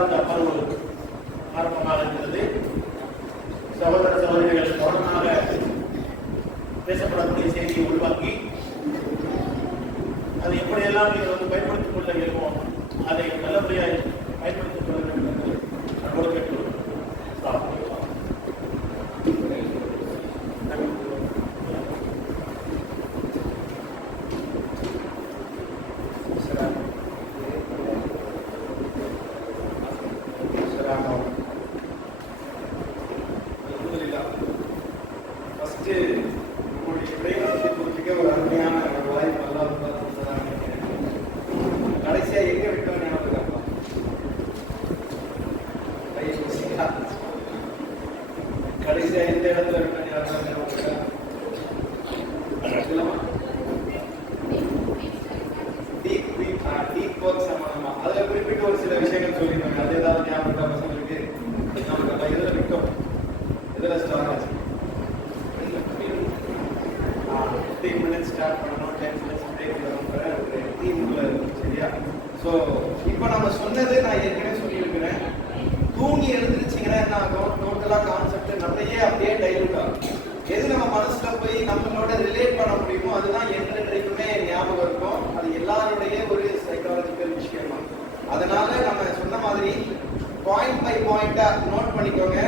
இரண்டாவது அமர்வு ஆரம்பமாக இருக்கிறது. சகோதர சகோதரிகள் கவனமாக பேசப்படக்கூடிய செய்தியை உருவாக்கி அதை எப்படியெல்லாம் நீங்கள் பயன்படுத்திக் கொள்ள இயலுமோ அதை நல்லபடியாக பயன்படுத்திக் கொள்ள வேண்டும் என்று அன்போடு கேட்டுக்கொள்கிறோம். கடைசியா எந்த இடத்துல டீப் ஒர்க் சம்பந்தமா அதுல குறிப்பிட்ட ஒரு சில விஷயங்கள் சொல்லிருக்காங்க. அது ஏதாவது ஞாபகம் பசங்களுக்கு நமக்கு இதுல விட்டோம், இதுல ஸ்டார்ட் ஆச்சு. 15 minutes ஸ்டார்ட் பண்ணணும், 10 minutes பிரேக் பண்ணணும்ன்ற ஒரு டீம்ல இருக்கு. சரியா? ஸோ இப்போ நம்ம சொன்னது நான் ஏற்கனவே சொல்லியிருக்கிறேன். தூங்கி எழுந்திருச்சிங்கன்னா என்ன ஆகும், டோட்டலாக கான்செப்ட் நிறைய அப்படியே டைலூட் ஆகும். எது நம்ம மனசுல போய் நம்மளோட ரிலேட் பண்ண முடியுமோ அதுதான் என்றைக்குமே ஞாபகம் இருக்கும். அது எல்லாருடைய ஒரு சைக்காலஜிக்கல் விஷயமா. அதனால நம்ம சொன்ன மாதிரி பாயிண்ட் பை பாயிண்டா நோட் பண்ணிக்கோங்க.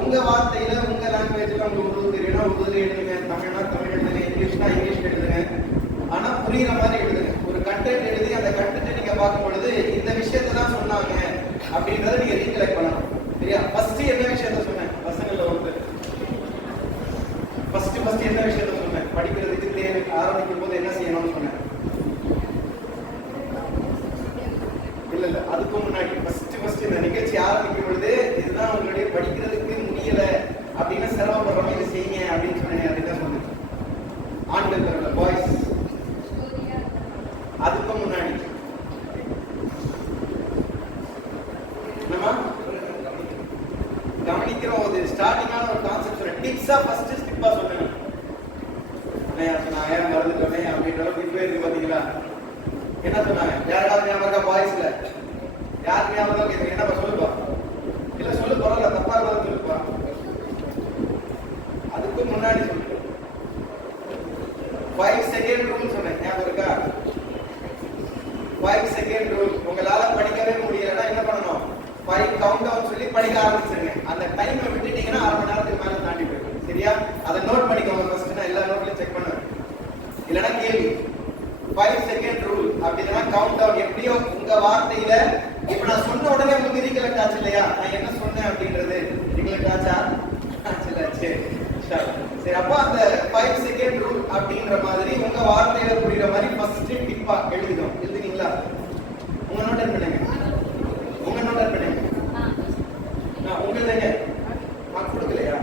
உங்க வார்த்தையில உங்க லாங்குவேஜ்ல உங்களுக்கு உருது தெரியும்னா உருதுல எழுதுங்க, தமிழ்னா தமிழ் எழுதுங்க, இங்கிலீஷ்னா இங்கிலீஷ் எழுதுங்க. ஆனா புரியுற மாதிரி எழுதுங்க. ஒரு கண்டென்ட் எழுதி அந்த கண்டென்ட் நீங்க பார்க்கும் பொழுது இந்த விஷயத்தை தான் சொன்னாங்க அப்படின்றத நீங்க ரீகலெக்ட் பண்ணணும். சரியா? ஃபர்ஸ்ட் என்ன விஷயத்த சொன்னேன் பசங்கள வந்து ஃபர்ஸ்ட் என்ன விஷயத்த சொன்னேன், படிக்கிறதுக்கு தேவை ஆரம்பிக்கும் போது என்ன செய்யணும்னு சொன்னேன். இல்ல அதுக்கு முன்னாடி ஃபர்ஸ்ட் இந்த நிகழ்ச்சி ஆரம்பிக்கும் பொழுது இதுதான் உங்களுடைய படிக்கிறதுக்கு முடியல அப்படின்னா சிரமப்படுறவங்க இதை செய்யுங்க அப்படின்னு சொன்னேன். அதுதான் சொன்னேன். ஆண்கள் தரல பாய்ஸ். அதுக்கு முன்னாடி கவனிக்கிறோம். ஒரு ஸ்டார்டிங்கான ஒரு கான்செப்ட் சொல்றேன். டிப்ஸா ஃபர்ஸ்ட் ஸ்டிப்பா சொல்லுங்க. சொன்னாங்க மறந்துட்டோமே அப்படின்ற டிப் இருக்கு பாத்தீங்களா? என்ன சொன்னாங்க? யாராவது ஞாபகம் பாய்ஸ்ல யார் ஞாபகம் கேட்குறீங்க? என்னப்பா சொல்லுப்பா. இல்ல சொல்லு, பரவாயில்ல, தப்பா இருந்தாலும் சொல்லுப்பா. அதுக்கு முன்னாடி சொல்லுங்க. 5 செகண்ட் ரூல் சொன்னேன், ஞாபகம் இருக்கா? 5 செகண்ட் ரூல். உங்களால படிக்கவே முடியலன்னா என்ன பண்ணணும்? 5 கவுண்ட் டவுன் சொல்லி படிக்க ஆரம்பிச்சிருங்க. அந்த டைமை விட்டுட்டீங்கன்னா அரை மணி நேரத்துக்கு மேல தாண்டி போயிடும். சரியா? அதை நோட் பண்ணிக்கோங்க. ஃபர்ஸ்ட் நான் எல்லா நோட்லயும் செக் பண்ணுவேன். இல்லைன்னா கேள்வி 5 செகண்ட் ரூல் அப்படின்னா கவுண்ட் டவுன். எப்படியோ உங்க வார்த்தையில இப்ப நான் சொன்ன உடனே உங்களுக்கு ரீகலெக்ட் ஆச்சு இல்லையா? நான் என்ன சொன்னேன் அப்படின்றது ரீகலெக்ட் ஆச்சா? சரி, அப்ப அந்த 5 செகண்ட் ரூல் அப்படின்ற மாதிரி உங்க வார்த்தையில புரியுற மாதிரி ஃபர்ஸ்ட் டிப்பா எழுதிடும். எழுதுனீங்களா? உங்க நோட் பண்ணுங்க. உங்க நோட் பண்ணுங்க. உங்களுக்கு மார்க் கொடுக்கலையா?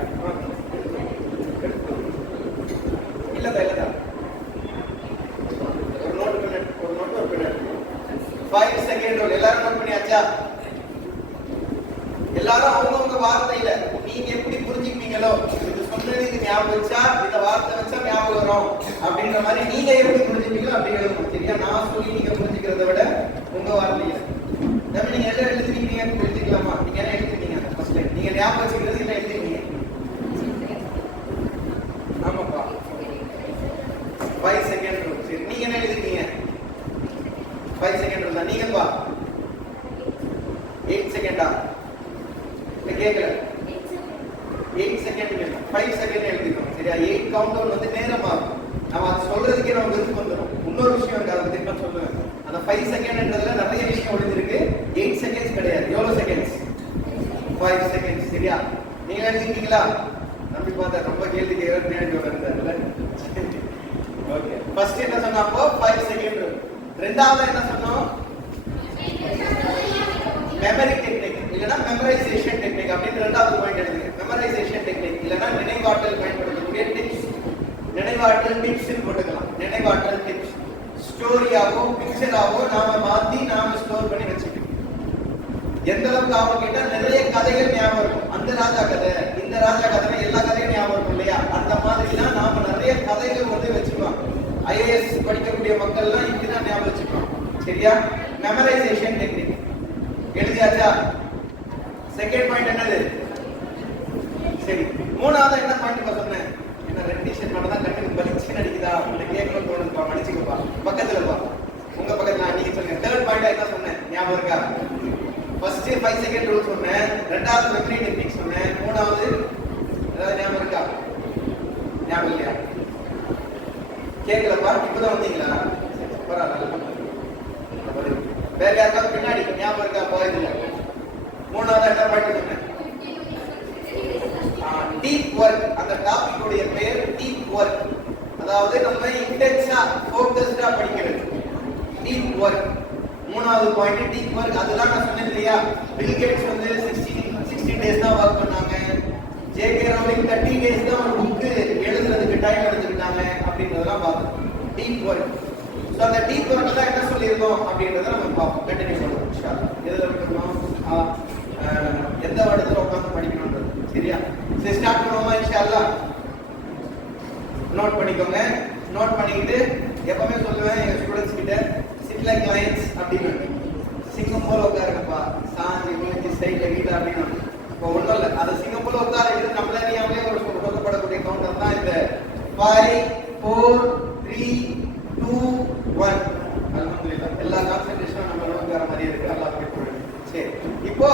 இல்லதா ஒரு நோட் பண்ணு. 5 செகண்ட் ரூல் எல்லாரும் நோட் பண்ணியாச்சா? எல்லாரும் அவங்கவுங்க வார்த்தையில நீங்க எப்படி புரிஞ்சுப்பீங்களோ, இது சொன்னது இது ஞாபகம் வச்சா இந்த வார்த்தை வச்சா ஞாபகம் வரும் அப்படின்ற மாதிரி நீங்க எப்படி புரிஞ்சுப்பீங்களோ அப்படி எழுதணும். சரியா? நான் சொல்லி நீங்க புரிஞ்சுக்கிறத விட உங்க வார்த்தையில நீங்க எல்லாம் எழுதிருக்கீங்கன்னு புரிஞ்சுக்கலாமா? நீங்க என்ன எழுதிருக்கீங்க? ஃபர்ஸ்ட் நீங்க ஞாபகம் வச்சுக்கிறது என்ன எழுதிருக்கீங்க? ஆமாப்பா, 5 செகண்ட் ரூல். சரி, நீங்க என்ன எழுதிருக்கீங்க? 5 செகண்ட் ரூல் தான். நீங்கப்பா 8 செகண்டா? கேட்கல. 8 செகண்ட் 5 செகண்ட் எழுதிக்கணும். சரியா? 8 கவுண்ட் டவுன் வந்து நேரமாகும். நம்ம அது சொல்றதுக்கே நம்ம விருப்பம் வந்துடும். இன்னொரு விஷயம் இருக்கு, அதை பத்தி நான் சொல்லுவேன். அந்த 5 செகண்ட்ன்றதுல நிறைய விஷயம் ஒளிஞ்சிருக்கு. 8 செகண்ட்ஸ் கிடையாது. எவ்வளவு செகண்ட்ஸ்? 5 செகண்ட்ஸ். சரியா? நீங்க எழுதிட்டீங்களா? நம்பி பார்த்தா ரொம்ப கேள்வி கேட்கறது வந்தாருல்ல. ஓகே, ஃபர்ஸ்ட் என்ன சொன்னா? அப்போ 5 செகண்ட். ரெண்டாவது என்ன சொன்னோம்? மெமரி டெக்னிக் இல்லனா மெமரைசேஷன் டெக்னிக் அப்படின்னு ரெண்டாவது பாயிண்ட் எழுதுங்க. மெமரைசேஷன் டெக்னிக் இல்லனா நினைவாற்றல் பயன்படுத்தக்கூடிய டிப்ஸ். நினைவாற்றல் டிப்ஸ் போட்டுக்கலாம். நினைவாற்றல் டிப்ஸ் ஸ்டோரியாவோ பிக்சராவோ நாம மாத்தி நாம ஸ்டோர் பண்ணி வச்சுக்கணும். எந்த அளவுக்கு ஆகும் கேட்டா நிறைய கதைகள் ஞாபகம் இருக்கும். அந்த ராஜா கதை, இந்த ராஜா கதை, எல்லா கதையும் ஞாபகம் இருக்கும் இல்லையா? அந்த மாதிரி தான் நாம நிறைய கதைகள் வந்து வச்சுக்கலாம். IAS படிக்கக்கூடிய மக்கள் எல்லாம் இப்படிதான் ஞாபகம் வச்சுக்கலாம். சரியா? மெமரைசேஷன் டெக்னிக் எழுதி சொல்லியாச்சா? செகண்ட் பாயிண்ட் என்னது? சரி, மூணாவது என்ன பாயிண்ட் சொன்னேன்? என்ன ரெட் டிஷர்ட் மட்டும் தான் கண்ணுக்கு பளிச்சுன்னு அடிக்குதா? இல்லை கேட்கணும்னு தோணுதுப்பா, மன்னிச்சுக்கப்பா. பக்கத்துல பா, உங்க பக்கத்துல நீங்க சொல்லுங்க. தேர்ட் பாயிண்ட் என்ன சொன்னேன் ஞாபகம் இருக்கா? ஃபர்ஸ்ட் 5 செகண்ட் ரூல் சொன்னேன், ரெண்டாவது மெமரி டெக்னிக் சொன்னேன், மூணாவது ஏதாவது ஞாபகம் இருக்கா? ஞாபகம் இல்லையா? கேட்கலப்பா, இப்பதான் வந்தீங்களா? பரவாயில்ல. வேற யாருக்காவது பின்னாடி ஞாபகம் இருக்கா? போயதில்லை. மூணாவது என்ன பாயிண்ட் சொன்னேன்? Deep work. அந்த டாபிக் உடைய பேர் டீப் ஒர்க். அதாவது நம்ம இன்டென்ஸா ஃபோக்கஸ்டா படிக்கிறது, டீப் ஒர்க். மூணாவது பாயிண்ட் டீப் ஒர்க். அதெல்லாம் நான் சொன்னேன் இல்லையா? பில் கேட்ஸ் வந்து 16 டேஸ் தான் ஒர்க் பண்ணாங்க. ஜேகே ரவுலிங் 30 டேஸ் தான் ஒரு புக் எழுதுறதுக்கு டைம் எடுத்துக்கிட்டாங்க அப்படின்றதெல்லாம் பார்த்தோம். Deep work. ஸோ அந்த டீப் ஒர்க் தான் என்ன சொல்லியிருக்கோம் அப்படின்றத நம்ம பார்ப்போம். கண்டினியூ பண்ணுவோம். எதில் இருக்கணும், எந்த இடத்துல உட்காந்து படிக்கணும்ன்றது. சரியா? சரி, ஸ்டார்ட் பண்ணுவோமா? இன்ஷாஅல்லாஹ் நோட் பண்ணிக்கோங்க. நோட் பண்ணிக்கிட்டு எப்பவுமே சொல்லுவேன் எங்க ஸ்டூடெண்ட்ஸ் கிட்ட, சிட் லைக் லயன்ஸ் அப்படின்னு. சிங்கம் போல உட்காருங்கப்பா, சாஞ்சி விழுந்து சைட்ல வீடு அப்படின்னு. இப்போ ஒன்றும் இல்லை, அது சிங்கம் போல உட்காருங்கிறது நம்மளே அறியாமலே ஒரு சொல்லப்படக்கூடிய கவுண்டர் தான் இந்த 5 4 3 2 1. அல்ஹம்துலில்லாஹ், எல்லா கான்சென்ட்ரேஷனும் நம்ம உட்கார மாதிரி இருக்கு. அல்லாஹ் கேட்கணும். சரி, இப்போ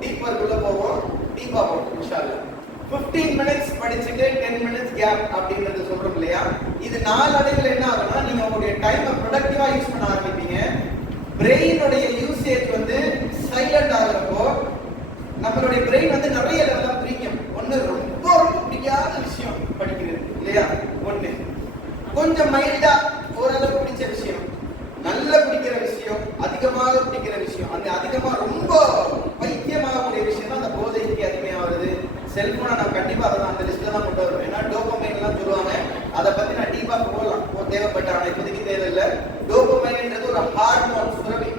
டீப் ஒர்க்குள்ள போவோம். டீப்பா போவோம் இன்ஷாஅல்லாஹ். 15 மினிட்ஸ் படிச்சுட்டு 10 மினிட்ஸ் கேப் அப்படின்றது சொல்றோம் இல்லையா? இது நாளடைவில் என்ன ஆகும்னா, நீங்க உங்களுடைய டைமை ப்ரொடக்டிவா யூஸ் பண்ண ஆரம்பிப்பீங்க. பிரெயினுடைய யூசேஜ் வந்து சைலண்ட் ஆகுறப்போ நம்மளுடைய பிரெயின் வந்து நிறைய லெவலா பிரிக்கும். ஒண்ணு ரொம்ப ரொம்ப பிடிக்காத விஷயம் படிக்கிறது இல்லையா? ஒண்ணு கொஞ்சம் மைல்டா ஓரளவு பிடிச்ச விஷயம், நல்ல பிடிக்கிற விஷயம், அதிகமாக பிடிக்கிற விஷயம். அந்த அதிகமா ரொம்ப பைத்தியமாகக்கூடிய விஷயம் தான் அந்த போதைக்கு அடிமையாகிறது. செல்போனை நான் கண்டிப்பா அதான் அந்த லிஸ்ட்ல தான் கொண்டு வருவேன். ஏன்னா டோபமைன் எல்லாம் சொல்லுவாங்க, அதை பத்தி நான் டீப்பா போகலாம் தேவைப்பட்ட, ஆனா இப்போதைக்கு தேவையில்லை. டோபமைன்ன்றது ஒரு ஹார்மோன் சுரபி.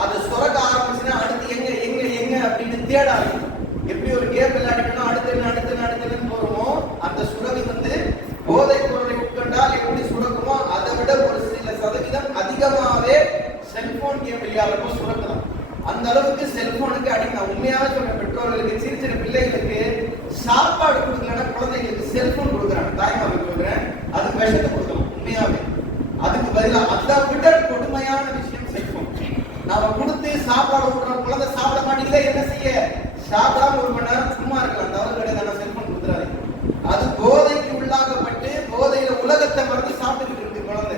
அது சுரக்க ஆரம்பிச்சுன்னா அடுத்து எங்க எங்க எங்க அப்படின்னு தேட ஆரம்பிக்கும். எப்படி ஒரு கேம் விளையாடிட்டோம்னா அடுத்து போறோமோ, அந்த சுரபி வந்து போதை பொருளை உட்கொண்டால் எப்படி சுரக்குமோ அதை விட ஒரு சில சதவீதம் அதிகமாகவே செல்போன் கேம் விளையாடுறப்போ சுரக்கலாம். அந்த அளவுக்கு செல்போனுக்கு அடிமை. நான் உண்மையாக சொல்ற பெற்றோர்களுக்கு, சின்ன சின்ன பிள்ளைகளுக்கு சாப்பாடு கொடுக்கலன்னா குழந்தைங்களுக்கு செல்போன் கொடுக்குறாங்க. தாய்மார்கள் கொடுக்குறேன், அதுக்கு விஷத்தை கொடுக்கணும். உண்மையாவே அதுக்கு பதிலாக அதை விட கொடுமையான விஷயம் செல்போன். நாம கொடுத்து சாப்பாடு விடுறோம், குழந்தை சாப்பிட மாட்டேங்குதே, என்ன செய்ய? சாப்பிடாம 1 மணி நேரம் சும்மா இருக்கலாம், தவறு கிடையாது. செல்போன் கொடுத்துறாரு. அது போதைக்கு உள்ளாகப்பட்டு போதையில உலகத்தை மறந்து சாப்பிட்டுக்கிட்டு இருக்கு குழந்தை.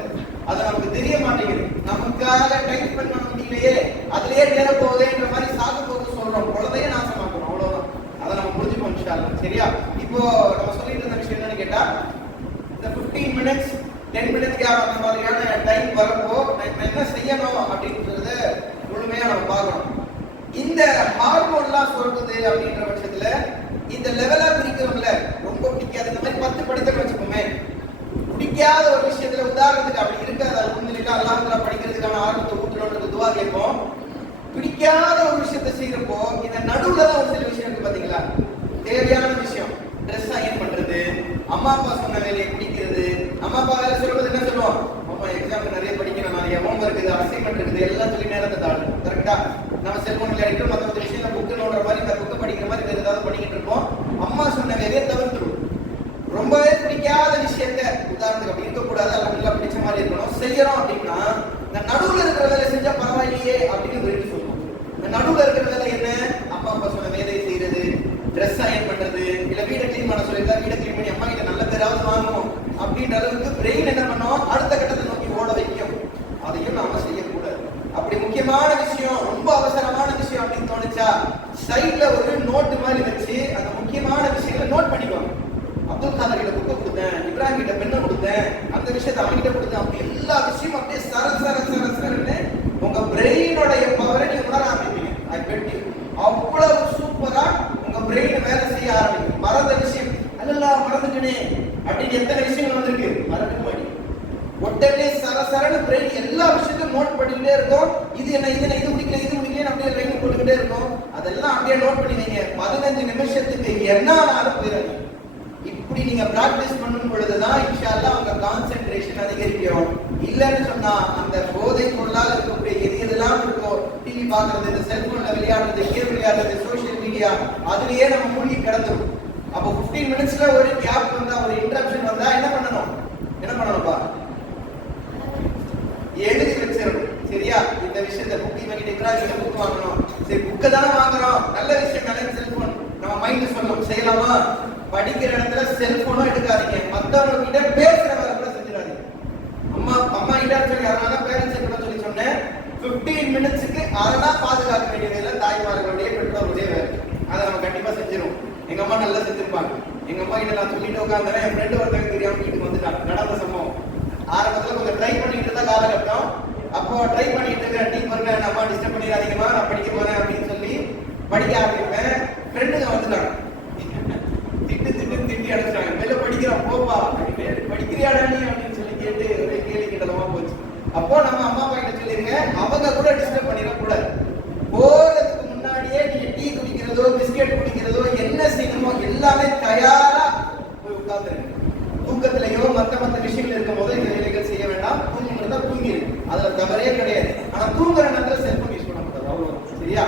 அது நமக்கு தெரிய மாட்டேங்குது. நமக்காக டைம் ஸ்பெண்ட் பண்ண முடியலையே, அதுலயே நேர போகுதேன்ற மாதிரி சாப்பிட்டு போது சொல்றோம். குழந்தைய நாசமாக்குறோம். அவ்வளவுதான். அதை நம்ம புரிஞ்சுப்போம் இன்ஷாஅல்லாஹ். சரியா? இப்போ நம்ம சொல்லிட்டு இருந்த விஷயம் என்னன்னு கேட்டா, இந்த 15 மினிட்ஸ் 10 மினிட்ஸ் கேப் அந்த மாதிரியான டைம் வரப்போ நம்ம என்ன செய்யணும் அப்படின்றத முழுமையா நம்ம பார்க்கணும். இந்த ஹார்மோன்லாம் சுரக்குது அப்படின்ற பட்சத்துல இந்த லெவலா பிரிக்கிறவங்கள ரொம்ப பிடிக்காது. இந்த மாதிரி 10 படித்தல் வச்சுக்கோமே, பிடிக்காத ஒரு விஷயத்துல உதாரணத்துக்கு அப்படி இருக்காது. அல்ஹம்துலில்லாஹ் அல்லாஹ் படிக்கிறதுக்கான ஆர்வத்தை ஊட்டணும்ன்றது துவா கேட்போம். பிடிக்காத ஒரு விஷயத்தை செய்யறப்போ இந்த நடுவுல தான் ஒரு சில விஷயம் இருக்கு பாத்தீங்களா? தேவையான விஷயம், ட்ரெஸ் அயன் பண்றது, அம்மா அப்பா சொன்ன வேலையை பிடிக்கிறது. அம்மா அப்பா வேலை சொல்றது என்ன சொல்லுவோம்? அப்பா எக்ஸாம் நிறைய படிக்கணும், நிறைய ஹோம் ஒர்க் இருக்குது, அசைன்மெண்ட் இருக்குது, எல்லாம் சொல்லி நேரத்தை தாடும். கரெக்டா? நம்ம செல்போன் விளையாடிட்டு மற்ற விஷயம் புக்கு நோடுற மாதிரி, இந்த புக்கை படிக்கிற மாதிரி வேறு ஏதாவது பண்ணிக்கிட்டு இருப்போம். அம்மா சொன்ன வேலையை தவிர்த்துடும். ரொம்பவே பிடிக்காத விஷயத்த உதாரணத்துக்கு அப்படி இருக்கக்கூடாது, அதெல்லாம் பிடிச்ச மாதிரி இருக்கணும். செய்யறோம் அப்படின்னா இந்த நடுவுல இருக்கிற வேலை செஞ்சா பரவாயில்லையே அப்படின்னு சொல்லிட்டு சொல்லுவோம். இந்த நடுவுல இருக்கிற வேலை என்ன? அம்மா அப்பா சொன்ன வேலையை செய்யறது, ட்ரெஸ் அயன் பண்றது, இல்ல வீடை கிளீன் பண்ண சொல்லியிருந்தா வீடை கிளீன் பண்ணி அம்மா கிட்ட நல்ல பேராவது வாங்கணும் அப்படின்ற அளவுக்கு பிரெயின் என்ன பண்ணுவோம்? அடுத்த கட்டத்தை நோக்கி ஓட வைக்கும். அதையும் நாம செய்யக்கூடாது. அப்படி முக்கியமான விஷயம், ரொம்ப அவசரமான விஷயம் அப்படின்னு தோணுச்சா சைட்ல ஒரு நோட்டு மாதிரி வச்சு அந்த முக்கியமான விஷயங்களை நோட் பண்ணிக்குவாங்க. அப்துல் காதர் கிட்ட புக்கை கொடுத்தேன், இப்ராஹிம் கிட்ட பெண்ணை கொடுத்தேன், அந்த விஷயத்தை அவன்கிட்ட கொடுத்தேன், அப்படி எல்லா விஷயமும் அப்படியே சரன்னு உங்க பிரெயினோடைய பவரை நீங்க உணர ஆரம்பிப்பீங்க. I bet you. அவ்வளவு சூப்பரா உங்க பிரெயின் வேலை செய்ய ஆரம்பிக்கும். மறந்த விஷயம், அதெல்லாம் மறந்துட்டேனே அப்படின்னு எத்தனை விஷயங்கள் வந்திருக்கு, மறக்க மாட்டேங்குது. உடனே சரசரன்னு பிரெயின் எல்லா விஷயத்தையும் நோட் பண்ணிக்கிட்டே இருக்கும். இது என்ன இது முடிக்கல அப்படியே லைன் போட்டுக்கிட்டே இருக்கும். அதெல்லாம் அப்படியே நோட் பண்ணி வைங்க. 15 நிமிஷத்துக்கு என்ன ஆனாலும் போயிடாது. இப்படி நீங்க பிராக்டிஸ் பண்ணும் பொழுதுதான் இன்ஷாஅல்லாஹ் உங்க கான்சென்ட்ரேஷன் அதிகரிக்கும். இல்லைன்னு சொன்னா அந்த போதை பொருளால் இருக்கக்கூடிய எது எதெல்லாம் இருக்கோ, டிவி டிவி பார்க்கறது, இந்த செல்போன்ல விளையாடுறது, கேம் விளையாடுறது, சோஷியல் மீடியா, அதுலயே நம்ம மூழ்கி கிடந்துரும். அப்போ 15 மினிட்ஸ்ல ஒரு கேப் வந்தா, ஒரு இன்டரப்ஷன் வந்தா என்ன பண்ணணும்ப்பா? எழுதி வச்சிடணும். சரியா? இந்த விஷயத்தை புக் பண்ணிட்டீங்களா? நீங்க புக் வாங்கணும். சரி, புக்கை தானே வாங்குறோம், நல்ல விஷயம் தானே. செல்போன் நம்ம மைண்ட் சொல்லும், செய்யலாமா? படிக்கிற இடத்துல செல்போனும் எடுக்காதீங்க. மத்தவங்க கிட்ட பேசுற வேலை கூட செஞ்சிடாதீங்க. அம்மா கிட்ட சொல்லி அதனால பேரண்ட்ஸ் கூட சொல்லி சொன்னேன், 15 மினிட்ஸ்க்கு அதெல்லாம் பாதுகாக்க வேண்டியதில்லை தாய்மார்களுடைய பெற்றோருடைய வேலை. அதை நம்ம கண்டிப்பா செஞ்சிருவோம். எங்க அம்மா நல்லா செஞ்சிருப்பாங்க. எங்க அம்மா கிட்ட நான் சொல்லிட்டு உட்காந்தேன். என் ஃப்ரெண்டு ஒருத்தங்க தெரியாம வீட்டுக்கு வந்துட்டாங்க. நடந்த சம்பவம். ஆரம்பத்துல கொஞ்சம் ட்ரை பண்ணிட்டு இருந்த காலகட்டம். அப்போ ட்ரை பண்ணிட்டு இருக்கிற டீம் பாருங்க, நம்ம டிஸ்டர்ப் பண்ணிடாதீங்கம்மா, நான் படிக்க போறேன் அப்படின்னு சொல்லி படிக்க ஆரம்பிப்பேன். ஃப்ரெண்டுங்க வந்துட்டாங்க. திட்டி அடிச்சாங்க. வெளில படிக்கிறான் போப்பா, படிக்கிறியாடா நீ அப்படின்னு சொல்லி கேட்டு ஒரே கேள்வி கிட்டலமா போச்சு. அப்போ நம்ம அம்மா அப்பா கிட்ட சொல்லிருங்க, அவங்க கூட டிஸ்டர்ப் பண்ணிடக்கூடாது. போறதுக்கு முன்னாடியே நீங்க டீ குடிக்கிறதோ பிஸ்கெட் குடிக்கிறதோ என்ன செய்யணுமோ எல்லாமே தயாரா போய் உட்கார்ந்துருங்க. தூக்கத்திலேயோ மத்த விஷயங்கள் இருக்கும் போது இந்த வேலைகள் செய்ய வேண்டாம். தூங்குறதா தூங்கிடு, அதுல தவறே கிடையாது. ஆனா தூங்குற நேரத்துல செல்போன் யூஸ் பண்ணக்கூடாது, அவ்வளவு. சரியா?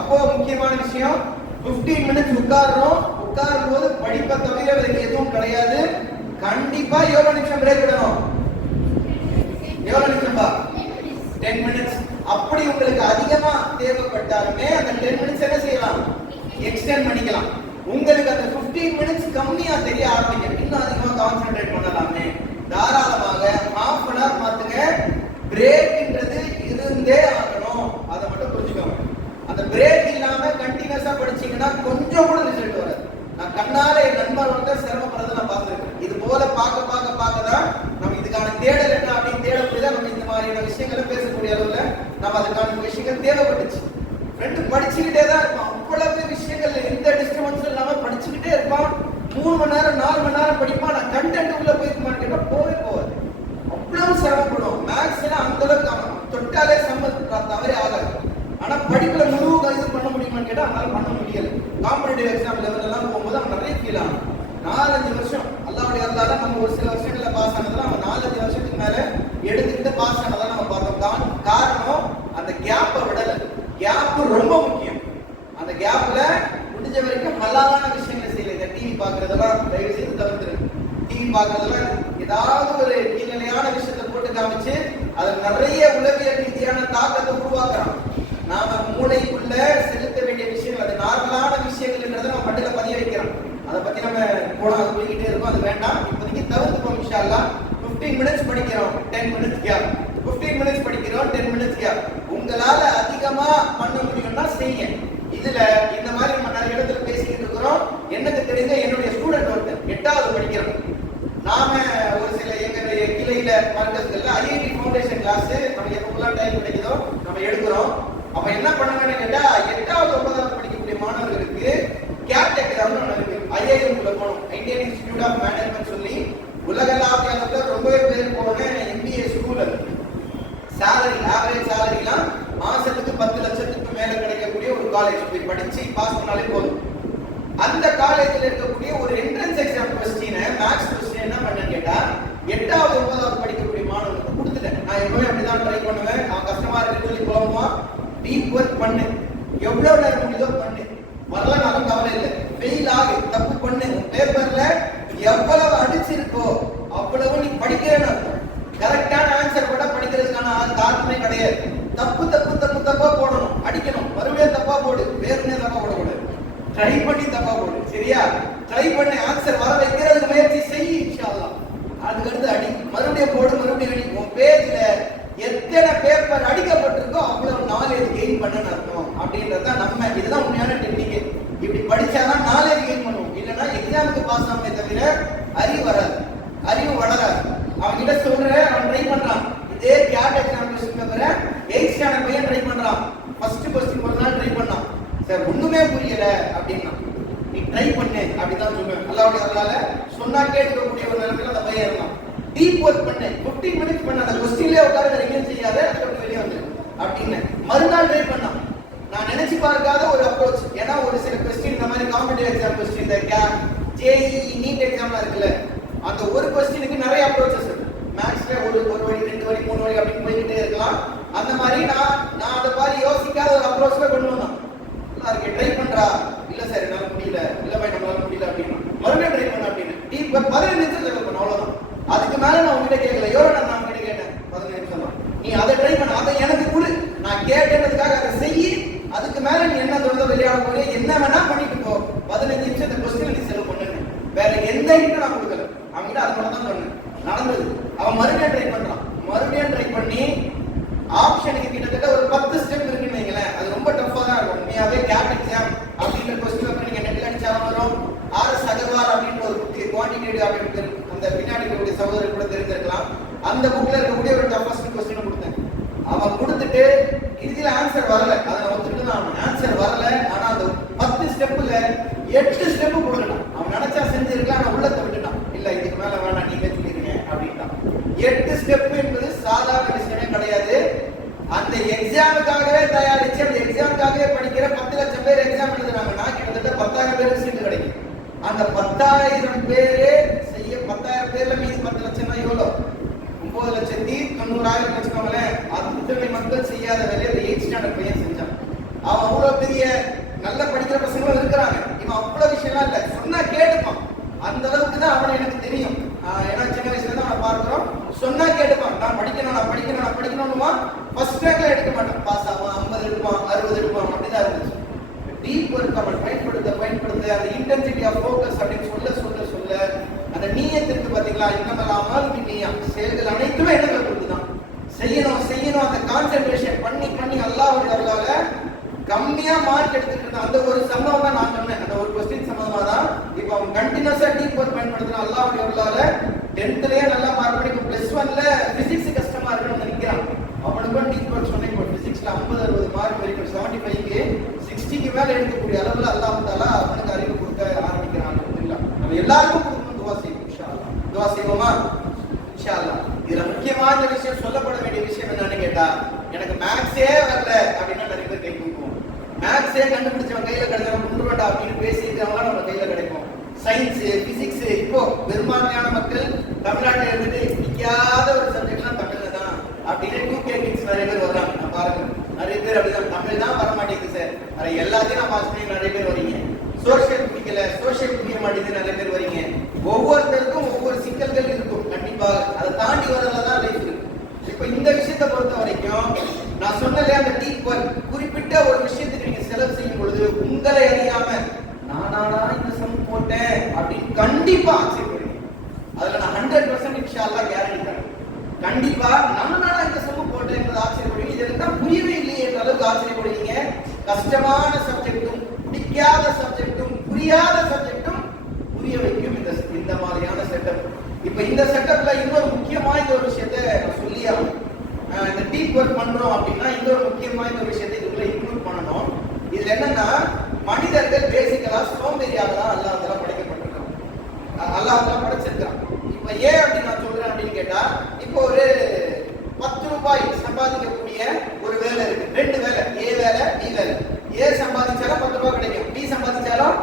அப்போ முக்கியமான விஷயம், 15 மினிட்ஸ் உட்காரும் போது படிப்பை தவிர வேற எதுவும் கிடையாது. கண்டிப்பா எவ்வளவு நிமிஷம் பிரேக் விடணும்? எவ்வளவு நிமிஷம்? 10 மினிட்ஸ். அப்படி உங்களுக்கு அதிகமா தேவைப்பட்டாலுமே அந்த 10 மினிட்ஸ் என்ன செய்யலாம்? எக்ஸ்டெண்ட் பண்ணிக்கலாம். உங்களுக்கு அந்த 15 மினிட்ஸ் கம்மியா தெரிய ஆரம்பிக்கும், இன்னும் அதிகமா கான்சென்ட்ரேட் பண்ணலாமே, தாராளமாக half an hour மாத்துங்க. பிரேக்ன்றது இருந்தே ஆகணும், அதை மட்டும் புரிஞ்சுக்கோங்க. அந்த பிரேக் இல்லாம கண்டினியூஸா படிச்சீங்கன்னா கொஞ்சம் கூட ரிசல்ட் வராது. நான் கண்ணால என் நண்பர் வந்து சிரமப்படுறதை நான் பார்த்துருக்கேன். இது போல பார்க்க தான் நம்ம இதுக்கான தேடல் என்ன அப்படின்னு தேடப்படிதான் நம்ம இந்த மாதிரியான விஷயங்களை பேசக்கூடிய அளவுல நம்ம அதுக்கான விஷயங்கள் தேவைப்பட்டுச்சு. ரெண்டு படிச்சுக்கிட்டே தான் இருப்பான். அவ்வளவு விஷயங்கள் எந்த டிஸ்டர்பன்ஸும் இல்லாம படிச்சுக்கிட்டே இருப்பான். 3 மணி நேரம் 4 மணி நேரம் படிப்பான். நான் கண்டென்ட் உள்ள போயிருக்குமான்னு கேட்டா போவே போவாது. அவ்வளவு சிரமப்படுவோம். மேக்ஸ்ல அந்த அளவுக்கு தொட்டாலே தவறே ஆகாது. ஆனா படிப்புல முழு இது பண்ண முடியுமான்னு கேட்டா அவனால பண்ண முடியல. காம்படிட்டிவ் எக்ஸாம் லெவல் எல்லாம் போகும்போது அவன் நிறைய ஃபீல் ஆகும். 4-5 வருஷம் அல்லாவுடைய அருளால நம்ம ஒரு சில வருஷங்கள்ல பாஸ் ஆனதுல அவன் 4-5 வருஷத்துக்கு மேல எடுத்துக்கிட்டு பாஸ் ஆனதான் நம்ம பார்த்தோம். காரணம் அந்த கேப்பை விடல. கேப் ரொம்ப முக்கியம். அந்த கேப்ல முடிஞ்ச வரைக்கும் ஹலாலான விஷயங்களை செய்யல. இந்த டிவி பாக்குறதெல்லாம் தயவு செய்து தவிர்த்துருங்க. டிவி பாக்குறதெல்லாம் ஏதாவது ஒரு கீழ்நிலையான விஷயத்தை போட்டு காமிச்சு அதில் நிறைய உளவியல் ரீதியான தாக்கத்தை உருவாக்குறான். நாம மூளைக்குள்ள செலுத்த வேண்டிய விஷயங்கள், அது நார்மலான விஷயங்கள்ன்றதை நம்ம மட்டில பதிய வைக்கிறோம். அதை பத்தி நம்ம போய்கிட்டே இருக்கோம். அது வேண்டாம், இப்போதைக்கு தவிர்த்துப்போம். இன்ஷா அல்லாஹ் 15 மினிட்ஸ் படிக்கிறோம், 10 மினிட்ஸ் கேப். 15 மினிட்ஸ் படிக்கிறோம், 10 மினிட்ஸ் கேப். உங்களால அதிகமா பண்ண முடியும்னா செய்யுங்க. இதுல இந்த மாதிரி நம்ம நிறைய இடத்துல பேசிக்கிட்டு இருக்கிறோம். எனக்கு தெரிஞ்ச என்னுடைய ஸ்டூடெண்ட் ஒருத்தர் 8வது படிக்கிறோம். நாம ஒரு சில எங்களுடைய கிளையில மார்க்கஸ்கள்ல ஐஐடி ஃபவுண்டேஷன் கிளாஸ் நம்ம எப்பெல்லாம் டைம் கிடைக்குதோ நம்ம எடுக்கிறோம். அப்ப என்ன பண்ணணும்னு கேட்டா 8வது 9வது படிக்கக்கூடிய மாணவர்களுக்கு கேட் எக்ஸாம்னு ஒன்று இருக்கு. ஐஐஎம் குள்ள போகணும், இந்தியன் இன்ஸ்டிடியூட் ஆஃப் மேனேஜ்மெண்ட் சொல்லி உலகளாவிய அளவுல ரொம்பவே பேர் போன எம்பிஏ ஸ்கூல். அது சேலரி ஆவரேஜ் சேலரிலாம் மாசத்துக்கு 10 லட்சத்துக்கு மேல கிடைக்கக்கூடிய ஒரு காலேஜ். போய் படிச்சு பாஸ் பண்ணாலே போதும். அந்த காலேஜில் இருக்கக்கூடிய ஒரு என்ட்ரன்ஸ் எக்ஸாம் கொஸ்டினை மேக்ஸ் கொஸ்டின் என்ன பண்ணேன்னு கேட்டா 8வது 9வது படிக்கக்கூடிய மாணவர்களுக்கு கொடுத்துட்டேன். நான் எப்பவுமே அப்படிதான் ட்ரை பண்ணுவேன். அவன் கஷ்டமா இருக்குன்னு சொல்லி போகுமா, டீப் ஒர்க் பண்ணு, எவ்வளவு நேரம் முடியுதோ பண்ணு, வரலனாலும் கவலை இல்லை, ஃபெயில் ஆகு, தப்பு பண்ணு, பேப்பர்ல எவ்வளவு அடிச்சிருக்கோ அவ்வளவு நீ படிக்கிறேன்னு அர்த்தம். கரெக்டான ஆன்சர் கூட படிக்கிறதுக்கான காரணமே கிடையாது. தப்பா போடணும், அடிக்கணும், மறுபடியும் தப்பா போடு, வேறுனே தப்பா போடக்கூடாது, ட்ரை பண்ணி தப்பா போடு. சரியா? ட்ரை பண்ணி ஆன்சர் வர வைக்கிறதுக்கு முயற்சி செய். இன்ஷா அல்லாஹ் அதுக்கடுத்து அடி, மறுபடியும் போடு, மறுபடியும் அடி. உன் பேஜ்ல எத்தனை பேப்பர் அடிக்கப்பட்டிருக்கோ அவ்வளவு நாலேஜ் கெயின் பண்ணன்னு அர்த்தம். அப்படின்றத நம்ம இதுதான் உண்மையான டெக்னிக். இப்படி படிச்சாதான் நாலேஜ் கெயின் பண்ணுவோம். இல்லைன்னா எக்ஸாமுக்கு பாஸ் ஆகுமே தவிர அறிவு வராது, அறிவு வளராது. அவன் கிட்ட சொல்றேன், அவன் ட்ரை பண்றான். இதே கேட் எக்ஸாம் கொஸ்டின் பேப்பரை 8th ஸ்டாண்டர்ட் பையன் ட்ரை பண்றான். ஃபர்ஸ்ட் கொஸ்டின் ஒரு நாள் ட்ரை பண்ணான். சார் ஒண்ணுமே புரியல அப்படின்னா, நீ ட்ரை பண்ணு அப்படிதான் சொல்லுவேன். அல்லாஹ்வுடைய அருளால சொன்னா கேட்கக்கூடிய ஒரு நேரத்துல அந்த பையன் இருந்தான். டீப் ஒர்க் பண்ணு, 15 மினிட்ஸ் பண்ண, அந்த கொஸ்டின்லயே உட்கார்ந்து ரிமைன் செய்யாத, அதுக்கு வெளியே வந்துரு அப்படின்னு மறுநாள் ட்ரை பண்ணான். நான் நினைச்சு பார்க்காத ஒரு அப்ரோச். ஏன்னா ஒரு சில கொஸ்டின் இந்த மாதிரி காம்படிட்டிவ் எக்ஸாம் கொஸ்டின், இந்த ஜேஇஇ நீட் எக்ஸாம்லாம் இருக்குல்ல, அந்த ஒரு கொஸ்டினுக்கு நிறைய அப்ரோச்சஸ் இருக்கு. மேக்ஸ்ல ஒரு வழி, 2 வழி, 3 வழி அப்படின்னு போய்கிட்டே இருக்கலாம். அந்த மாதிரி நான் அதை மாதிரி யோசிக்காத ஒரு இருக்கே, ட்ரை பண்றா. இல்ல சார் என்னால முடியல, இல்ல பாய் நம்மளால முடியல அப்படின்னு. மறுபடியும் ட்ரை பண்ண அப்படின்னு. டீப் 15 நிமிஷம் செலவு பண்ண, அவ்வளவுதான். அதுக்கு மேல நான் உங்ககிட்ட கேட்கல. எவ்வளவு நான் உங்ககிட்ட கேட்டேன்? 15 நிமிஷம் தான். நீ அதை ட்ரை பண்ண, அதை எனக்கு கொடு, நான் கேட்டதுக்காக அதை செய்யி. அதுக்கு மேல நீ என்ன சொல்றத விளையாட போறிய, என்ன வேணா பண்ணிட்டு போ. 15 நிமிஷம் இந்த கொஸ்டின் நீ செலவு பண்ணுங்க. வேற எந்த ஹிண்ட்டும் நான் கொடுக்கல. அவன்கிட்ட அதை மட்டும் தான் சொன்னேன். நடந்தது. அவன் மறுபடியும் ட்ரை பண்றான். மறுபடியும் ட்ரை பண்ணி ஆப்ஷனுக்கு கிட்டத்தட்ட ஒரு 10 ஸ்டெப் இருக்குன்னு வைங்களேன். அது ரொம்ப டஃப்பா தான் இருக்கும். உண்மையாவே கேட் எக்ஸாம் அப்படின்ற கொஸ்டின் பேப்பர் நீங்க நெட்ல அடிச்சாலும் வரும். ஆர்எஸ் அகர்வால் அப்படின்னு ஒரு குவான்டிடேட்டிவ் அப்படின்னு பேர், அந்த பின்னாடி இருக்கக்கூடிய சகோதரர் கூட தெரிஞ்சிருக்கலாம். அந்த புக்ல இருக்கக்கூடிய ஒரு டஃபஸ்ட் கொஸ்டின் கொடுத்தேன். அவன் கொடுத்துட்டு இறுதியில ஆன்சர் வரல. அதை நான் ஒத்துட்டு தான் ஆன்சர் வரல. ஆனா அந்த 10 ஸ்டெப்ல 8 ஸ்டெப் கொடுக்கணும். அவன் நினைச்சா செஞ்சிருக்கலாம். நான் உள்ளத்தை விட்டுட்டான். இல்ல இதுக்கு மேல வேணாம், நீங்க சொல்லிருங்க அப்படின்ட்டான். 8 ஸ்டெப் என்பது சாதாரண விஷயமே கிடையாது. அந்த எக்ஸாமுக்காகவே தயாரிச்சு அந்த எக்ஸாமுக்காகவே படிக்கிற 10 லட்சம் பேர் எக்ஸாம் எழுதுறாங்கன்னா கிட்டத்தட்ட 10,000 பேருக்கு சீட்டு கிடைக்கும். அந்த 10,000 பேரே செய்ய 10,000 பேர்ல மீதி 10 லட்சம் தான் எவ்வளோ? 9,90,000 வச்சுக்கோங்களே. அத்தனை மக்கள் செய்யாத வேலையை அந்த 8th ஸ்டாண்டர்ட் பையன் செஞ்சான். அவன் அவ்வளவு பெரிய நல்ல படிக்கிற பசங்களும் இருக்கிறாங்க. இவன் அவ்வளவு விஷயம்லாம் இல்லை, சொன்னா கேட்டுப்பான். அந்த அளவுக்கு தான் அவனை எனக்கு தெரியும். ஏன்னா சின்ன வயசுல தான் அவனை பார்க்கிறோம். சொன்னா கேட்டுப்பான். நான் படிக்கணும்னுமா ஃபர்ஸ்ட் ரேங்க்ல எடுக்க மாட்டான். பாஸ் ஆவான், 50 எடுப்பான், 60 எடுப்பான், அப்படிதான் இருந்துச்சு. டீப் ஒர்க் அவன் பயன்படுத்த அந்த இன்டென்சிட்டி ஆஃப் ஃபோக்கஸ் அப்படின்னு சொல்ல அந்த நீயத்திற்கு பாத்தீங்களா, இன்னமெல்லாம் நீயா செயல்கள் அனைத்துமே எண்ணங்களை பொறுத்துதான். செய்யணும் அந்த கான்சென்ட்ரேஷன் பண்ணி அல்லாஹ்வுடைய அருளால கம்மியா மார்க் எடுத்துட்டு இருந்தான். அந்த ஒரு சம்பவம் தான் நான் சொன்னேன். அந்த ஒரு கொஸ்டின் சம்பந்தமா தான் இப்போ அவன் கண்டினியூஸா டீப் ஒர்க் பயன்படுத்தினா அல்லாஹ்வுடைய அருளால 10thலயே நல்லா மார்க் பண்ணி +1ல பிசிக்ஸ் கஷ்டமா இருக்குன்னு நினைக்கிறான். அவனுக்கும் டீப் ஒர்க் சொன்னேன். இப்போ பிசிக்ஸ்ல 50-60 மார்க் வரைக்கும் 75க்கு 60க்கு மேல எடுக்கக்கூடிய அளவுல அல்லாஹ் தஆலா அவனுக்கு அறிவு கொடுக்க ஆரம்பிக்கிறான். அல்ஹம்துலில்லாஹ். நம்ம எல்லாருக்கும் கொடுக்கணும். துஆ செய்வோம் இன்ஷா அல்லாஹ். துஆ செய்வோமா இன்ஷா அல்லாஹ். இதுல முக்கியமான விஷயம், சொல்லப்பட வேண்டிய விஷயம் என்னன்னு கேட்டா, எனக்கு மேத்ஸே வரல அப்படின்னா நிறைய பேர் கை தூக்குவோம். மேத்ஸே கண்டுபிடிச்சவன் கையில கிடைச்சவன் குண்டுவண்டா அப்படின்னு பேசிக்கிறவங்க நம்ம கையில கிடைக்கும். சயின்ஸ், பிசிக்ஸ், இப்போ பெரும்பான்மையான மக்கள் தமிழ்நாட்டில் இருந்துட்டு பிடிக்காத ஒரு சப்ஜெக்ட்லாம் தமிழ்ல தான் அப்படின்னு 2K கிட்ஸ் நிறைய பேர் வர்றாங்க. நான் பாருங்க, நிறைய பேர் அப்படிதான். தமிழ் தான் வர மாட்டேங்குது சார், அதை எல்லாத்தையும் நான் பாஸ் பண்ணி நிறைய பேர் வரீங்க. சோசியல் பிடிக்கல, சோசியல் புரிய மாட்டேங்குது நிறைய பேர் வரீங்க. ஒவ்வொருத்தருக்கும் ஒவ்வொரு சிக்கல்கள் இருக்கும் கண்டிப்பாக. அதை தாண்டி வரதுலதான் லைஃப் இருக்கு. இப்ப இந்த விஷயத்தை பொறுத்த வரைக்கும் நான் சொன்னல, அந்த டீப் ஒர்க் குறிப்பிட்ட ஒரு விஷயத்துக்கு நீங்க செலவு செய்யும் பொழுது உங்களை அறியாம நானா இந்த சம் போட்டேன் அப்படின்னு கண்டிப்பா ஆச்சரியப்படுவீங்க. அதுல நான் 100% இன்ஷா அல்லாஹ் கேரண்டி தரேன். கண்டிப்பா நானா இந்த சம் போட்டேன் ஆச்சரியப்படுவீங்க. இது தான் புரியவே இல்லையே என்ற அளவுக்கு ஆச்சரியப்படுவீங்க. கஷ்டமான சப்ஜெக்டும் பிடிக்காத சப்ஜெக்டும் புரியாத சப்ஜெக்டும் புரிய வைக்கும் இந்த மாதிரியான செட்டப். இப்ப இந்த செட்டப்ல இன்னொரு முக்கியமான ஒரு விஷயத்தை நான் சொல்லியாகும். இந்த டீப் ஒர்க் பண்றோம் அப்படின்னா இன்னொரு முக்கியமான ஒரு விஷயத்தை இதுக்குள்ள இன்க்ளூட் பண்ணணும். இதுல என்னன்னா, மனிதர்கள் பேசிக்கலா சோம்பேறியாக தான் அல்லாஹ் தஆலா படைக்கப்பட்டிருக்காங்க. அல்லாஹ் தஆலா படைச்சிருக்கான். இப்ப ஏன் அப்படி நான் சொல்றேன் அப்படின்னு கேட்டா, இப்போ ஒரு 10 ரூபாய் சம்பாதிக்கக்கூடிய ஒரு வேலை இருக்கு. 2 வேலை, ஏ வேலை, பி வேலை. ஏ சம்பாதிச்சாலும் 10 ரூபாய் கிடைக்கும், பி சம்பாதிச்சாலும்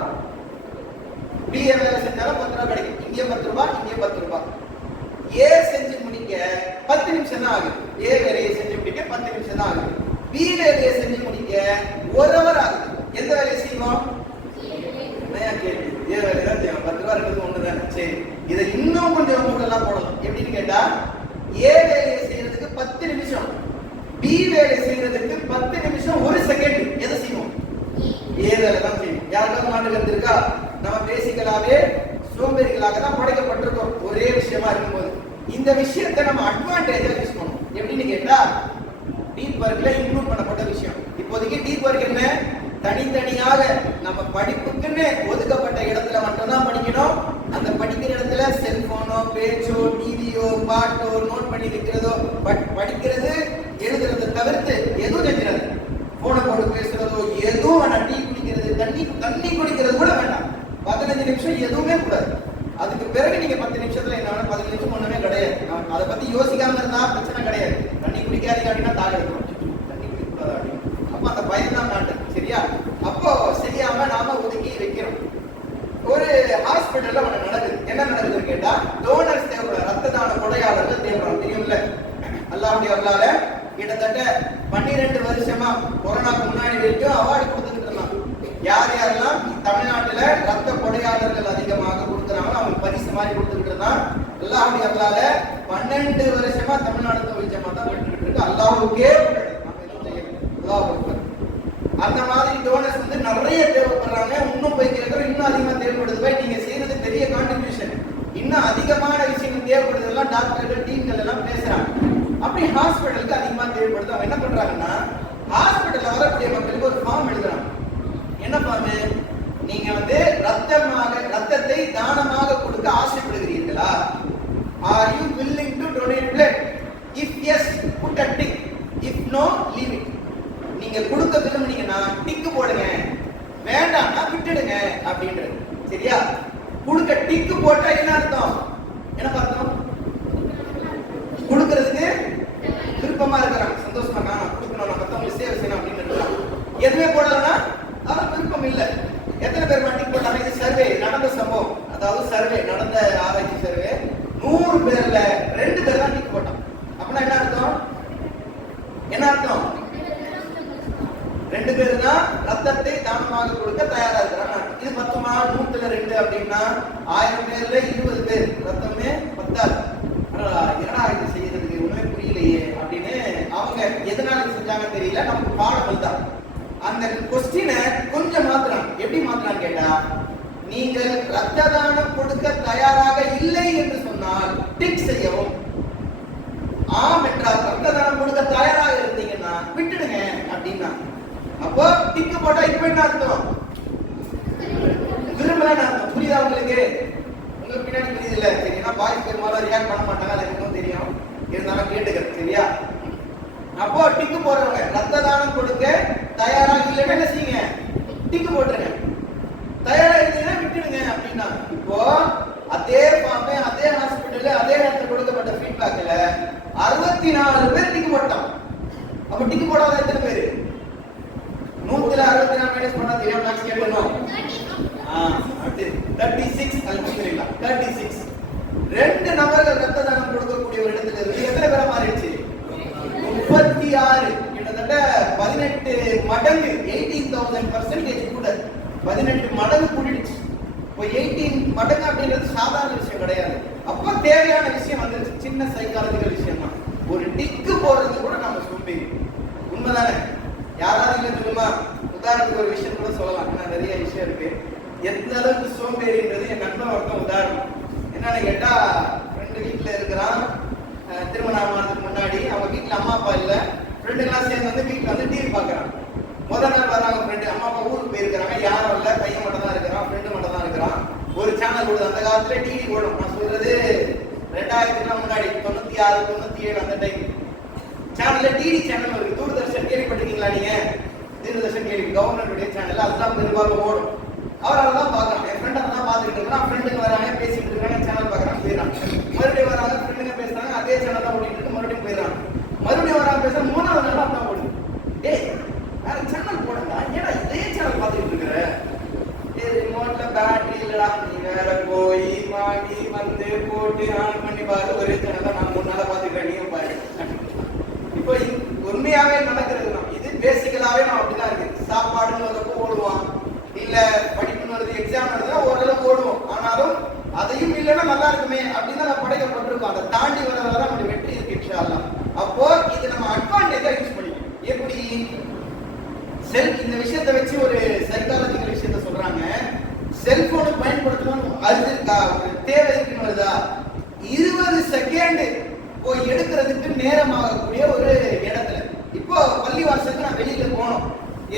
பி வேலை செஞ்சாலும் 10 ரூபாய் கிடைக்கும். இங்கே 10 ரூபாய், இங்கே 10 ரூபாய். ஏ செஞ்சு முடிக்க 10 நிமிஷம் தான் ஆகுது. ஏ வேலையை செஞ்சு முடிக்க 10 நிமிஷம் தான் ஆகுது. பி வேலையை செஞ்சு முடிக்க 1 ஹவர் ஆகுது. எந்த வேலையை செய்வோம்? கேள்வி. ஏ வேலை தான் செய்வோம். 10 ரூபாய் இருக்கிறது ஒண்ணுதான். சரி, இதை இன்னும் கொஞ்சம் மூடலாம் போடலாம். எப்படின்னு கேட்டா, ஏ வேலையை செய்யறதுக்கு 10 நிமிஷம், பி வேலை செய்யறதுக்கு 10 நிமிஷம் 1 செகண்ட். எதை செய்வோம்? ஏ வேலை தான் செய்வோம். யாருக்காவது மாட்டு கருத்து இருக்கா? நம்ம பேசிக்கலாவே சோம்பேறிகளாக தான் படைக்கப்பட்டிருக்கோம் ஒரே விஷயமா இருக்கும்போது. இந்த விஷயத்தை நம்ம அட்வான்டேஜா யூஸ் பண்ணணும். எப்படின்னு கேட்டா, டீப் ஒர்க்ல இன்க்ளூட் பண்ணப்பட்ட விஷயம். இப்போதைக்கு டீப் ஒர்க் என்ன? தனித்தனியாக நம்ம படிப்புக்குன்னு ஒதுக்கப்பட்ட இடத்துல மட்டும்தான் படிக்கணும். அந்த படிக்கிற இடத்துல செல்போனோ, பேச்சோ, டிவியோ, பாட்டோ, நோட் பண்ணி வைக்கிறதோ, படிக்கிறது எழுதுறதை தவிர்த்து எதுவும் செஞ்சிடாது. போனை போட்டு பேசுறதோ எதுவும் வேண்டாம். டீ குடிக்கிறது, தண்ணி குடிக்கிறது கூட வேண்டாம். 15 நிமிஷம் எதுவுமே கூடாது. அதுக்கு பிறகு நீங்க 10 நிமிஷத்துல என்ன 15 நிமிஷம் ஒண்ணுமே கிடையாது. அதை பத்தி யோசிக்காம இருந்தா பிரச்சனை கிடையாது. தண்ணி குடிக்காதீங்க அப்படின்னா தாகம் எடுக்கும், தண்ணி குடிக்கூடாது அப்படின்னு. அப்ப அந்த பயம் தான் நாட்டு. சரியா? அப்போ செய்யாம நாம ஒதுக்கி வைக்கிறோம். ஒரு ஹாஸ்பிட்டல்ல ஒண்ணு நடக்குது. என்ன நடக்குதுன்னு கேட்டா, டோனர்ஸ் தேவைப்படுற, ரத்த தான கொடையாளர்கள் தேவைப்படுறாங்க. தெரியும்ல, அல்லாஹ்வுடைய அருளால கிட்டத்தட்ட 12 வருஷமா கொரோனாக்கு முன்னாடி வரைக்கும் அவார்டு கொடுத்துட்டு இருந்தாங்க. அல்லாஹ்வுடைய அருளால 12 வருஷமா தமிழ்நாடு தௌஹீத் ஜமாத் தான் வெற்றிட்டு இருக்கு. அல்லாஹ்வுக்கே நாம எதுவும் செய்யல. அல்லாஹ் அக்பர். அந்த மாதிரி டோனர்ஸ் வந்து நிறைய தேவைப்படுறாங்க. இன்னும் போய் கேட்கறோம், இன்னும் அதிகமா தேவைப்படுது. போய் நீங்க செய்யறது பெரிய கான்ட்ரிபியூஷன். இன்னும் அதிகமான விஷயங்கள் தேவைப்படுறதெல்லாம் டாக்டர்கள் டீம்கள் எல்லாம் பேசுறாங்க. அப்படி ஹாஸ்பிட்டலுக்கு அதிகமா தேவைப்படுது. அவங்க என்ன பண்றாங்கன்னா, ஹாஸ்பிட்டல்ல வரக்கூடிய மக்களுக்கு ஒரு ஃபார்ம் எழுதுறாங்க. என்ன ஃபார்ம்? நீங்க வந்து ரத்தத்தை தானமாக கொடுக்க ஆசைப்படுகிறீர்களா? Are you willing to donate blood? If yes, put a tick. If no, leave it. நீங்க கொடுக்க விரும்புனீங்கன்னா டிக் போடுங்க, வேண்டாம்னா விட்டுடுங்க அப்படின்றது. சரியா? கொடுக்க டிக் போட்டா என்ன அர்த்தம்? என்ன அர்த்தம்? கொடுக்கிறதுக்கு விருப்பமா இருக்கிறாங்க, சந்தோஷமா நான் கொடுக்கணும், நான் மத்தவங்களுக்கு சேவை செய்யணும் அப்படின்னு இருக்காங்க. எதுவுமே போடலன்னா அவர் விருப்பம் இல்லை. எத்தனை பேர் டிக் போட்டாங்க? இது சர்வே நடந்த சம்பவம், அதாவது சர்வே நடந்த ஆராய்ச்சி சர்வே. 100 பேர்ல 2 பேர் தான் டிக் போட்டான். அப்படின்னா என்ன அர்த்தம்? என்ன அர்த்தம்? 2 பேர் தான் ரத்தத்தை தானமாக கொடுக்க தயாரா இருக்கிறாங்க. இது 10 100ல 2 அப்படின்னா 1000 பேர்ல 20 பேர் ரத்தமே பத்தாது. என்னடா இது செய்யறதுக்கு ஒண்ணுமே புரியலையே அப்படின்னு அவங்க எதனால செஞ்சாங்க தெரியல. நமக்கு பாடம் தான். அந்த கொஸ்டினை கொஞ்சம் மாத்துறாங்க. எப்படி மாத்துறாங்க கேட்டா, நீங்கள் ரத்த தானம் கொடுக்க தயாராக இல்லை என்று சொன்னால் டிக் செய்யவும், ஆம் என்றால் ரத்த தானம் கொடுக்க தயாராக இருந்தீங்கன்னா விட்டுடுங்க அப்படின்னா. அப்போ டிக் போட்டா இப்ப என்ன அர்த்தம்? விரும்பலன்னு அர்த்தம். புரியுதா உங்களுக்கு? உங்களுக்கு பின்னாடி புரியுது இல்ல? சரியா? பாய்ஸ் பெரும்பாலும் ரியாக்ட் பண்ண மாட்டாங்க, அது எனக்கும் தெரியும். இருந்தாலும் கேட்டுக்கிறேன். சரியா? அப்போ டிக் போடுறவங்க ரத்த தானம் கொடுக்க தயாரா இல்லைன்னா என்ன செய்யுங்க? டிக் போட்டுருங்க. தயாரா இருந்தீங்கன்னா விட்டுடுங்க அப்படின்னா. இப்போ அதே ஃபார்மே அதே ஹாஸ்பிட்டல்ல அதே நேரத்தில் கொடுக்கப்பட்ட ஃபீட்பேக்ல 64 பேர் டிக் போட்டான். அப்ப டிக் போடாத எத்தனை பேர்? 100ல 64 மைனஸ் பண்ணா தெரியும். மேக்ஸ் கேட்கணும். 36 அல்ஹம்துலில்லாஹ் 36. 2 நபர்கள் ரத்த தானம் கொடுக்கக்கூடிய ஒரு இடத்துல இருந்து எத்தனை பேரா மாறிடுச்சு? 36. கிட்டத்தட்ட 18 மடங்கு, 18,000% கூட 18 மடங்கு கூடிடுச்சு. இப்போ 18 மடங்கு அப்படின்றது சாதாரண விஷயம் கிடையாது. அப்போ தேவையான விஷயம் வந்துருச்சு. சின்ன சைக்காலஜிக்கல் விஷயம் தான். ஒரு டிக்கு போடுறது கூட நம்ம சோம்பேறி. உண்மைதானே? யாராவது இல்லை சொல்லுமா? உதாரணத்துக்கு ஒரு விஷயம் கூட சொல்லலாம். ஏன்னா நிறைய விஷயம் இருக்கு. எந்த அளவுக்கு சோம்பேறின்றது என் நண்பன் ஒருத்தன் உதாரணம். என்னன்னு கேட்டா, 2 வீட்டுல இருக்கிறான். திருமணம் ஆகிறதுக்கு முன்னாடி அவங்க வீட்டுல அம்மா அப்பா இல்ல. ஃப்ரெண்டுங்கெல்லாம் சேர்ந்து வந்து வீட்டுல வந்து டிவி பாக்குறாங்க. முதல் நாள் வராங்க ஃப்ரெண்டு, அம்மா அப்பா ஊருக்கு போயிருக்கிறாங்க. யாரும் இல்ல, பையன் மட்டும் தான் இருக்கிறான், ஃப்ரெண்டு மட்டும் தான் இருக்கிறான். ஒரு சேனல் ஓடுது. அந்த காலத்துல டிவி ஓடும். நான் சொல்றது 2000க்கு முன்னாடி 96 97 அந்த டைம். சேனல்ல டிடி சேனல் இருக்கு. தூர்தர்ஷன் கேள்விப்பட்டிருக்கீங்களா நீங்க? தூர்தர்ஷன் கேள்வி கவர்மெண்ட் சேனல், அதுதான் பெரும்பாலும் ஓடும். அவரால் தான் பார்க்கலாம். என் ஃப்ரெண்ட் அதான் பார்த்துட்டு இருக்கான். ஃப்ரெண்டுங்க வராங்க, பேசிட்டு இருக்காங்க, சேனல் பார்க்கறாங்க, போயிடறாங்க. மறுபடியும் வராங்க, ஃப்ரெண்டுங்க பேசுறாங்க, அதே சேனல் தான் ஓடிட்டு இருக்கு, மறுபடியும் போயிடறாங்க. மறுபடியும் வராங்க, பேசுறாங்க, 3வது நாள் தான் ஓடுது. டேய் வேற சேனல் போடுங்க, ஏன்னா இதே சேனல் பார்த்துட்டு இருக்கிற? ரிமோட்ல பேட்டரி இல்லடா, நீ வேற போய் வாங்கி வந்து போட்டு ஆன் பண்ணி பாரு. ஒரே சேனல் தான் நான் 3 நாளா பார்த்துக்கிறேன், நீங்க பாரு. இப்போ உண்மையாவே நடக்கிறது தான். இது பேசிக்கலாவே நான் அப்படிதான் இருக்கு. சாப்பாடுன்னு வரப்போ ஓடுவான், இல்ல படிப்புன்னு வருது, எக்ஸாம் வருதுன்னா ஓரளவு ஓடுவோம். ஆனாலும் அதையும் இல்லைன்னா நல்லா இருக்குமே அப்படின்னு நான் படைக்கப்பட்டிருக்கோம். அதை தாண்டி வரதால நம்மளுடைய வெற்றி இருக்கு இன்ஷா அல்லாஹ். அப்போ இது நம்ம அட்வான்டேஜா யூஸ் பண்ணிக்கணும். எப்படி? இந்த விஷயத்தை வச்சு ஒரு சைக்காலஜிக்கல் விஷயத்த சொல்றாங்க. செல்போனை பயன்படுத்தணும் அது இருக்கா, ஒரு தேவை இருக்குன்னு வருதா, 20 செகண்ட் போய் எடுக்கிறதுக்கு நேரமாகக்கூடிய ஒரு இடத்துல. இப்போ பள்ளிவாசலுக்கு நான் வெளியில போனோம்,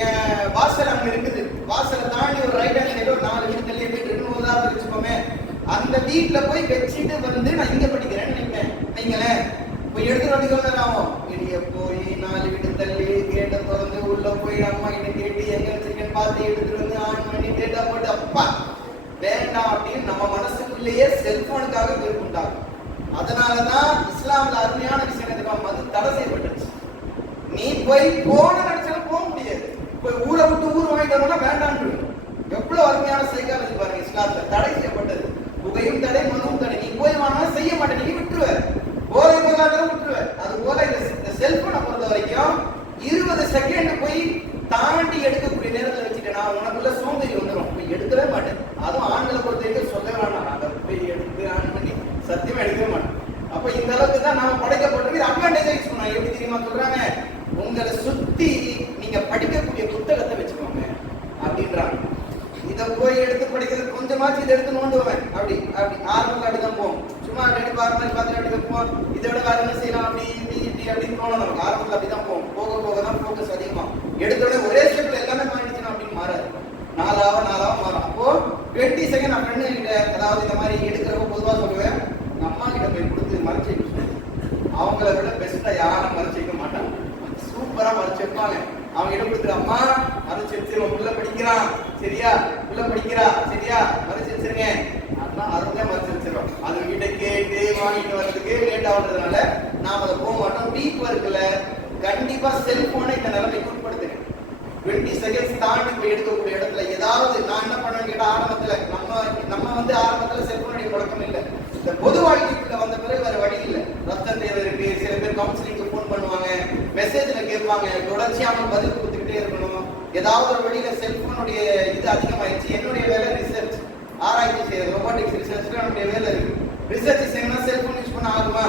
என் வாசல் அங்க இருக்குது. வாசலை தாண்டி ஒரு ரைட் ஹேண்ட் சைடு ஒரு 4 வீடு தள்ளி போயிட்டு இருக்குன்னு உதாரணம் வச்சுக்கோமே. அந்த வீட்டுல போய் வச்சுட்டு வந்து நான் இங்க படிக்கிறேன்னு நினைப்பேன் வைங்களேன். போய் எடுத்து வந்து ஆகும். வெளியே போய் 4 வீடு தள்ளி கேட்ட திறந்து உள்ள போய் அம்மா கிட்ட கேட்டு எங்க வச்சிருக்கேன்னு பார்த்து எடுத்துட்டு வந்து ஆன் பண்ணி டேட்டா போட்டு அப்பா வேண்டாம் அப்படின்னு நம்ம மனசுக்குள்ளேயே செல்போனுக்காக விரும்புண்டாகும். அதனாலதான் இஸ்லாம்ல அருமையான விஷயம் எதுவும் அது தடை செய்யப்பட்டுச்சு. நீ போய் போன நினைச்சாலும் போக முடியாது. போய் ஊரை விட்டு ஊர் வாங்கிட்டோம்னா வேண்டான்னு. எவ்வளவு அருமையான சைக்காலஜி பாருங்க. இஸ்லாம்ல தடை செய்யப்பட்டது. புகையும் தடை, மதுவும் தடை. நீ போய் வாங்கினா செய்ய மாட்டேன், நீ விட்டுருவ. போதை பொருளாதாரம் விட்டுருவ. அது போல இந்த செல்போனை பொறுத்த வரைக்கும் 20 செகண்ட் போய் தாண்டி எடுக்கக்கூடிய நேரத்தில் வச்சுட்டேன்னா உனக்குள்ள சோம்பேறி வந்துடும். போய் எடுக்கவே மாட்டேன். அதுவும் ஆண்களை பொறுத்த வரைக்கும் சொல்ல வேணாம். அதை போய் எடுத்து ஆன் பண்ணி சத்தியமா எடுக்கவே மாட்டேன். போய் எடுத்து படிக்கிறது கொஞ்சமாச்சு இதை எடுத்து நோண்டுவேன். அப்படி ஆரம்பத்தில் அப்படிதான் போவோம். சும்மா ரெடி பாரு மாதிரி பார்த்து அப்படி வைப்போம். இதை விட வேற என்ன செய்யலாம் அப்படி அப்படின்னு தோணும் நமக்கு. ஆரம்பத்தில் அப்படிதான் போவோம். போக போக தான் ஃபோக்கஸ் அதிகமாக. எடுத்த உடனே ஒரே ஸ்டெப்ல எல்லாமே மாறிடுச்சுன்னா அப்படின்னு மாறாது. நாலாவா மாறும். அப்போ 20 செகண்ட் நான் ஃப்ரெண்டு கிட்ட, அதாவது இந்த மாதிரி எடுக்கிறப்ப பொதுவாக சொல்லுவேன், எங்கள் அம்மா கிட்ட போய் கொடுத்து மறைச்சு வைக்க. அவங்கள விட பெஸ்டா யாரும் மறைச்சு வைக்க மாட்டாங்க. சூப்பரா மறைச்சு வைப்பாங்க. அவங்க இடம் கொடுத்துரு, அம்மா மறைச்சு வச்சிருவோம், உள்ள படிக்கிறான் சரியா, உள்ள படிக்கிறா சரியா, மறைச்சு வச்சிருங்க. அதெல்லாம் அருமையா மறைச்சு வச்சிருவோம். அது கிட்ட கேட்டு வாங்கிட்டு வர்றதுக்கு லேட் ஆகுறதுனால நாம அதை போக மாட்டோம். டீப் ஒர்க்ல கண்டிப்பா செல்போனை இந்த நிலைமைக்கு உட்படுத்துங்க. 20 செகண்ட்ஸ் தாண்டி போய் எடுக்கக்கூடிய இடத்துல ஏதாவது நான் என்ன பண்ணுவேன்னு கேட்டா, ஆரம்பத்துல நம்ம வந்து ஆரம்பத்துல செல்போனுடைய பழக்கம் இல்லை. இந்த பொது வாழ்க்கைக்குள்ள வந்த பிறகு வேற வழி இல்லை. ரத்த தேவை இருக்கு, சில பேர் கவுன்சிலிங்க்கு போன் பண்ணுவாங்க, மெசேஜ்ல கேட்பாங்க, தொடர்ச்சியாக பதில் கொடுத்துக்கிட்டே இருக்கணும். ஏதாவது ஒரு வழியில செல்போனுடைய இது அதிகமாயிடுச்சு. என்னுடைய வேலை ரிசர்ச், ஆராய்ச்சி செய்யறது, ரொபோட்டிக்ஸ் ரிசர்ச்ல என்னுடைய வேலை இருக்கு. ரிசர்ச் செய்யணும்னா செல்போன் யூஸ் பண்ண ஆகுமா?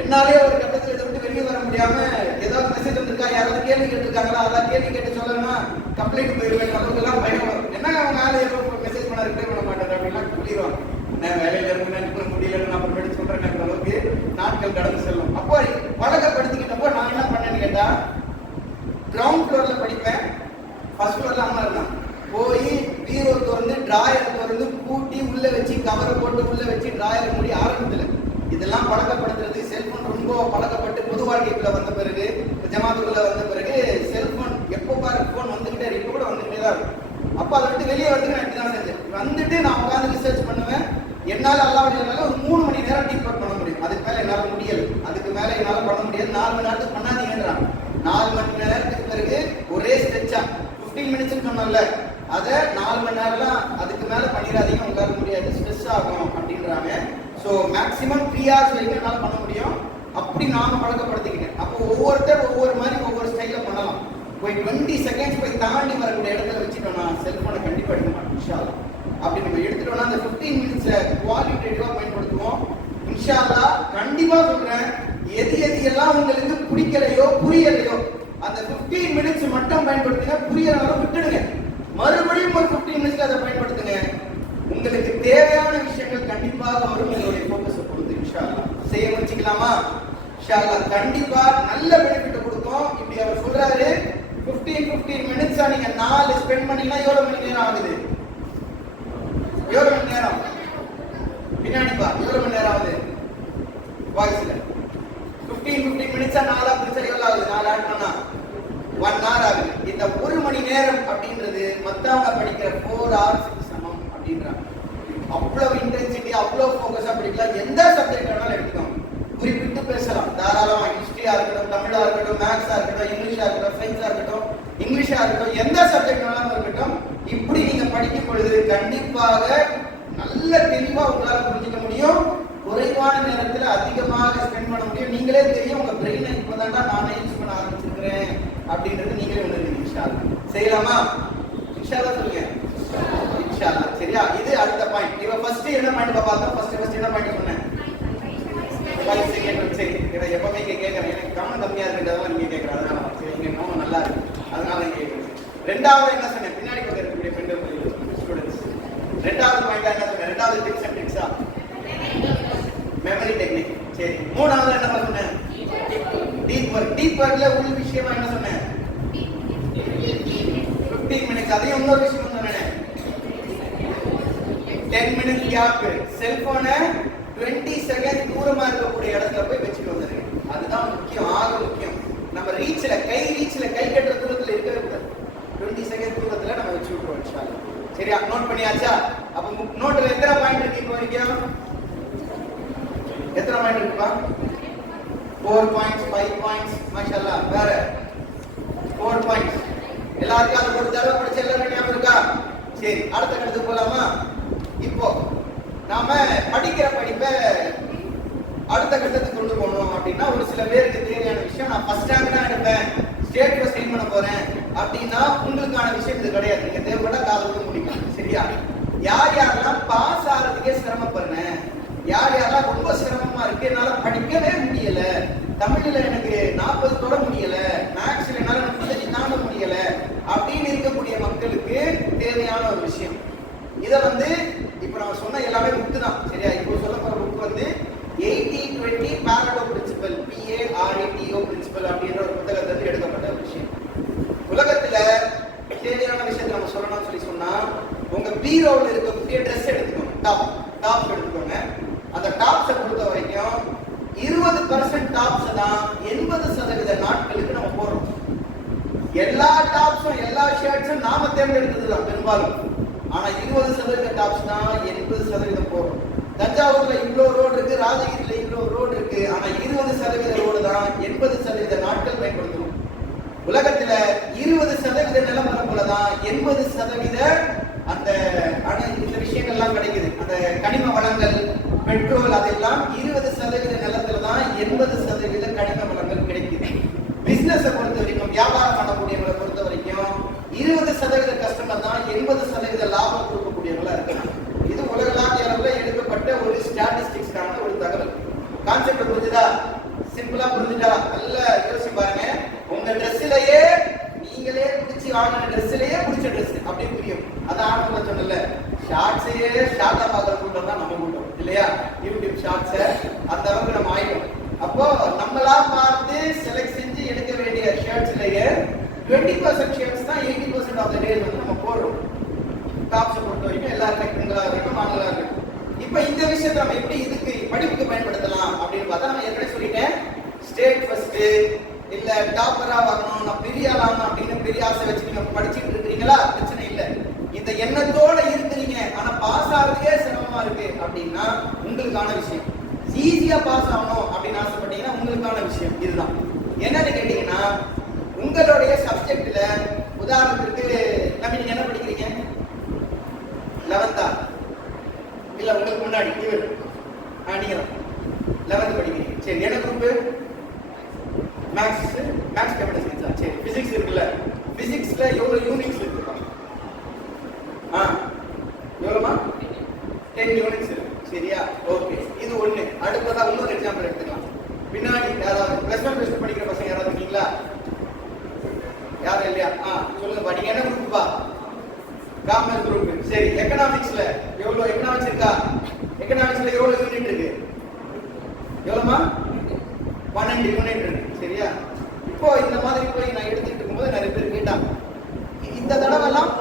என்னாலே ஒரு கட்டத்தில் இதை விட்டு வெளியே வர முடியாம ஏதாவது மெசேஜ் வந்திருக்கா, யாராவது கேள்வி கேட்டிருக்காங்களா, அதான் கேள்வி கேட்டு சொல்லணும்னா கம்ப்ளைண்ட் போயிருவேன். அளவுக்கு எல்லாம் பயம் வரும். என்ன அவங்க மேலே மெசேஜ் பண்ண ரிப்ளை பண்ண மாட்டேன் அப்படின்னா சொல்லிடுவாங்க. என்ன வேலையில இருக்கு முடியல, நான் அப்புறமேட்டு சொல்றேன் அளவுக்கு நாட்கள் கடந்து செல்லும். அப்போ பழக்கப்படுத்திக்கிட்டப்போ நான் என்ன பண்ணேன்னு கேட்டா, கிரவுண்ட் ஃப்ளோர்ல படிப்பேன். ஃபர்ஸ்ட் ஃப்ளோர்ல அம்மா இருந்தான். போய் பீரோ திறந்து டிராயர் திறந்து பூட்டி உள்ள வச்சு கவரை போட்டு உள்ள வச்சு டிராயர் மூடி ஆரம்பத்துல இதெல்லாம் பழக்கப்படுத்துறது. செல்போன் ரொம்ப பழக்கப்பட்டு பொது வாழ்க்கைக்குள்ள வந்த பிறகு, ஜமாத்துக்குள்ள வந்த பிறகு செல்போன் எப்போ பாரு போன் வந்துகிட்டே இருக்கு, இப்போ கூட வந்துகிட்டே தான் இருக்கும். அப்போ அதை விட்டு வெளியே வந்து நான் இப்படிதான் செஞ்சேன். வந்துட்டு நான் உட்காந்து ரிசர்ச் பண்ணுவேன். என்னால் அல்லாஹ்வுடைய ஒரு 3 மணி நேரம் டீப் ஒர்க் பண்ண முடியும். அதுக்கு மேல என்னால முடியல. அதுக்கு மேல என்னால பண்ண முடியாது. 4 மணி நேரத்துக்கு பண்ணாதீங்கன்றான். 4 மணி நேரத்துக்கு பிறகு ஒரே ஸ்ட்ரெச்சா 15 மினிட்ஸ் சொன்னோம்ல, அதை 4 மணி நேரம் அதுக்கு மேல பண்ணிடாதீங்க, உங்களால முடியாது, ஸ்ட்ரெஸ் ஆகும் அப்படின்றாங்க. ஸோ மேக்ஸிமம் 3 hours வரைக்கும் என்னால் பண்ண முடியும். அப்படி நாம பழக்கப்படுத்திக்கிட்டேன். அப்போ ஒவ்வொருத்தர் ஒவ்வொரு மாதிரி ஒவ்வொரு ஸ்டைல பண்ணலாம். போய் 20 செகண்ட்ஸ் போய் தாண்டி வரக்கூடிய இடத்துல வச்சுட்டோம்னா செல்போனை கண்டிப்பா எடுக்க மாட்டோம் இன்ஷா அல்லாஹ். அப்படி நம்ம எடுத்துட்டோம்னா அந்த 15 மினிட்ஸை குவாலிட்டேட்டிவா பயன்படுத்துவோம் இன்ஷா அல்லாஹ். கண்டிப்பா சொல்றேன், எது எல்லாம் உங்களுக்கு பிடிக்கலையோ புரியலையோ அந்த 15 மினிட்ஸ் மட்டும் பயன்படுத்துங்க. புரியறனால விட்டுடுங்க. மறுபடியும் ஒரு 15 மினிட்ஸ்ல அதை பயன்படுத்துங்க. உங்களுக்கு தேவையான விஷயங்கள் கண்டிப்பாக வரும். உங்களுடைய ஃபோக்கஸை பொறுத்து இன்ஷா அல்லாஹ் செய்ய முயற்சிக்கலாமா? இன்ஷா அல்லாஹ் கண்டிப்பா நல்ல பெனிஃபிட் கொடுக்கும். இப்படி அவர் சொல்றாரு, 15 மினிட்ஸா நீங்க 4 ஸ்பெண்ட் பண்ணீங்கன்னா எவ்வளவு மணி நேரம் ஆகுது? எவ்வளவு மணி நேரம்? பின்னாடிப்பா எவ்வளவு மணி நேரம் ஆகுது? வாய்ஸ்ல 15 மினிட்ஸா 4 பிரிச்சா எவ்வளவு ஆகுது? 4 ஆட் பண்ணா 1 hour ஆகுது. இந்த 1 மணி நேரம் அப்படின்றது மத்தவங்க படிக்கிற 4 hours சமம் அப்படின்றாங்க. அவ்வளவு இன்டென்சிட்டி, அவ்வளவு ஃபோக்கஸா படிக்கலாம். எந்த சப்ஜெக்ட் வேணாலும் எடுத்துக்கோங்க, குறிப்பிட்டு பேசலாம் தாராளமா. ஹிஸ்டரியா இருக்கட்டும், தமிழா இருக்கட்டும், மேக்ஸா இருக்கட்டும், இங்கிலீஷா இருக்கட்டும், சயின்ஸா இருக்கட்டும், இங்கிலீஷா இருக்கட்டும், எந்த சப்ஜெக்ட் வேணாலும் இருக்கட்டும். இப்படி நீங்க படிக்கும் பொழுது கண்டிப்பாக நல்ல தெளிவா உங்களால புரிஞ்சுக்க முடியும். குறைவான நேரத்துல அதிகமாக ஸ்பெண்ட் பண்ண முடியும். நீங்களே தெரியும், உங்க பிரெயினை இப்பதான்டா நானே யூஸ் பண்ண ஆரம்பிச்சிருக்கிறேன் அப்படின்றது நீங்களே உணர்வீங்க. இன்ஷா அல்லாஹ் செய்யலாமா? இன்ஷா அல்லாஹ் சொல்லுங்க. இன்ஷா அல்லாஹ் சரியா? இது அடுத்த பாயிண்ட். இவ ஃபர்ஸ்ட் என்ன பாயிண்ட் பார்த்தோம்? ஃபர்ஸ்ட் என்ன பாயிண்ட் சொன்னேன்? 5 செகண்ட். சரி, இதை எப்பவுமே கேட்கறேன். எனக்கு கவனம் கம்மியா இருக்கிறதெல்லாம் நீங்க கேட்கறேன். அதனால சரி, நீங்க கவனம் நல்லா இருக்கு, அதனால நீங்க கேட்கறேன். ரெண்டாவது என்ன சொன்னேன்? பின்னாடி கொண்டு இருக்கக்கூடிய ஸ்டூடெண்ட்ஸ் ரெண்டாவது பாயிண்ட் என்ன சொன்னேன்? ரெண்டாவது டிப்ஸ் அண்ட் ட்ரிக்ஸா மெமரி டெக்னிக். சரி, மூணாவது என்ன சொன்னேன்? Deep work. டீப் ஒர்க்ல உள் விஷயமா என்ன சொன்னேன்? 15 மினிட்ஸ். அதையும் இன்னொரு விஷயம் சொன்னேன், 10 மினிட்ஸ் கேப். செல்போனை 20 செகண்ட் தூரமா இருக்கக்கூடிய இடத்துல போய் வச்சுட்டு வந்துருங்க. அதுதான் முக்கியம், ஆக முக்கியம். நம்ம ரீச்ல, கை ரீச்ல, கை கட்டுற தூரத்துல இருக்கவே கூடாது. 20 செகண்ட் தூரத்துல நம்ம வச்சு விட்டுருவோம் இன்ஷா அல்லாஹ். சரியா? நோட் பண்ணியாச்சா? அப்ப நோட்ல எத்தனை பாயிண்ட் இருக்கு இப்போ வரைக்கும்? எத்தனை பாயிண்ட் இருக்குப்பா? 4 பாயிண்ட்ஸ், 5 பாயிண்ட்ஸ். மாஷாஅல்லாஹ். வேற 4 பாயிண்ட்ஸ். எல்லாருக்கும் அதை ஒரு தடவை படிச்ச எல்லாரும் ஞாபகம் இருக்கா? சரி, அடுத்த கட்டத்துக்கு போலாமா? இப்போ நாம படிக்கிற படிப்பை அடுத்த கட்டத்துக்கு கொண்டு போகணும் அப்படின்னா ஒரு சில பேருக்கு தேவையான விஷயம், நான் ஃபர்ஸ்ட் ரேங்க் தான் எடுப்பேன், ஸ்டேட் ஃபர்ஸ்ட் வின் பண்ண போறேன் அப்படின்னா உங்களுக்கான விஷயம் இது கிடையாது. நீங்க தேவைப்பட்ட காலத்துக்கு முடிக்கலாம். சரியா? யார் யாரெல்லாம் பாஸ் ஆகிறதுக்கே சிரமப்படுறேன், யார் யாரெல்லாம் ரொம்ப சிரமமா இருக்கு, என்னால படிக்கவே முடியல, தமிழ்ல எனக்கு 40 தொட முடியல, மேக்ஸ்ல என்னால 35 தாண்ட முடியல அப்படின்னு இருக்கக்கூடிய மக்களுக்கு தேவையான ஒரு விஷயம் இதை வந்து இப்போ நான் சொன்ன எல்லாமே புக்கு தான் சரியா. இப்போ சொல்ல போற புக் வந்து 80-20 பாரடோ பிரின்சிபல், PARETO பிரின்சிபல் அப்படின்ற ஒரு புத்தகத்திலிருந்து எடுக்கப்பட்ட ஒரு விஷயம். உலகத்துல தேவையான விஷயத்தை நம்ம சொல்லணும்னு சொன்னா உங்க பீரோவில் இருக்கக்கூடிய ட்ரெஸ் எடுத்துக்கோங்க, டாப்ஸ் எடுத்துக்கோங்க. அந்த டாப்ஸை பொறுத்த வரைக்கும் 20% டாப்ஸ் தான் 80% நாட்களுக்கு நம்ம போடுறோம். எல்லா டாப்ஸும் எல்லா ஷர்ட்ஸும் நாம தேர்ந்தெடுத்தது தான் பெரும்பாலும். ஆனா 20% டாப்ஸ் தான் 80% போடுறோம். தஞ்சாவூர்ல இவ்வளவு ரோடு இருக்கு, ராஜகிரியில இவ்வளவு ரோடு இருக்கு. ஆனா 20% ரோடு தான் 80% நாட்கள் பயன்படுத்துறோம். உலகத்துல 20% நிலப்பரப்புல போலதான் 80% அந்த இந்த விஷயங்கள்லாம் கிடைக்குது. அந்த கனிம வளங்கள், பெட்ரோல், அதெல்லாம் 20% நிலத்துல தான் 80% கனிம வளங்கள் கிடைக்குது. பிசினஸை பொறுத்த வரைக்கும், வியாபாரம் பண்ணக்கூடியவங்களை பொறுத்த வரைக்கும் 20% கஸ்டமர் தான் 80% லாபம் கொடுக்கக்கூடியவங்களா இருக்காங்க. இது உலகளாவிய அளவில் எடுக்கப்பட்ட ஒரு ஸ்டாட்டிஸ்டிக்ஸ்க்கான ஒரு தகவல். கான்செப்ட் புரிஞ்சுதா? சிம்பிளா புரிஞ்சுதா? நல்லா யோசிச்சு பாருங்க. உங்க ட்ரெஸ்ஸிலேயே நீங்களே பிடிச்சி வாங்கின ட்ரெஸ்ஸிலேயே பிடிச்ச ட்ரெஸ் அப்படி புரியும். அதான் ஆரம்பத்தில் சொன்னல, ஷார்ட்ஸையே ஷார்ட்டா பார்க்குற கூட்டம் தான் நம்ம கூட்டம் இல்லையா? யூடியூப் ஷார்ட்ஸை அந்த அளவுக்கு நம்ம ஆயிடும். அப்போ நம்மளா பார்த்து செலக்ட் செஞ்சு எடுக்க வேண்டிய ஷர்ட்ஸ்லயே 20% ஷர்ட்ஸ் தான் 80% ஆஃப் த டேஸ் வந்து நம்ம போடுறோம். டாப்ஸை பொறுத்த வரைக்கும் எல்லாருக்கும் பெண்களா இருக்கட்டும், ஆண்களா இருக்கட்டும். இப்போ இந்த விஷயத்தை நம்ம எப்படி இதுக்கு படிப்புக்கு பயன்படுத்தலாம் அப்படின்னு பார்த்தா, நம்ம ஏற்கனவே சொல்லிட்டேன், ஸ்டேட் ஃபர்ஸ்ட் இல்ல டாப்பரா வாங்கணும், நான் பெரிய ஆளாகணும் அப்படின்னு பெரிய ஆசை வச்சு நீங்க படிச்சுட்டு இருக்கீங்களா? பிரச்சனை இல்லை. இந்த எண்ணத்தோட இருக்கிறீங்க, ஆனா பாஸ் ஆகுறதே சிரமமா இருக்கு அப்படின்னா உங்களுக்கான விஷயம். ஈஸியா பாஸ் ஆகணும் அப்படின்னு ஆசைப்பட்டீங்கன்னா உங்களுக்கான விஷயம் இதுதான். என்னன்னு கேட்டீங்கன்னா, உங்களுடைய சப்ஜெக்ட்ல உதாரணத்துக்கு நம்ம நீங்க என்ன படிக்கிறீங்க? 11th இல்ல உங்களுக்கு முன்னாடி இவர் நீங்க 11th படிக்கிறீங்க. சரி, என்ன குரூப்? Maths computer science. சரி, பிசிக்ஸ் இருக்குல்ல, பிசிக்ஸ்ல எவ்வளவு யூனிட்ஸ் இருக்கு? எவ்வளவுமா? 10 யூனிட்ஸ் இருக்கு. சரியா? ஓகே, இது ஒண்ணு. அடுத்ததா இன்னொரு எக்ஸாம்பிள் எடுத்துக்கலாம். பின்னாடி யாராவது +1 +2 படிக்கிற பசங்க யாராவது இருக்கீங்களா? யாரும் இல்லையா? சொல்லுங்க. நீங்க என்ன குரூப்பா? Commerce group. சரி, எக்கனாமிக்ஸ்ல எவ்வளவு எக்கனாமிக்ஸ் இருக்கா? எக்கனாமிக்ஸ்ல எவ்வளவு யூனிட் இருக்கு? எவ்வளவுமா? 12 யூனிட் இருக்கு. சரியா? இப்போ இந்த மாதிரி போய் நான் எடுத்துட்டு இருக்கும்போது நிறைய பேர் கேட்டாங்க, இந்த தடவை எல்லாம்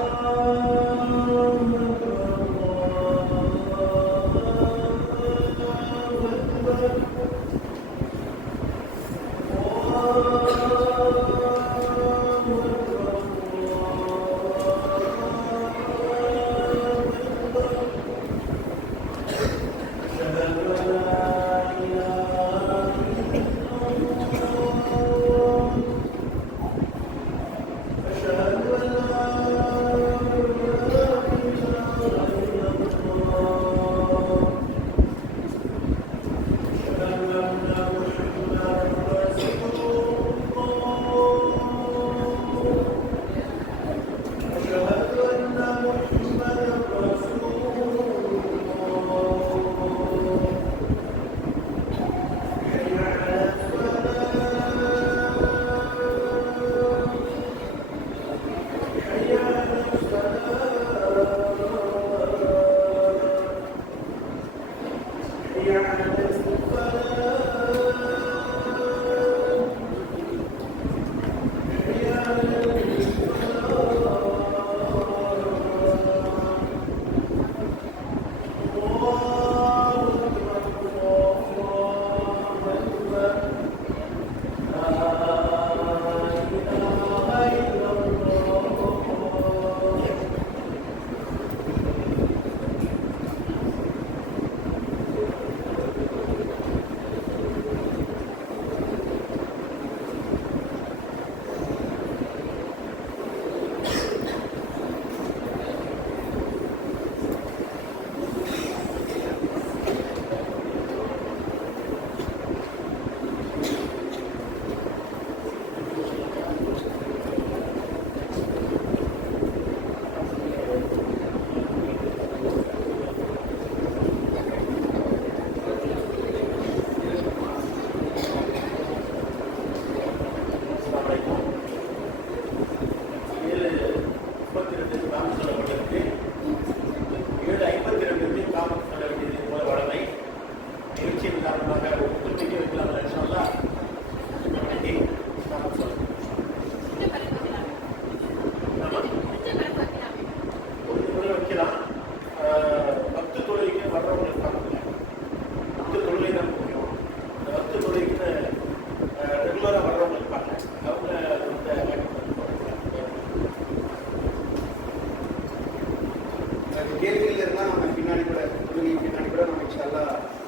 கேள்விகள் இருந்தால் நம்ம பின்னாடி கூட தொழுகை பின்னாடி கூட நம்ம இன்ஷால்லா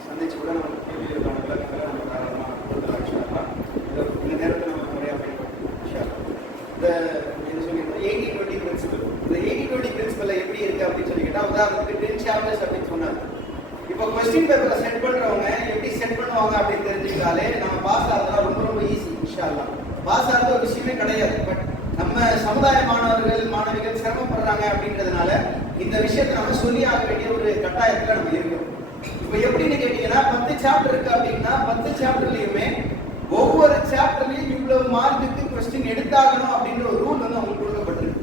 சந்திச்சு கூட நம்ம கேள்விகளுக்கான விளக்கங்களை நம்ம தாராளமாக கொடுக்கலாம் இன்ஷால்லா. இந்த நேரத்தை நம்ம முறையாக பயன்படுத்தணும் இன்ஷால்லா. இந்த என்ன சொல்லியிருந்தோம் 80-20 பிரின்சிபல். இந்த 80-20 பிரின்சிபல் எப்படி இருக்கு அப்படின்னு சொல்லி கேட்டால் உதாரணத்துக்கு 10 சாப்டர்ஸ் அப்படின்னு சொன்னாங்க. இப்போ கொஸ்டின் பேப்பரை செட் பண்றவங்க எப்படி செட் பண்ணுவாங்க அப்படின்னு தெரிஞ்சுக்கிட்டாலே நம்ம பாஸ் ஆகிறதுலாம் ரொம்ப ரொம்ப ஈஸி இன்ஷால்லா. பாஸ் ஆகிறது ஒரு விஷயமே கிடையாது. பட் நம்ம சமுதாய மாணவர்கள் மாணவிகள் சிரமப்படுறாங்க அப்படின்றதுனால இந்த விஷயத்தை நம்ம சொல்லி ஆக வேண்டிய ஒரு கட்டாயத்துல நம்ம இருக்கோம். இப்போ எப்படின்னு கேட்டீங்கன்னா 10 சாப்டர் இருக்கு அப்படின்னா 10 சாப்டர்லயுமே ஒவ்வொரு சாப்டர்லயும் இவ்வளவு மார்க்குக்கு கொஸ்டின் எடுத்தாகணும் அப்படின்ற ஒரு ரூல் வந்து அவங்களுக்கு கொடுக்கப்பட்டிருக்கு.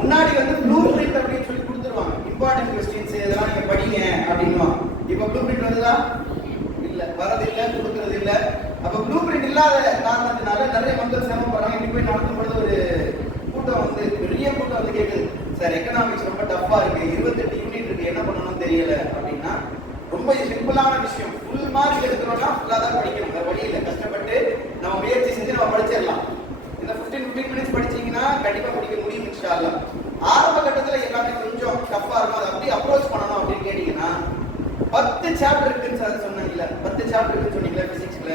முன்னாடி வந்து ப்ளூ பிரிண்ட் அப்படின்னு சொல்லி கொடுத்துருவாங்க. இம்பார்ட்டன்ட் கொஸ்டின்ஸ் இதெல்லாம் நீங்க படிங்க அப்படின்னுவாங்க. இப்போ ப்ளூ பிரிண்ட் வருதா? இல்ல, வரதில்லை, கொடுக்கறது இல்லை. அப்ப ப்ளூ பிரிண்ட் இல்லாத காரணத்தினால நிறைய மக்கள் சிரமப்படுறாங்க. இன்னைக்கு போய் நடத்தும் பொழுது ஒரு கூட்டம் வந்து பெரிய கூட்டம் வந்து கேட்குது, சார் எக்கனாமிக்ஸ் ரொம்ப டஃப்பா இருக்கு, 28 யூனிட் இருக்கு, என்ன பண்ணணும்னு தெரியல அப்படின்னா ரொம்ப சிம்பிளான விஷயம். ஃபுல் மார்க் எடுக்கிறோம்னா ஃபுல்லாக தான் படிக்கணும். வேற வழி இல்லை. கஷ்டப்பட்டு நம்ம முயற்சி செஞ்சு நம்ம படிச்சிடலாம். இந்த 15 மினிட்ஸ் படிச்சீங்கன்னா கண்டிப்பா படிக்க முடியும் இன்ஷால்லா. ஆரம்ப கட்டத்துல எல்லாமே கொஞ்சம் டஃப்பா இருக்கும். அதை அப்படி அப்ரோச் பண்ணணும் அப்படின்னு கேட்டீங்கன்னா 10 சாப்டர் இருக்குன்னு சார் சொன்னீங்கல்ல, 10 சாப்டர் இருக்குன்னு சொன்னீங்களா பிசிக்ஸ்ல,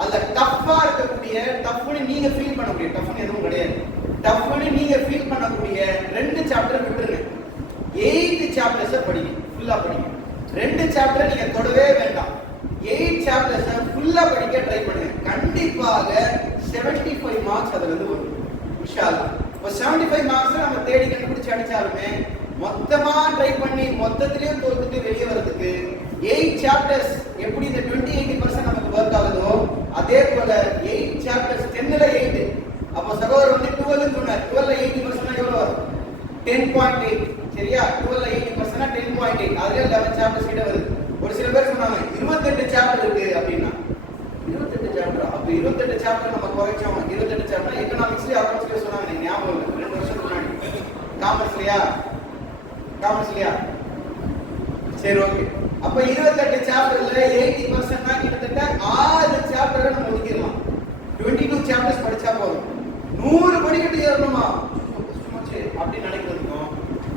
அதுல டஃப்பா இருக்கக்கூடிய டஃப்னு நீங்க ஃபீல் பண்ணக்கூடிய டஃப்னு எதுவும் கிடையாது. டஃப்னு நீங்க ஃபீல் பண்ணக்கூடிய 2 சாப்டர் விட்டுருங்க. 8 சாப்டர்ஸை படிங்க, ஃபுல்லா படிங்க. 2 சாப்டர் நீங்க தொடவே வேண்டாம். 8 சாப்டர்ஸை ஃபுல்லா படிக்க ட்ரை பண்ணுங்க. கண்டிப்பாக 75 மார்க்ஸ் அதுல இருந்து வரும் இன்ஷால்லா. இப்போ 75 மார்க்ஸ் நம்ம தேடி கண்டுபிடிச்சு அடிச்சாலுமே மொத்தமா ட்ரை பண்ணி மொத்தத்திலேயே தோத்துட்டு வெளியே வரதுக்கு 8 சாப்டர்ஸ் எப்படி இந்த 28% நமக்கு ஒர்க் ஆகுதோ அதே போல 8 சாப்டர்ஸ் 10ல 8. அப்போ சகோதரர் வந்து 12 சொன்னார். 12ல 80% எவ்வளவு வரும்? 10.8. சரியா? 12ல 80% 10.8. அதுல 11 சாப்டர்ஸ் கிட்ட வருது. ஒரு சில பேர் சொன்னாங்க 28 சாப்டர் இருக்கு அப்படின்னா 28 சாப்டர். அப்ப 28 சாப்டர் நம்ம குறைச்சோம். 28 சாப்டர் எக்கனாமிக்ஸ்லயே அக்கவுண்ட்ஸ்லயே சொன்னாங்க. நீங்க ஞாபகம் இல்லை, 2 வருஷத்துக்கு முன்னாடி. காமர்ஸ்லயா சரி, ஓகே. அப்ப 28 சாப்டர்ல 80% தான் கிட்டத்தட்ட 6 சாப்டரை நம்ம ஒதுக்கிடலாம். 22 சாப்டர்ஸ் படிச்சா போதும். 100 படிக்கட்டு ஏறணுமா அப்படி நினைக்கிறதுக்கும்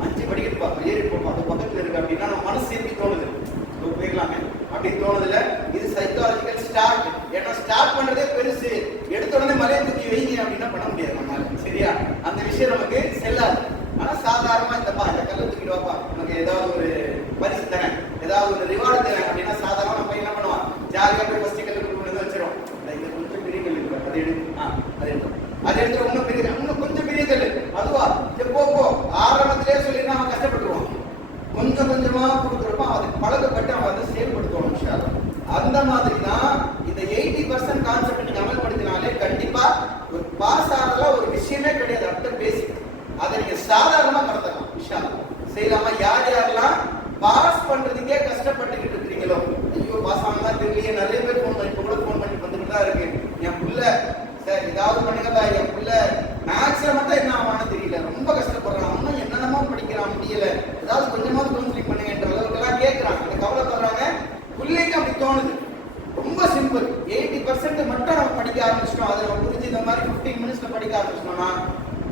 5 படிக்கட்டு பார்ப்போம் ஏறி போப்போம் அது பக்கத்துல இருக்கு அப்படின்னா நம்ம மனசு எப்படி தோணுது, போயிடலாமே அப்படின்னு தோணுதுல. இது சைக்காலஜிக்கல் ஸ்டார்ட். ஏன்னா ஸ்டார்ட் பண்றதே பெருசு. எடுத்த உடனே மலையை தூக்கி வைங்க அப்படின்னா பண்ண முடியாது நம்மளால. சரியா? அந்த விஷயம் நமக்கு செல்லாது. ஆனா சாதாரணமா இந்த கல்லை தூக்கிட்டு வாப்பா, நமக்கு ஏதாவது ஒரு பரிசு தரேன், ஏதாவது ஒரு ரிவார்டு தரேன் அப்படின்னா சாதாரண நம்ம என்ன பண்ணுவான், ஜாலியா போய் ஃபர்ஸ்ட் கல்லு கொண்டு வச்சிரும். இந்த கொஞ்சம் பெரிய கல் இருக்கு, அதை எடுத்து அதை எடுத்து இன்னும் பெரிய, இன்னும் கொஞ்சம் பெரிய கல், அதுவா போ ஆரம்பத்திலே சொல்லினா அவன் கஷ்டப்பட்டுருவான். கொஞ்சம் கொஞ்சமா கொடுக்குறப்ப அதுக்கு பழக்கப்பட்டு அவன் அதை செயல்படுத்துவான் இன்ஷால்லா. அந்த மாதிரி தான் இந்த 80% கான்செப்ட் நீங்க அமல்படுத்தினாலே கண்டிப்பா ஒரு பாஸ் ஆகிறதுல ஒரு விஷயமே கிடையாது. அடுத்த பேசிக் அதை நீங்க சாதாரணமா கடத்தலாம் இன்ஷால்லா. செய்யலாமா? யார் யாரெல்லாம் பாஸ் பண்றதுக்கே கஷ்டப்பட்டுக்கிட்டு இருக்கிறீங்களோ, ஐயோ பாஸ் ஆனா தெரியலையே, நிறைய பேர் ஃபோன் பண்ணி, இப்போ கூட ஃபோன் பண்ணி வந்துட்டு தான் இருக்கு, என் புள்ள சார் ஏதாவது பண்ணுங்கப்பா, என் புள்ள மேக்ஸ்ல மட்டும் என்ன ஆவான்னு தெரியல, ரொம்ப கஷ்டப்படுறான், இன்னும் என்னென்னமோ படிக்கிறான், முடியல, ஏதாவது கொஞ்சமாவது கவுன்சிலிங் பண்ணுங்கன்ற அளவுக்கு எல்லாம் கேட்கறாங்க. அந்த கவலைப்படுறாங்க. பிள்ளைக்கு அப்படி தோணுது. ரொம்ப சிம்பிள். 80% மட்டும் நம்ம படிக்க ஆரம்பிச்சிட்டோம். அதை நம்ம புரிஞ்சு இந்த மாதிரி 15 மினிட்ஸ்ல படிக்க ஆரம்பிச்சிட்டோம்னா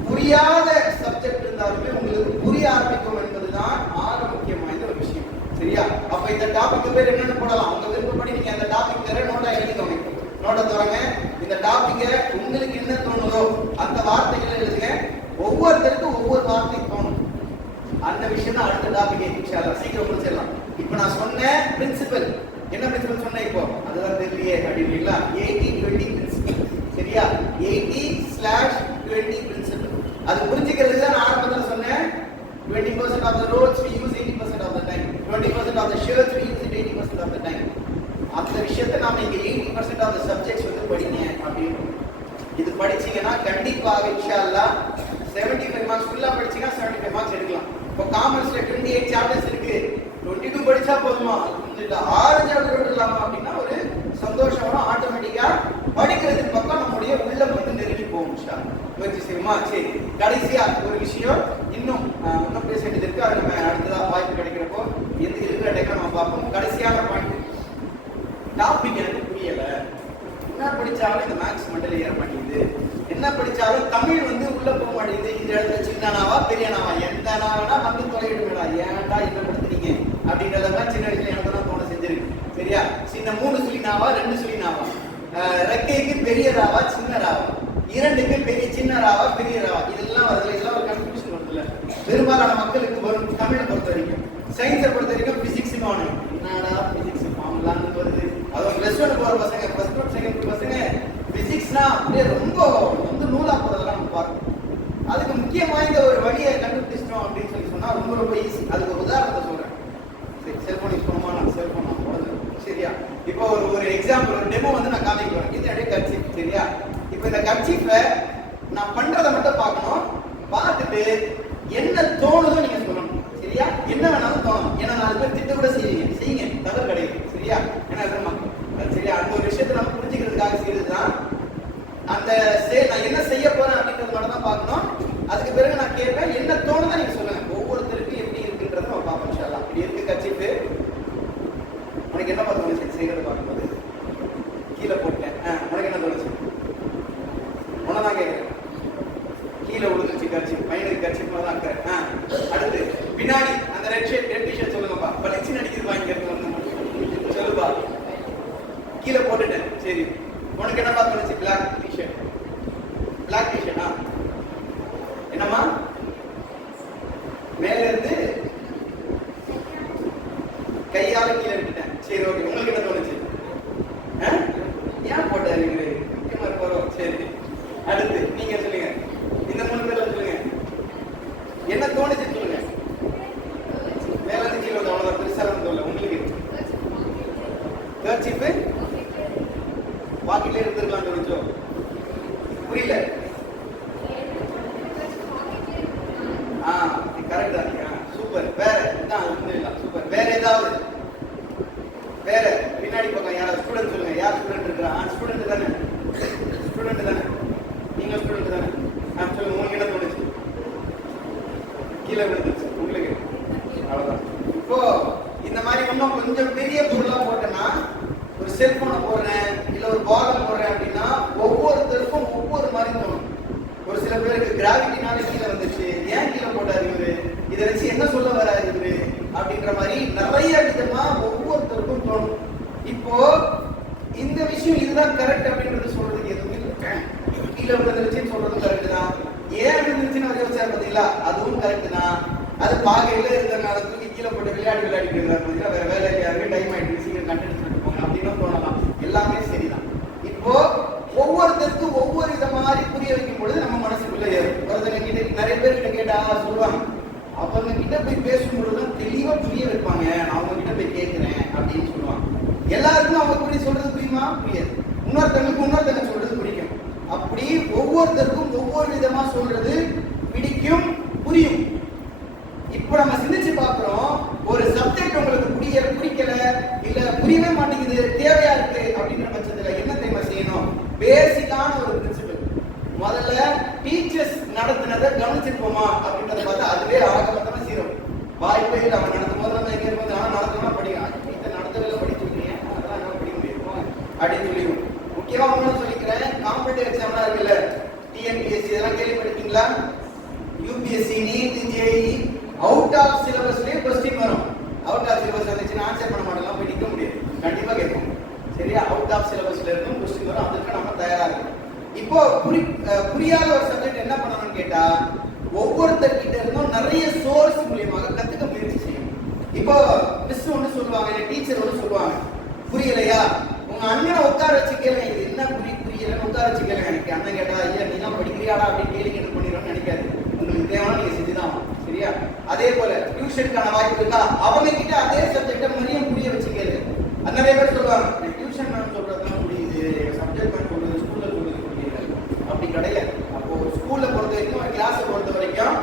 புரியாத சப்ஜெக்ட் இருந்தாலுமே உங்களுக்கு புரிய ஆரம்பிக்கும் என்பதுதான் ஆக முக்கியம் வாய்ந்த ஒரு விஷயம். சரியா? அப்ப இந்த டாபிக் பேர் என்னன்னு போடலாம். உங்க விருப்பப்படி நீங்க அந்த டாபிக் பேரை நோட்டா எழுதிக்கோங்க. நோட்டை தரங்க. இந்த டாபிக்கை உங்களுக்கு என்ன தோணுதோ அந்த வார்த்தைகளை எழுதுங்க. ஒவ்வொருத்தருக்கும் ஒவ்வொரு வார்த்தை தோணும். அந்த விஷயம் தான் அடுத்த டாபிக். இன்ஷால்லா சீக்கிரம் முடிச்சிடலாம். இப்ப நான் சொன்ன பிரின்சிபல் என்ன பிரின்சிபல் சொன்னேன் இப்போ அதுதான் தெரியலையே அப்படிங்களா? 80-20 பிரின்சிபல். சரியா? 80/20 பிரின்சிபல். அது புரிஞ்சுக்கிறதுக்கு தான் நான் ஆரம்பத்தில் சொன்னேன். 20% of the roads we use 80% of the time. 20% of the shirts we use 80% of the time. அந்த விஷயத்தை நாம இங்க 80% of the subjects வந்து படிங்க அப்படின்னு. இது படிச்சீங்கன்னா கண்டிப்பாக இன்ஷால்லா 75 மார்க்ஸ் ஃபுல்லா படிச்சீங்கன்னா 75 மார்க்ஸ் எடுக்கலாம். இப்போ காமர்ஸ்ல 28 சாப்டர்ஸ் இருக்கு, 22 படிச்சா போதுமா? இல்ல 6 சாப்டர் விடலாமா அப்படின்னா ஒரு சந்தோஷமா ஆட்டோமேட்டிக்கா படிக்கிறதுக்கு பக்கம் நம்முடைய உள்ளம் வந்து நெருங்கி போகும். இன்ஷால்லா முயற்சி செய்யுமா? சரி, கடைசியா ஒரு விஷயம் இன்னும் பேச வேண்டியது இருக்கு. அது நம்ம அடுத்ததா வாய்ப்பு கிடைக்கிறப்போ எந்த இருக்கிற டைம்ல நம்ம பார்ப்போம். கடைசியான பாயிண்ட், டாபிக் எனக்கு புரியல, என்ன படிச்சாலும் இந்த மேக்ஸ் மண்டல ஏற மாட்டேங்குது, என்ன படிச்சாலும் தமிழ் வந்து உள்ள போக மாட்டேங்குது, இந்த இடத்துல சின்னனாவா பெரியனாவா எந்த நாவனா வந்து தொலையிடுங்களா, ஏன்டா இந்த இந்த 3 சுழி நாவா 2 சுழி நாவா, ரெக்கைக்கு பெரிய ராவா சின்ன ராவா, 2க்கு பெரிய சின்ன ராவா பெரிய ராவா, இதெல்லாம் வருது. இதெல்லாம் ஒரு கன்ஃபியூஷன் வருதுல்ல பெரும்பாலான மக்களுக்கு வரும். தமிழை பொறுத்த வரைக்கும், சயின்ஸை பொறுத்த வரைக்கும் பிசிக்ஸ் என்னடா பிசிக்ஸ் ஃபார்முலான்னு வருது. அதுவும் +1 போற பசங்க, ஃபர்ஸ்ட் குரூப் செகண்ட் குரூப் பசங்க பிசிக்ஸ்னா அப்படியே ரொம்ப வந்து நூலா போறதெல்லாம் நம்ம பார்க்கணும். அதுக்கு முக்கியம் வாய்ந்த ஒரு வழியை கண்டுபிடிச்சிட்டோம் அப்படின்னு சொன்னா ரொம்ப ரொம்ப ஈஸி. அதுக்கு ஒரு உதாரணத்தை சொல்றேன். சரி, செல்போன் யூஸ் பண்ணுமா? நான் செல்போன் நான் போடுறது சரியா. இப்போ ஒரு எக்ஸாம்பிள், ஒரு டெமோ வந்து நான் காமிக்க போறேன். இது அப்படியே கர்ச்சீஃப் சரியா. இப்போ இந்த கர்ச்சீஃபை நான் பண்றதை மட்டும் பார்க்கணும். பார்த்துட்டு என்ன தோணுதோ நீங்க சொல்லணும் சரியா. என்ன வேணாலும் தோணும். ஏன்னா 4 பேர் திட்ட கூட செய்யுங்க தவறு கிடையாது சரியா. ஏன்னா சரியா, அந்த ஒரு விஷயத்தை நம்ம புரிஞ்சுக்கிறதுக்காக செய்யறதுதான். அந்த நான் என்ன செய்ய போறேன் அப்படின்றது மட்டும் தான் பார்க்கணும். அதுக்கு பிறகு நான் கேட்பேன், என்ன தோணுதோ நீங்க சொல்லுங்க. ஒவ்வொருத்தருக்கும் எப்படி இருக்குன்றத நம்ம பார்ப்போம் இன்ஷாஅல்லாஹ். இப்படி இருக்கு கர்ச்சீஃப், உனக்கு என்ன தோணுச்சு செய்யறது பார்க்கும்போது? கீழே போட்டேன், உனக்கு என்ன தோணுச்சு? உனதான் கேட்கிறேன். கீழே விழுந்துச்சு கர்ச்சீஃப், பையனுக்கு கர்ச்சீஃப் தான் இருக்கிறேன். அடுத்து பின்னாடி அந்த ரெட் டிஷர்ட் சொல்லுங்கப்பா, பளிச்சு நடிக்கிறது வாங்கிக்கிறது வந்து சொல்லுப்பா. கீழே போட்டுட்டேன் சரி, உனக்கு என்னப்பா தோணுச்சு? பிளாக் டிஷர்ட்டா என்னம்மா? மேல இருந்து கையால கீழே விட்டுட்டேன் சரி ஓகே. உங்களுக்கு என்ன தோணுச்சு? ஏன் போட்டாரு போறோம் சரி. அடுத்து நீங்க சொல்லுங்க, இந்த 3 பேர்ல சொல்லுங்க என்ன தோணுச்சு சொல்லுங்க. மேல இருந்து கீழே வந்து அவ்வளவுதான், பெருசா தோணல உங்களுக்கு. கர்ச்சீஃப் பாக்கெட்ல இருந்திருக்கலாம் தோணுச்சோ? புரியல. கரெக்ட் தான், சூப்பர். வேற சூப்பர். வேற ஏதாவது வேற பின்னாடி பக்கம் யாராவது ஸ்டூடெண்ட் சொல்லுங்க. யார் ஸ்டூடெண்ட் இருக்கிறா? ஸ்டூடெண்ட் தானே, நீங்க ஸ்டூடெண்ட் தானே. சொல்லுங்க, உங்களுக்கு என்ன தோணுச்சு? கீழே விழுந்துச்சு உங்களுக்கு, அவ்வளவுதான். இப்போ இந்த மாதிரி இன்னும் கொஞ்சம் பெரிய பொருளா போட்டேன்னா, ஒரு செல்போனை போடுறேன் இல்ல ஒரு பால் போடுறேன் அப்படின்னா ஒவ்வொருத்தருக்கும் ஒவ்வொரு மாதிரி தோணும். ஒரு சில பேருக்கு கிராவிட்டினால கீழே வந்துச்சு, ஏன் கீழே போட்டாரு இவரு, இதை வச்சு என்ன சொல்ல வராரு இவரு அப்படின்ற மாதிரி நிறைய விதமா ஒவ்வொருத்தருக்கும் தோணும். இப்போ இந்த விஷயம் இதுதான் கரெக்ட் அப்படின்றது சொல்றதுக்கு எதுவுமே இல்லை. கீழே விழுந்துருச்சுன்னு சொல்றதும் கரெக்ட் தான், ஏன் விழுந்துருச்சுன்னு யோசிச்சாரு பார்த்தீங்களா, அதுவும் கரெக்ட் தான். அது பாகையில இருந்தனால தூக்கி கீழே போட்டு விளையாடிட்டு இருந்தாரு. வேற வேலை யாருக்கு டைம் ஆயிட்டு சீக்கிரம் கண்டென்ட் சொல்லிட்டு போங்க அப்படின்னு தோணலாம். எல்லாமே சரிதான். இப்போ ஒவ்வொருத்தருக்கும் ஒவ்வொரு வித மாதிரி புரிய வைக்கும் பொழுது நம்ம மனசுக்குள்ள ஏறும். ஒருத்தங்க கிட்ட நிறைய பேர்கிட்ட கேட்டா சொல்லுவாங்க, அவங்க கிட்ட போய் பேசும்பொழுதும் தெளிவா புரிய வைப்பாங்க, நான் அவங்க கிட்ட போய் கேட்கிறேன் அப்படின்னு சொல்லுவாங்க. எல்லாருக்கும் அவங்க புரிய சொல்றது புரியுமா? புரியாது. இன்னொருத்தங்க சொல்றது பிடிக்கும். அப்படி ஒவ்வொருத்தருக்கும் ஒவ்வொரு விதமா சொல்றது பிடிக்கும், புரியும். இப்போ நம்ம சிந்திச்சு பார்க்கிறோம், ஒரு சப்ஜெக்ட் உங்களுக்கு பிடிக்கல இல்ல புரியவே மாட்டேங்குது, தேவையா இருக்கு அப்படின்ற பட்சத்துல என்ன தெரியுமா செய்யணும்? பேசிக்கான ஒரு பிரின்சிபல். முதல்ல டீச்சர்ஸ் நடத்தினதை கவனிச்சிருப்போமா அப்படின்றத பார்த்தா அதுவே ஆகமத்தமா சீரும். வாய்ப்பே இல்லை, அவன் நடத்தும் போது நம்ம எங்க இருந்து நடத்தணும்னா படிக்கலாம், இதை நடத்தவில்லை படிச்சுருக்கீங்க அதெல்லாம் என்ன படிக்க முடியும் அப்படின்னு சொல்லிடுவோம். முக்கியமா ஒண்ணு சொல்லிக்கிறேன், காம்படிட்டிவ் எக்ஸாம்லாம் இருக்குல்ல, டிஎன்பிஎஸ்சி இதெல்லாம் கேள்விப்பட்டிருக்கீங்களா? UPSC, NEET, JEE out of சிலபஸ்லயே கொஸ்டின் வரும். அவுட் ஆஃப் சிலபஸ் வந்துச்சுன்னா ஆன்சர் பண்ண மாட்டோம், போய் நிற்க முடியாது, கண்டிப்பா கேட்கும் சரியா. அவுட் ஆஃப் சிலபஸ்ல இருக்கும் கொஸ்டின் வரும், அதுக்கு நம்ம தயாரா இருக்கணும். இப்போ புரியாத ஒரு சப்ஜெக்ட் என்ன பண்ணணும்னு கேட்டா, ஒவ்வொருத்தர்கிட்ட இருந்தும் நிறைய சோர்ஸ் மூலியமாக கத்துக்க முயற்சி செய்யணும். இப்போ மிஸ் ஒன்று சொல்லுவாங்க, இல்லை டீச்சர் ஒன்று சொல்லுவாங்க, புரியலையா உங்க அண்ணனை உட்கார வச்சு கேளுங்க, இது என்ன புரியலன்னு உட்கார வச்சு கேளுங்க. எனக்கு அண்ணன் கேட்டா ஐயா நீ தான் படிக்கிறியாடா அப்படின்னு கேள்வி கேட்டு பண்ணிடுறோம்னு நினைக்காது. உங்களுக்கு தேவையான நீங்க செஞ்சுதான் சரியா. அதே போல டியூஷனுக்கான வாய்ப்பு இருக்கா, அவங்க கிட்ட அதே சப்ஜெக்ட மரியம் புரிய வச்சு கேளு. நிறைய பேர் சொல்லுவாங்க, டியூஷன் மேம் சொல்றதுலாம் புரியுது, சப்ஜெக்ட் மேம் சொல்றது ஸ்கூல்ல சொல்றது புரியுது. அப்படி கிடையாது. அப்போ ஸ்கூல்ல பொறுத்த வரைக்கும் ஒரு கிளாஸை பொறுத்த வரைக்கும்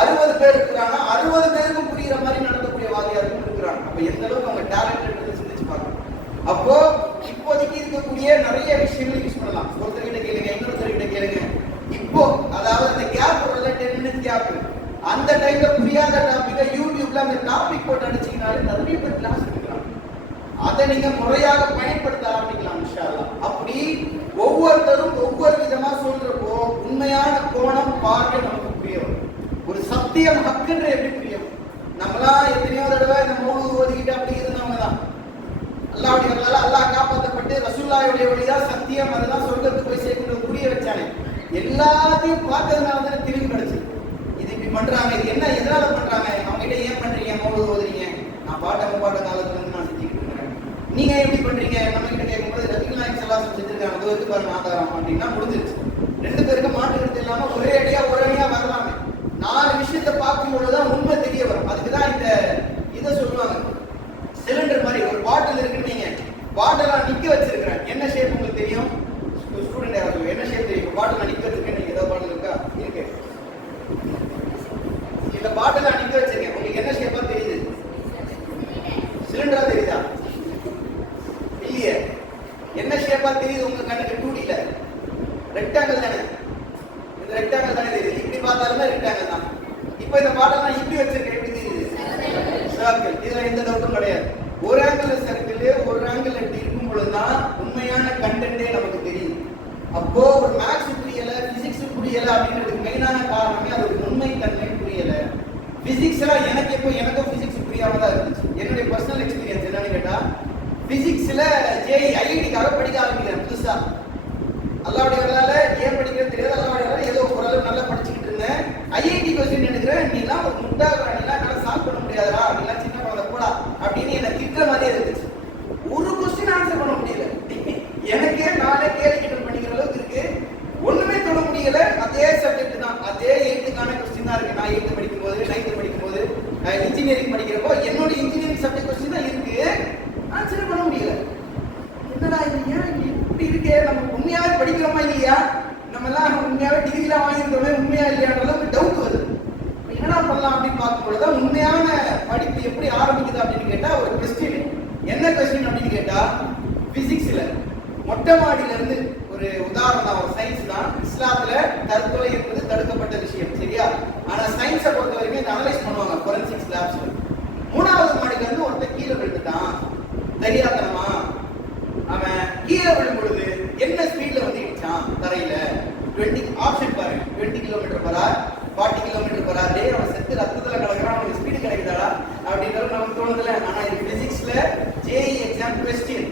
60 பேர் இருக்கிறாங்க, 60 பேருக்கும் புரியுற மாதிரி நடத்தக்கூடிய வாதியாரும் இருக்கிறாங்க. அப்ப எந்த அளவுக்கு அவங்க டேலண்ட் சிந்திச்சு பார்க்கணும். அப்போ இப்போதைக்கு இருக்கக்கூடிய நிறைய விஷயங்களை யூஸ் பண்ணலாம். ஒருத்தர்கிட்ட கேளுங்க, இன்னொருத்தர்கிட்ட கேளுங்க. இப்போ அதாவது அந்த கேப் ஒரு 10 மினிட்ஸ் கேப், அந்த டைம்ல புரியாத டாபிக்கை யூடியூப்ல அந்த டாபிக் போட்டு அடிச்சீங்கனாலே நிறைய பேர் கிளாஸ் எடுக்கிறாங்க. அதை நீங்க முறையாக பயன்படுத்த ஆரம்பிக்கலாம் இன்ஷா அல்லாஹ். அப்படி ஒவ்வொருத்தரும் ஒவ்வொரு விதமா சொல்றப்போ உண்மையான கோணம் பார்வை நமக்கு புரியும். ஒரு சத்தியம் ஹக்குன்ற எப்படி புரியும்? நம்மளாம் எத்தனையோ தடவை இந்த மௌலூத் ஓதிக்கிட்டு அப்படி இருந்தவங்க தான். அல்லாஹ்வுடைய அல்லாஹ் கஷ்டப்பட்டு ரசூலுல்லாஹ்வுடைய வழிதான் சத்தியம், அதுதான் சொர்க்கத்துக்கு போய் சேர்க்கணும் புரிய வச்சானே. எல்லாத்தையும் பார்த்ததுனால தானே தெளிவு கிடைச்சது. இது இப்படி பண்றாங்க, இது என்ன எதனால பண்றாங்க, அவங்க கிட்ட ஏன் பண்றீங்க, மௌலூத் ஓதுறீங்க, நான் பாட்ட காலத்துல இருந்து நான் செஞ்சுக்கிட்டு இருக்கிறேன், நீங்க எப்படி பண்றீங்க நம்ம கிட்ட கேட்கும்போது ரசூலுல்லாஹி ஸல்லல்லாஹு அலைஹி வஸல்லம் செஞ்சிருக்காங்க, அது வந்து பாருங்க ஆதாரம் அப்படின்னா முடிஞ்சிருச்சு. ரெண்டு பேருக்கு மாற்றுக்கிறது இல்லாம ஒரே அடியா வரலாமே. 4 விஷயத்தை பார்க்கும் பொழுதுதான் உண்மை தெரிய வரும். அதுக்குதான் இந்த இதை சொல்லுவாங்க, சிலிண்டர் மாதிரி ஒரு பாட்டில் இருக்குன்னு நீங்க பாட்டிலா நிக்க வச்சிருக்கிறேன், என்ன ஷேப் உங்களுக்கு தெரியும்? ஸ்டூடெண்ட் யாராவது என்ன ஷேப் தெரியும்? பாட்டில் நிக்க வச்சிருக்கேன், நீங்க ஏதாவது பாட்டில் இருக்கா? இருக்கு. இந்த பாட்டில் நிக்க வச்சிருக்கேன், உங்களுக்கு என்ன ஷேப்பா தெரியுது? சிலிண்டரா தெரியுதா? இல்லையே. என்ன ஷேப்பா தெரியுது உங்க கண்ணுக்கு? 2Dல ரெக்டாங்கிள் தானே, இந்த ரெக்டாங்கிள் தானே தெரியுது. இப்படி பார்த்தாலுமே ரெக்டாங்கிள் தான். இப்போ இந்த பாட்டில் நான் இப்படி வச்சிருக்கேன், எப்படி தெரியுது? சர்க்கிள். இதுல எந்த டவுட்டும் கிடையாது. ஒரு ஆங்கிள் சர்க்கிள், ஒரு ஆங்கிள் இப்படி இருக்கும் பொழுதுதான் உண்மையான கண்டென்ட்டே நமக்கு தெரியும். அப்போ ஒரு மேத்ஸ் புரியல, பிசிக்ஸ் புரியல அப்படின்றதுக்கு மெயினான காரணமே அது உண்மை தன்மை புரியல. பிசிக்ஸ்ல எனக்கும் பிசிக்ஸ் புரியாம தான் இருந்துச்சு. என்னுடைய பர்சனல் எக்ஸ்பீரியன்ஸ் என்னன்னு கேட்டா, பிசிக்ஸ்ல ஐஐடிக்காக படிக்க ஆரம்பிக்கிறேன் புதுசா. அல்லாவுடைய வரலால ஏன் படிக்கிறது தெரியாது, அல்லாவுடைய வரலால ஏதோ ஓரளவு நல்லா படிச்சுக்கிட்டு இருந்தேன். ஐஐடி கொஸ்டின் எடுக்கிறேன், நீலாம் ஒரு முட்டாளா, நீலாம் என்னால சால்வ் பண்ண முடியாதா, நீலாம் சின்ன குழந்தை போடா அப்படின்னு என்ன திட்டுற மாதிரியே இருந்துச்சு. ஒரு கொஸ்டின் ஆன்சர் பண்ண முடியல. எனக்கே நானே கேள்வி கிண்டல் பண்ணிக்கிற அளவுக்கு இருக்கு. ஒண்ணுமே தொட முடியல. அதே சப்ஜெக்ட் தான், அதே 8க்கான கொஸ்டின் தான் இருக்கு. நான் 8th படிக்கும்போது 9th படிக்கும்போது இன்ஜினியரிங் படிக்கிறப்போ என்னோட இன்ஜினியரிங் சப்ஜெக்ட் கொஸ்டின் தான் இருக்கு, ஆன்சர் பண்ண முடியல. என்னடா இது, ஏன் இப்படி இருக்கே, நம்ம உண்மையாவே படிக்கிறோமா இல்லையா, நம்ம எல்லாம் உண்மையாவே டிகிரிலாம் வாங்கியிருக்கோமே உண்மையா இல்லையான்ற அளவுக்கு டவுட் வருது. என்னடா பண்ணலாம் அப்படின்னு பார்க்கும்பொழுது உண்மையான படிப்பு எப்படி ஆரம்பிக்குது அப்படின்னு கேட்டா ஒரு கொஸ்டின். என்ன கொஸ்டின் அப்படின்னு கேட்டா, பிசிக்ஸ்ல மொட்டை மாடியில இருந்து ஒரு உதாரணம் தான், ஒரு சயின்ஸ் தான். இஸ்லாத்துல தற்கொலை என்பது தடுக்கப்பட்ட விஷயம், சரியா? ஆனா சயின்ஸை பொறுத்த வரைக்கும் இதை அனலைஸ் பண்ணுவாங்க ஃபோரன்சிக்ஸ் லேப்ஸ்ல. 3வது மாடியில இருந்து ஒருத்தர் கீழே விழுந்துட்டான், தெரியாதனமா. அவன் கீழே விழும் பொழுது என்ன ஸ்பீட்ல வந்து இடிச்சான் தரையில? 20 ஆப்ஷன் பாருங்க, 20 km/h, 40 km/h. டேய், அவன் செத்து ரத்தத்துல கலக்குறான், அவனுக்கு ஸ்பீடு கிடைக்குதாடா அப்படின்றது நமக்கு தோணுதுல. ஆனா இது பிசிக்ஸ்ல ஜேஇ எக்ஸாம் கொஸ்டின்.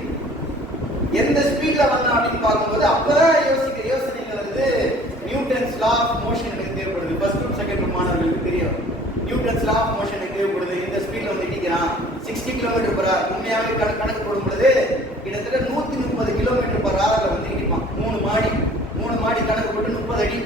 எந்த ஸ்பீட்ல வந்தான் அப்படின்னு பார்க்கும்போது அப்பதான் யோசனையில வந்து நியூட்டன்ஸ் லா ஆஃப் மோஷன் எனக்கு தேவைப்படுது. ஃபர்ஸ்ட் குரூப் செகண்ட் குரூப் மாணவர்களுக்கு தெரியும் நியூட்டன்ஸ் லா ஆஃப் மோஷன் எனக்கு தேவைப்படுது. இந்த ஸ்பீட்ல வந்து இடிக்கிறான் 60 km/h. உண்மையாவே கணக்கு போடும் பொழுது கிட்டத்தட்ட 130 km/h வந்து இடிப்பான். 3 மாடி கணக்கு போட்டு 30 அடி.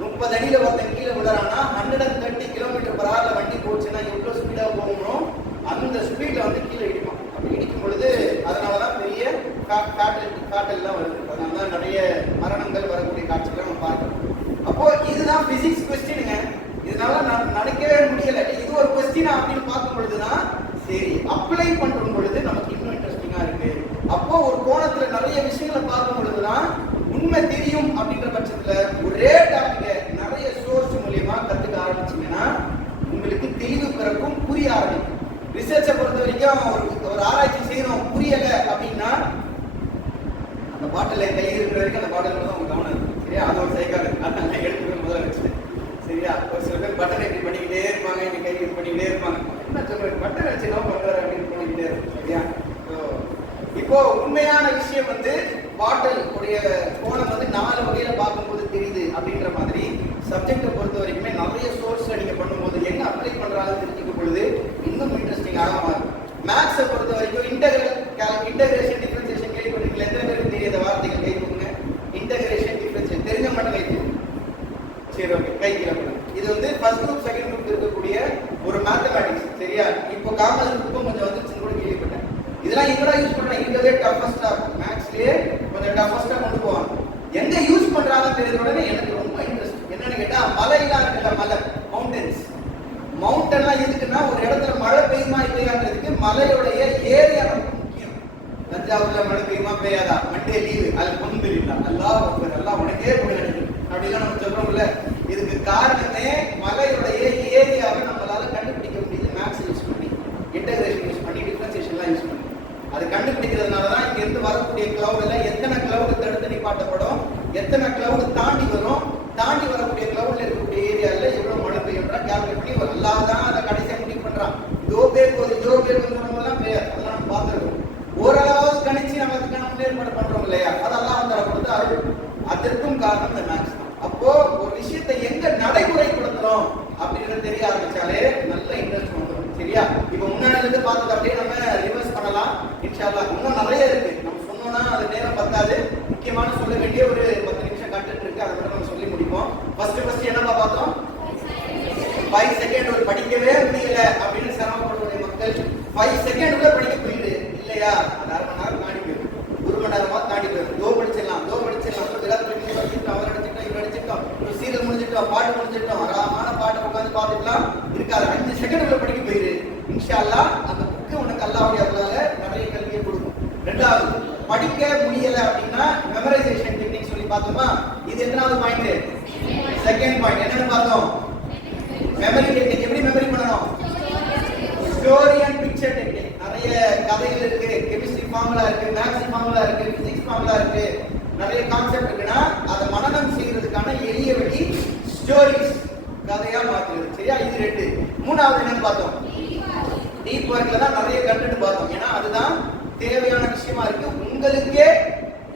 30 அடியில ஒருத்தன் கீழே விடுறான்னா 130 km/h வண்டி போச்சுன்னா எவ்வளவு ஸ்பீடா போகணும், அந்த ஸ்பீட்ல வந்து கீழே இடிப்பான். அப்படி இடிக்கும் பொழுது அதனாலதான் பெரிய காட்டெல்லாம் வருது. அதனாலதான் நிறைய மரணங்கள் வரக்கூடிய காட்சிகளை நம்ம பார்க்கிறோம். அப்போ இதுதான் பிசிக்ஸ் கொஸ்டினுங்க. இதனால நினைக்கவே முடியல, இது ஒரு கொஸ்டின் அப்படின்னு பார்க்கும் பொழுதுதான் சரி அப்ளை பண்ற பொழுது நமக்கு இன்னும் இன்ட்ரெஸ்டிங்கா இருக்கு. அப்போ ஒரு கோணத்துல நிறைய விஷயங்களை பார்க்கும் பொழுதுதான் உண்மை தெரியும். அப்படின்ற பட்சத்துல ஒரே டாபிக்க நிறைய சோர்ஸ் மூலியமா கத்துக்க ஆரம்பிச்சீங்கன்னா உங்களுக்கு தெளிவு பிறக்கும், புரிய ஆரம்பிக்கும். ரிசர்ச்சை பொறுத்த வரைக்கும் ஒரு ஆராய்ச்சி செய்யணும், புரியல அப்படின்னா அந்த பாட்டில் என் கையில் இருக்கிற வரைக்கும் அந்த பாட்டில் தான் உங்க கவனம் இருக்கு, சரியா? அது ஒரு சைக்காடு. அதனால எடுத்துக்கிற முதல்ல வச்சுட்டேன், சரியா? ஒரு சில பேர் பட்டன் இப்படி பண்ணிக்கிட்டே இருப்பாங்க, இந்த கை இது பண்ணிக்கிட்டே இருப்பாங்க. என்ன சொல்றேன், பட்டன் வச்சு என்ன பண்றாரு அப்படின்னு பண்ணிக்கிட்டே இருக்கும், சரியா? இப்போ உண்மையான விஷயம் வந்து பாட்டில் உடைய கோணம் வந்து 4 வகையில பார்க்கும்போது தெரியுது. அப்படின்ற மாதிரி சப்ஜெக்டை பொறுத்த வரைக்குமே நிறைய சோர்ஸ்ல நீங்க பண்ணும்போது என்ன அப்ளை பண்றாங்கன்னு தெரிஞ்சுக்கும் பொழுது இன்னும் இன்ட்ரெஸ்டிங்காக மாறும். மேத்ஸை பொறுத்த வரைக்கும் இன்டகிரேஷன் டிஃபரன்சியேஷன் கேள்விப்பட்டிருக்கீங்க. எத்தனை பேருக்கு தெரியாத வார்த்தைகள் கை கொடுங்க. இன்டகிரேஷன் டிஃபரன்சியேஷன் தெரிஞ்ச மட்டும் கை கொடுங்க. சரி, ஓகே, கை கீழே பண்ணுங்க. இது வந்து ஃபர்ஸ்ட் குரூப் செகண்ட் குரூப் இருக்கக்கூடிய ஒரு மேத்தமேட்டிக்ஸ், சரியா? இப்போ காமர்ஸ் குரூப்பும் கொஞ்சம் வந்துருச்சுன்னு கூட கேள்விப்பட்டேன். இதெல்லாம் எங்கடா யூஸ் பண்றாங்க? இருக்கிறதே டஃபஸ்டா மேத்ஸ்லயே கொஞ்சம் டஃபஸ்டா கொண்டு போவாங்க. எங்க யூஸ் பண்றாங்கன்னு தெரிஞ்ச உடனே எனக்கு ரொம்ப இன்ட்ரெஸ்ட். என்னன்னு கேட்டா, மலைலாம் இருக்குல்ல, மலை மவுண்டன்லாம் எதுக்குன்னா ஒரு இடத்துல மழை பெய்யுமா இல்லையான்றதுக்கு மலையோடைய ஏரியா ரொம்ப முக்கியம். தஞ்சாவூர்ல மழை பெய்யுமா பெய்யாதா, மண்டே லீவு, அல்ஹம்துலில்லாஹ், அல்லாஹ் அக்பர், அல்லாஹ் உனக்கே கொடுங்க அப்படிலாம் நம்ம சொல்றோம்ல. இதுக்கு காரணமே மலையோடைய ஏரியாவை நம்மளால கண்டுபிடிக்க முடியுது மேத்ஸ் யூஸ் பண்ணி, இன்டகிரேஷன் யூஸ் பண்ணி, டிஃபரன்சியேஷன்லாம் யூஸ் பண்ணி. அது கண்டுபிடிக்கிறதுனால தான் இங்க இருந்து வரக்கூடிய கிளவுட்ல எத்தனை கிளவுட் தடுத்து நிப்பாட்டப்படும், எத்தனை கிளவுட் தாண்டி வரும், தாண்டி வரக்கூடிய கிளவுட்ல இருக்கக்கூடிய ஏரியால எவ்வளவு மழை பெய்யும்ன்றா கால்குலேட் பண்ணி அல்லாஹ் தான் அதை கடைசியா முடிவு பண்றான். ஜோபேர் வந்து நம்மலாம் பேர் அதெல்லாம் நம்ம பார்த்துருக்கோம். ஓரளவு கணிச்சு நம்ம அதுக்கான முன்னேற்பாடு இல்லையா? அதெல்லாம் வந்து கொடுத்து அருள். அதற்கும் காரணம் இந்த மேக்ஸ் தான். அப்போ ஒரு விஷயத்தை எங்க நடைமுறைப்படுத்துறோம் அப்படின்றது தெரிய ஆரம்பிச்சாலே நல்ல இன்ட்ரெஸ்ட் வந்துடும். சரியா? இப்ப முன்னாடி இருந்து பார்த்தது அப்படியே நம்ம ரிவர்ஸ் பண்ணலாம் இன்ஷா அல்லாஹ். இன்னும் நிறைய இருக்கு, நம்ம சொன்னோம்னா அது நேரம் பத்தாது. முக்கியமான சொல்ல வேண்டிய ஒரு 10 நிமிஷம் கண்டென்ட் இருக்கு, அதை மட்டும் நம்ம சொல்லி முடிப்போம். ஃபர்ஸ்ட் என்னப்பா பார்த்தோம்? 5 செகண்ட் ஒரு படிக்கவே முடியல அப்படின்னு சிரமப்படக்கூடிய மக்கள் 5 செகண்ட் உள்ள படிக்க போயிடு இல்லையா? அது அரை மணி நேரம் தாண்டி போயிடும், 1 மணி நேரமா தாண்டி போயிடும். தோ படிச்சிடலாம் விராட் கோலி படிச்சிட்டோம், அவர் அடிச்சிட்டோம், இவர் அடிச்சிட்டோம், ஒரு சீரியல் முடிஞ்சிட்டோம், பாட்டு முடிஞ்சிட்டோம், அழகான பாட்டை உட்காந்து பார்த்துக்கலாம் இருக்காது. 5 செகண்ட் உள்ள படிக்க போயிடு இன்ஷா அல்லாஹ். அந்த புக்கு உனக்கு அல்லாஹ்வுடைய அருளால நிறைய கல்வியை கொடுக்கும். ரெண்டாவது, படிக்க முடியல அப்படின்னா மெமரைசேஷன் டெக்னிக் சொல்லி பார்த்தோமா? இது எத்தனாவது பாயிண்ட்? Second point. என்னன்னு பார்த்தோம்? Memory technique. எப்படி மெமரி பண்ணணும்? Story and picture technique. நிறைய கதைகள் இருக்கு, கெமிஸ்ட்ரி ஃபார்முலா இருக்கு, மேத்ஸ் ஃபார்முலா இருக்கு, பிசிக்ஸ் ஃபார்முலா இருக்கு, நிறைய கான்செப்ட் இருக்குன்னா அதை மனனம் செய்யறதுக்கான எளிய வழி ஸ்டோரிஸ், கதையா மாத்துறது. சரியா? இது 2. மூணாவது என்னன்னு பார்த்தோம்? டீப் ஒர்க்ல தான் நிறைய கண்டென்ட் பார்த்தோம். ஏன்னா அதுதான் தேவையான விஷயமா இருக்கு. உங்களுக்கே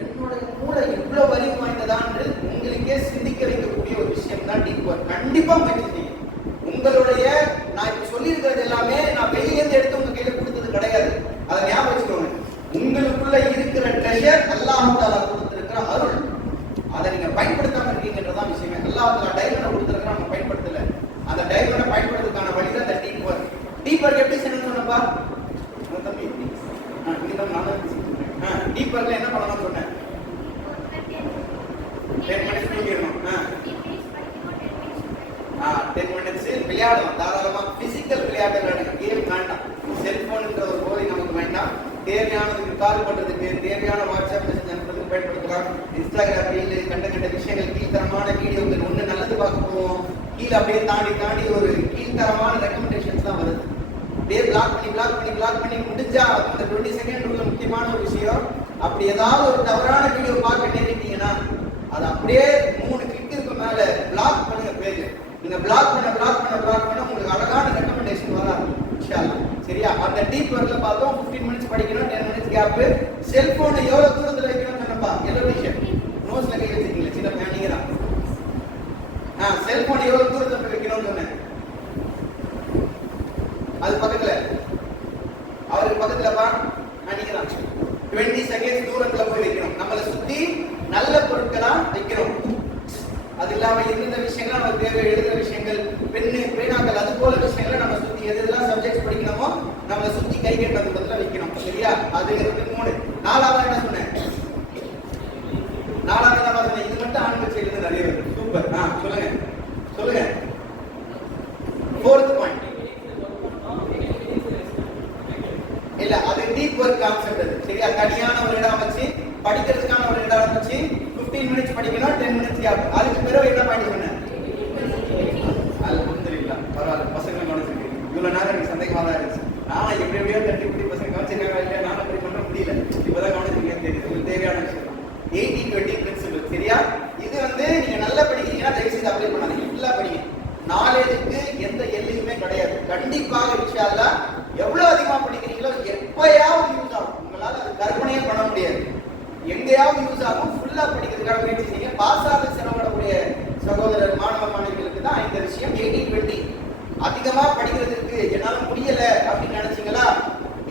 என்னுடைய மூளை இவ்வளவு வலிமை வாய்ந்ததான்னு உங்களுக்கே சிந்திக்க வைக்கக்கூடிய ஒரு விஷயம் தான் டீப் ஒர்க். கண்டிப்பா முயற்சி செய்யும். உங்களுடைய நான் இப்ப சொல்லி இருக்கிறது எல்லாமே நான் வெளியிலிருந்து எடுத்து உங்க கையில கொடுத்தது கிடையாது. அதை ஞாபகம் வச்சுக்கோங்க. உங்களுக்குள்ள இருக்கிற ட்ரெஷர் அல்லாஹ் தஆலா கொடுத்திருக்கிற அருள். அதை நீங்க பயன்படுத்தாம இருக்கீங்கன்றதான் விஷயமே. அல்லாஹ் தஆலா டைமண்டை கொடுத்திருக்கிற நம்ம பயன்படுத்தல. அந்த டைமண்டை பயன்படுத்துறதுக்கான வழி தான் இந்த டீப் ஒர்க். டீப் ஒர்க் எப்படி செய்யணும்னு சொன்னப்பா? தம்பி நீதான் நானும் பேசிட்டு டீப் ஒர்க்ல என்ன பண்ணணும்னு சொன்னேன்? 10 மினிட்ஸ் தூங்கிடணும். 10 மினிட்ஸ் விளையாடலாம் தாராளமா. பிசிக்கல் விளையாட்டு விளையாடுங்க, கேம் வேண்டாம். செல்போன்ன்ற ஒரு போதை நமக்கு வேண்டாம். தேவையானதுக்கு கால் பண்றதுக்கு, தேவையான வாட்ஸ்அப் மெசேஜ் அனுப்புறதுக்கு பயன்படுத்தலாம். இன்ஸ்டாகிராம் ரீல், கண்ட விஷயங்கள், கீழ்த்தரமான வீடியோக்கள், ஒண்ணு நல்லது பார்க்க போவோம், கீழே அப்படியே தாண்டி ஒரு கீழ்த்தரமான ரெக்கமெண்டேஷன்ஸ் தான் வருது. அப்படியே பிளாக் பண்ணி முடிஞ்சா அந்த 20 செகண்ட் உள்ள முக்கியமான ஒரு விஷயம். அப்படி ஏதாவது ஒரு தவறான வீடியோ பார்க்க நேரிட்டீங்கன்னா அது அப்படியே 3 கிளிக்கு மேல பிளாக் பண்ணுங்க பேஜ். நீங்க பிளாக் பண்ண உங்களுக்கு அழகான ரெக்கமெண்டேஷன் வராது இன்ஷா அல்லாஹ். சரியா? அந்த டீப் ஒர்க்ல பார்த்தோம் 15 மினிட்ஸ் படிக்கணும், 10 மினிட்ஸ் கேப். செல்போனை எவ்வளவு தூரத்துல வைக்கணும்னு சொன்னப்பா? எலோவேஷன் நோஸ்ல கை வச்சிருக்கீங்க சின்ன பையன் தான். செல்போனை எவ்வளவு தூரத்துல வைக்கணும்னு சொன்னேன். அது பக்கத்துல அவருக்கு பக்கத்துலப்பா நீங்க தான் 20 செகண்ட்ஸ் தூரத்துல போய் வைக்கணும். நம்மளை சுத்தி நல்ல பொருட்களா வைக்கணும். அது இல்லாம எந்தெந்த விஷயங்கள் நமக்கு தேவை, எழுதுற விஷயங்கள், பெண்ணு பேனாக்கள், அது போல விஷயங்களை நம்ம சுத்தி எதெல்லாம் சப்ஜெக்ட்ஸ் படிக்கணுமோ நம்மளை சுத்தி கை கட்டுற பக்கத்துல வைக்கணும். சரியா? அது 3. நாலாவது என்ன சொன்னேன்? நாலாவது என்ன சொன்னேன்? இது மட்டும் ஆண்கள் சைடுல நிறைய இருக்கு. சூப்பர். சொல்லுங்க. 4th பாயிண்ட் இல்ல, அது டீப் ஒர்க் கான்செப்ட். அது சரியா? தனியான ஒரு இடம் அமைச்சு படிக்கிறதுக்கான ஒரு இடம் அமைச்சு 15 மினிட்ஸ் படிக்கணும், 10 மினிட்ஸ் கேப். அதுக்கு பிறகு என்ன பாயிண்ட் சொன்னேன்? அல்ஹம்துலில்லாஹ். பரவாயில்ல, பசங்க கவனிச்சிருக்கு. இவ்வளவு நேரம் எனக்கு சந்தேகமா தான் இருந்துச்சு. நான் எப்படியோ தட்டி பசங்க கவனிச்சிருக்காங்க இல்லையா, நான் அப்படி பண்ண முடியல. இப்பதான் கவனிச்சிருக்கேன். தெரியுது, உங்களுக்கு தேவையான விஷயம் 80-20 பிரின்சிபல். சரியா? இது நீங்க நல்லா படிக்கிறீங்கன்னா தயவு செய்து அப்ளை பண்ணாதீங்க, ஃபுல்லா படிங்க. நாலேஜுக்கு எந்த எல்லையுமே கிடையாது. கண்டிப்பாக இன்ஷா அல்லாஹ் எவ்வளவு அதிகமா படிக்கிறீங்களோ எப்பயாவது யூஸ் ஆகும். உங்களால அது கற்பனையே பண்ண முடியாது. எங்கேயாவது யூஸ் ஆகும். ஃபுல்லா படிக்கிறதுக்காக முயற்சி செய்யுங்க. பாஸ் ஆக செலவிடக்கூடிய சகோதரர் மாணவர்களுக்கு தான் இந்த விஷயம். 80-20 அதிகமா படிக்கிறதுக்கு என்னால முடியல அப்படின்னு நினைச்சீங்களா,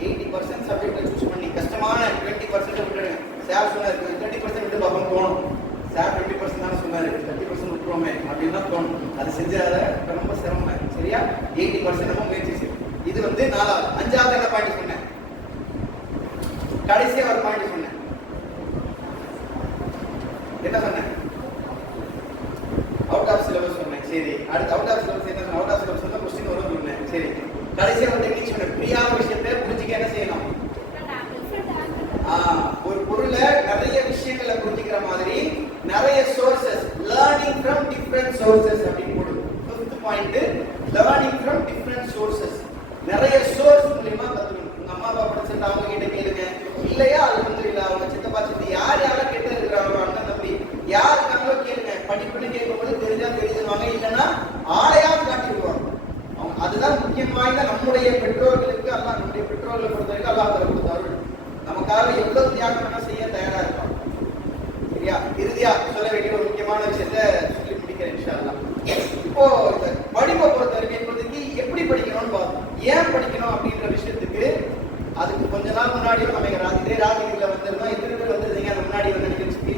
80% சப்ஜெக்டை சூஸ் பண்ணி கஷ்டமான 20% விட்டுடுங்க. சார் சொன்னாரு 30% விட்டு பார்ப்போம் தோணும். சார் 20% தான் சொன்னாரு, 30% விட்டுருவோமே அப்படின்னு தான் தோணும். அது செஞ்சாத ரொம்ப சிரமம். சரியா? 80% நம்ம முயற்சி செய்யும். இது 4வது. 5வது என்ன பாயிண்ட் சொன்னேன்? கடைசியா ஒரு பாயிண்ட் சொன்னேன். என்ன சொன்னேன்? அவுட் ஆஃப் சிலபஸ் சொன்னேன். சரி, அடுத்து அவுட் ஆஃப் சிலபஸ் என்ன சொன்னேன்? அவுட் ஆஃப் சிலபஸ் சொன்னா क्वेश्चन வரும் சொன்னேன். சரி, கடைசியா ஒரு டெக்னிக் சொன்னேன். புரியாத விஷயத்தை புரிஞ்சுக்க என்ன செய்யணும்? ஒரு பொருளை நிறைய விஷயங்களை புரிஞ்சுக்கிற மாதிரி நிறைய sources, learning from different sources அப்படின்னு போடுது. 5th point, learning from different sources. நிறைய சோர்ஸ் மூலமா கத்துக்கணும். உங்க அம்மா அப்பா படிச்சிருந்தா அவங்க கிட்ட கேளுங்க. இல்லையா அல்ஹம்துலில்லாஹ் அவங்க சித்தப்பா சித்தி யாரெல்லாம் கிட்ட இருக்கிறாங்களோ, அண்ணன் தம்பி யார் இருக்காங்களோ கேளுங்க. படிப்புன்னு கேட்கும்போது தெரிஞ்சா தெரிஞ்சுருவாங்க, இல்லைன்னா ஆளையாவது காட்டி விடுவாங்க. அதுதான் முக்கியம் வாய்ந்த நம்முடைய பெற்றோர்களுக்கு அல்லாஹ், நம்முடைய பெற்றோர்களை பொறுத்த வரைக்கும் அல்லாஹ் கொடுத்த அருள். நமக்காக எவ்வளவு தியாகம் செய்ய தயாரா இருப்பாங்க. ஏன் படிக்கணும் அப்படின்ற விஷயத்துக்கு அதுக்கு கொஞ்ச நாள் முன்னாடியும் நம்ம இதே ராஜகிரியில் வந்திருந்தோம். எத்தனை பேர் வந்திருந்தீங்க அந்த முன்னாடி வந்து நிகழ்ச்சிக்கு?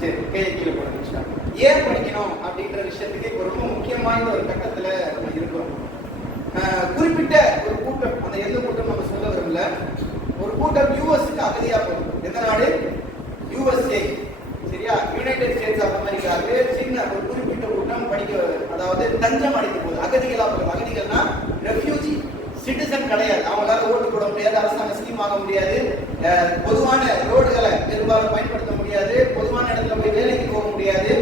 சரி, கையை கீழே போட. ஏன் படிக்கணும் அப்படின்ற விஷயத்துக்கு இப்போ ரொம்ப முக்கியமான ஒரு கட்டத்துல நம்ம இருக்கிறோம். குறிப்பிட்ட ஒரு கூட்டம், அந்த எந்த கூட்டம் நம்ம சொல்ல விரும்பல, ஒரு கூட்டம் யூஎஸ்க்கு அகதியா போகும். எந்த நாடு? யூஎஸ்ஏ. சரியா? யுனைடெட் ஸ்டேட்ஸ் ஆஃப் அமெரிக்காவுக்கு சின்ன ஒரு குறிப்பிட்ட கூட்டம் அதாவது தஞ்சம் அடைக்க போகுது. அகதிகளா போகும். அகதிகள்னா ரெஃப்யூஜி, சிட்டிசன் கிடையாது. அவங்களால ஓட்டு போட முடியாது, அரசாங்க ஸ்கீம் வாங்க முடியாது, பொதுவான ரோடுகளை பெரும்பாலும் பயன்படுத்த முடியாது, பொதுவான இடத்துல போய் வேலைக்கு போக முடியாது.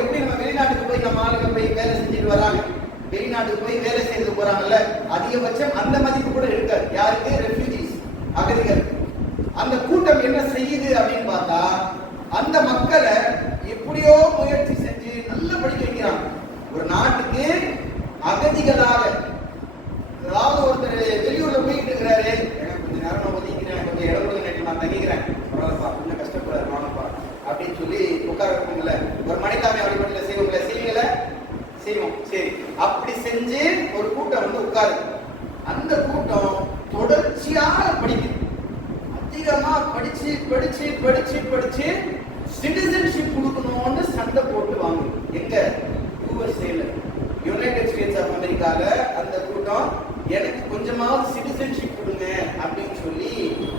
எப்படி நம்ம வெளிநாட்டுக்கு போய் நம்ம ஆளுங்க போய் வேலை செஞ்சுட்டு வராங்க, வெளிநாட்டுக்கு போய் வேலை செய்து போறாங்கல்ல, அதிகபட்சம் அந்த மதிப்பு கூட இருக்காது. யாருக்கு? ரெஃப்யூஜிஸ், அகதிகள். அந்த கூட்டம் என்ன செய்யுது அப்படின்னு பார்த்தா, அந்த மக்களை எப்படியோ முயற்சி செஞ்சு நல்ல படிக்க வைக்கிறாங்க. ஒரு நாட்டுக்கு அகதிகளாக, அதாவது ஒருத்தர் வெளியூர்ல போயிட்டு இருக்கிறாரு, எனக்கு கொஞ்சம் நேரம் நான் ஒதுக்கிறேன், கொஞ்சம் இடம் கொடுங்க, நான் தங்கிக்கிறேன், பரவாயில்லப்பா, கொஞ்சம் கஷ்டப்படுறாரு, வாங்கப்பா அப்படின்னு சொல்லி உட்கார வைப்போம்ல. ஒரு மனிதாமை வழிபாட்டுல செய்வோம்ல, செய்வீங்கள? செய்வோம். சரி, அப்படி செஞ்சு ஒரு கூட்டம் வந்து உட்காரு. அந்த கூட்டம் தொடர்ச்சியாக படிக்குது. அதிகமா படிச்சு படிச்சு படிச்சு படிச்சு சிட்டிசன்ஷிப் கொடுக்கணும்னு சண்டை போட்டு வாங்குது. எங்க? யூஎஸ்ஏல, யுனைடெட் ஸ்டேட்ஸ் ஆஃப் அமெரிக்கால அந்த கூட்டம் எனக்கு கொஞ்சமாவது சிட்டிசன்ஷிப் கொடுங்க அப்படின்னு சொல்லி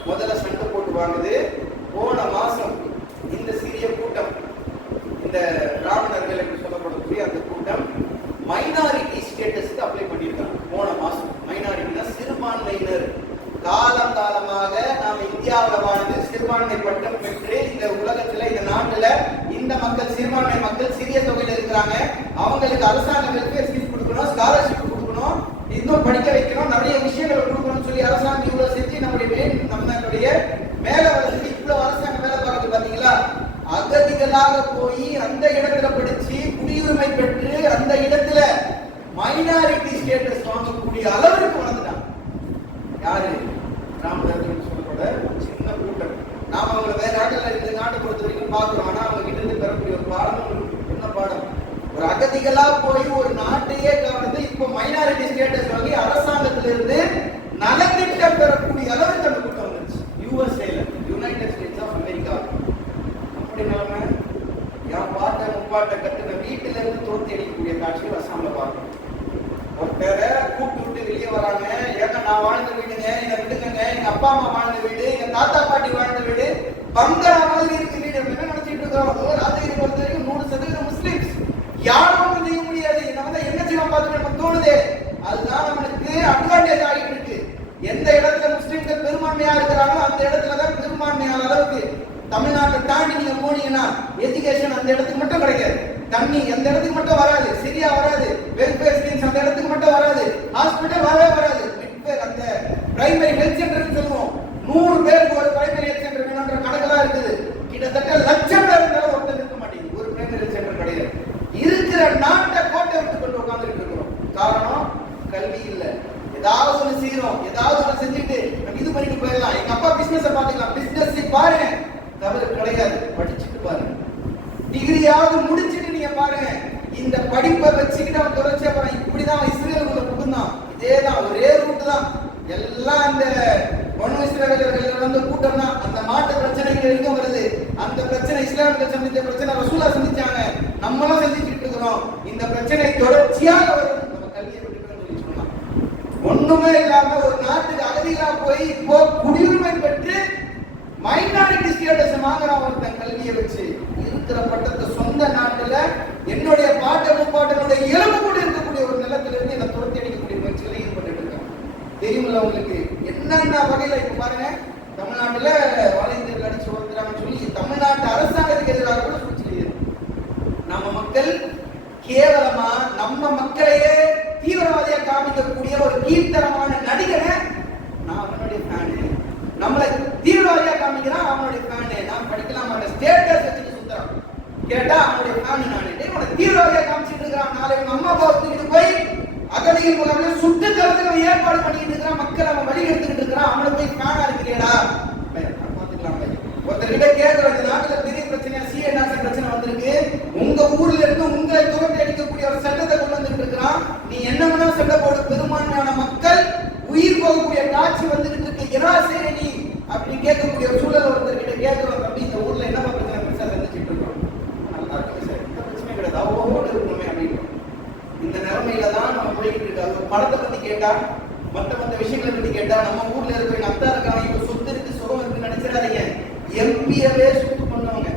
முதல்ல சண்டை போட்டு வாங்குது. போன மாசம் இந்த சிறிய கூட்டம், இந்த பிராமணர்கள் என்று சொல்லப்படக்கூடிய அந்த கூட்டம் மைனாரிட்டி ஸ்டேட்டஸ்க்கு அப்ளை பண்ணியிருக்காங்க. போன மாசம் மைனாரிட்டினா சிறுபான்மையினர். காலம் காலமாக நாம இந்தியாவில் வாழ்ந்து சிறுபான்மை பட்டம் பெற்று இந்த உலகத்துல, இந்த நாட்டுல இந்த மக்கள், சிறுபான்மை மக்கள் சிறிய தொகையில இருக்கிறாங்க. அவங்களுக்கு அரசாங்க வெல்ஃபேர் ஸ்கீம் கொடுக்கணும், ஸ்காலர்ஷிப் கொடுக்கணும், இன்னும் படிக்க வைக்கணும், நிறைய விஷயங்களை கொடுக்கணும்னு சொல்லி அரசாங்கம் இவ்வளவு செஞ்சு நம்மளுடைய மேல வளர்ச்சி இவ்வளவு அரசாங்கம் வேலை பார்க்குது. பாத்தீங்களா? அகதிகளாக போய் அந்த இடத்துல படிச்சு குடியுரிமை பெற்று அந்த இடத்துல மைனாரிட்டி ஸ்டேட்டஸ் வாங்கக்கூடிய அளவிற்கு வளர்ந்துட்டாங்க. யாரு? பிராமணர்கள் சொல்லப்பட சின்ன கூட்டம். நாம அவங்களை வேற நாட்டில் இந்த நாட்டை பொறுத்த வரைக்கும் பார்க்கிறோம். ஆனா அவங்க கிட்ட இருந்து பெறக்கூடிய ஒரு பாடம், என்ன பாடம்? ஒரு அகதிகளா போய் ஒரு நாட்டையே கவர்ந்து இப்போ மைனாரிட்டி ஸ்டேட்டஸ் வாங்கி அரசாங்கத்திலிருந்து நலத்திட்டம் பெறக்கூடிய அளவுக்கு அந்த கூட்டம் வந்துச்சு. யூஎஸ்ஏல, யுனைடெட் ஸ்டேட்ஸ் ஆஃப் அமெரிக்கா. அப்படி நிலைமை என் பாட்டை முப்பாட்டை கட்டுன வீட்டில இருந்து தோர்த்தி அடிக்கக்கூடிய காட்சிகள் அசாம்ல பார்க்கணும். ஒருத்தரை கூப்பிட்டு விட்டு வெளியே வராங்க. ஏங்க, நான் வாழ்ந்த வீடுங்க, என்னை விடுங்க, எங்க அப்பா அம்மா வாழ்ந்த வீடு, எங்க தாத்தா பாட்டி வாழ்ந்த வீடு, பங்களா மாதிரி இருக்கு வீடு. என்ன நினைச்சிட்டு இருக்கிறோம்? ராஜகிரி பொறுத்த வரைக்கும் 100% முஸ்லிம்ஸ். யாரும் ஒன்றும் செய்ய முடியாது. நம்ம என்ன செய்வோம் பார்த்து நமக்கு தோணுது. அதுதான் நம்மளுக்கு அட்வான்டேஜ் ஆகிட்டு இருக்கு. எந்த இடத்துல முஸ்லிம்கள் பெரும்பான்மையா இருக்கிறாங்களோ அந்த இடத்துலதான் பெரும்பான்மையான அளவுக்கு. தமிழ்நாட்டை தாண்டி நீங்க போனீங்கன்னா எஜுகேஷன் அந்த இடத்துக்கு மட்டும் கிடைக்காது, தண்ணி அந்த இடத்துக்கு மட்டும் வராது, சரியா வராது, வெல்ஃபேர் ஸ்கீம்ஸ் அந்த இடத்துக்கு மட்டும் வராது, ஹாஸ்பிட்டல் வரவே வராது, மிட்வேர் அந்த பிரைமரி ஹெல்த் சென்டர் சொல்லுவோம், 100 பேருக்கு ஒரு பிரைமரி ஹெல்த் சென்டர் வேணும்ன்ற கணக்கெல்லாம் இருக்குது. கிட்டத்தட்ட லட்சம் பேர் இருந்தாலும் ஒருத்தர் இருக்க மாட்டேங்குது, ஒரு பிரைமரி ஹெல்த் சென்டர் கிடையாது. இருக்கிற நாட்டை கோட்டை விட்டு கொண்டு உட்கார்ந்துட்டு இருக்கிறோம். காரணம் கல்வி இல்லை. ஏதாவது ஒண்ணு செய்யறோம், ஏதாவது ஒண்ணு செஞ்சுட்டு இது பண்ணிட்டு போயிடலாம், எங்க அப்பா பிசினஸ் பார்த்துக்கலாம், பிசினஸ் பாருங்க, தவறு கிடையாது, படிச்சுட்டு பாருங்க, டிகிரியாவது முடிச்சுட்டு நீங்க பாருங்க. இந்த படிப்பை வச்சுக்கிட்டு அவன் தொடர்ச்சியா போறான். இப்படிதான் இஸ்ரேலுக்குள்ள புகுந்தான். இதேதான், ஒரே ரூட் தான். எல்லாம் அந்த இஸ்ரேலர்கள் வந்து கூட்டம் தான். அந்த மாட்டு பிரச்சனை வரைக்கும் வருது. அந்த பிரச்சனை இஸ்லாமியர்கள் சந்தித்த பிரச்சனை ரசூலா சந்திச்சாங்க, நம்மளும் சந்திச்சுட்டு இருக்கிறோம். இந்த பிரச்சனை தொடர்ச்சியாக வரும். நம்ம கல்வியை விட்டுக்கிறோம் சொல்லி சொன்னான். ஒண்ணுமே இல்லாம ஒரு நாட்டுக்கு அகதிகளா போய் இப்போ குடியுரிமை பெற்று மைனாரிட்டி ஸ்டேட்டஸ் வாங்குறான் ஒருத்தன் கல்வியை வச்சு. இருக்கிற பட்டத்தை சொந்த நாட்டுல என்னுடைய பாட்ட முப்பாட்டனுடைய எலும்பு கூட இருக்கக்கூடிய ஒரு நிலத்தில இருந்து என்ன துரத்தி அடிக்கக்கூடிய முயற்சிகளை ஈடுபட்டு இருக்காங்க. தெரியுமில்ல உங்களுக்கு என்னென்ன வகையில? இப்ப பாருங்க, தமிழ்நாட்டுல வாழைந்தர்கள் அடிச்சு வந்துறாங்கன்னு சொல்லி தமிழ்நாட்டு அரசாங்கத்துக்கு எதிராக கூட சொல்லி நம்ம மக்கள் கேவலமா நம்ம மக்களையே தீவிரவாதியா காமிக்கக்கூடிய ஒரு கீழ்த்தரமான நடிகனை நான் அவனுடைய ஃபேனு, நம்மளை தீவிரவாதியா காமிக்கிறான், அவனுடைய ஃபேனு, நான் படிக்கலாம் மாட்டேன், ஸ்டேட்டஸ் வச்சுட்டு சுத்துறான். கேட்டா அவனுடைய ஃபேனு நானு, உனக்கு தீவிரவாதியா காமிச்சிட்டு இருக்கிறான். நாளை உங்க அம்மா அப்பா தூக்கிட்டு போய் அகதிகள் முகாமில் சுட்டு தரத்துக்கு ஏற்பாடு பண்ணிட்டு இருக்கிறான். மக்கள் அவன் வழி எடுத்துக்கிட்டு இருக்கிறான். அவனை போய் ஃபேனா இருக்கிறியடா பாத்துக்கலாம். ஒருத்தர்கிட்ட கேட்கிற, இந்த நாட்டுல பெரிய பிரச்சனையா சிஎன்ஆர்சி பிரச்சனை வந்திருக்கு, உங்க ஊர்ல இருந்து உங்களை துரத்தி அடிக்கக்கூடிய ஒரு சட்டத்தை கொண்டு வந்துட்டு இருக்கிறான். லட்சக்கணக்கான மக்கள் உயிர் போகக்கூடிய காட்சி வந்துகிட்டு இருக்கு. என்ன செய்ய நீ அப்படின்னு கேட்கக்கூடிய ஒரு சூழல் ஒருத்தர்கிட்ட கேட்கிறோம். அப்படி இந்த ஊர்ல என்ன பிரச்சனை பெருசா சந்திச்சுட்டு இருக்கோம், நல்லா இருக்கு சார், இந்த பிரச்சனை கிடையாது, அவ்வளோட இருக்கணுமே அப்படின்னு. இந்த நிலைமையில தான் நம்ம போய்கிட்டு இருக்காங்க. படத்தை பத்தி கேட்டா, மற்ற விஷயங்களை பத்தி கேட்டா, நம்ம ஊர்ல இருக்கிற அத்தா இருக்காங்க, இப்ப சொத்து இருக்கு, சுகம் இருக்கு நினைச்சிடாதீங்க. எம்பியவே சுத்து பண்ணவங்க.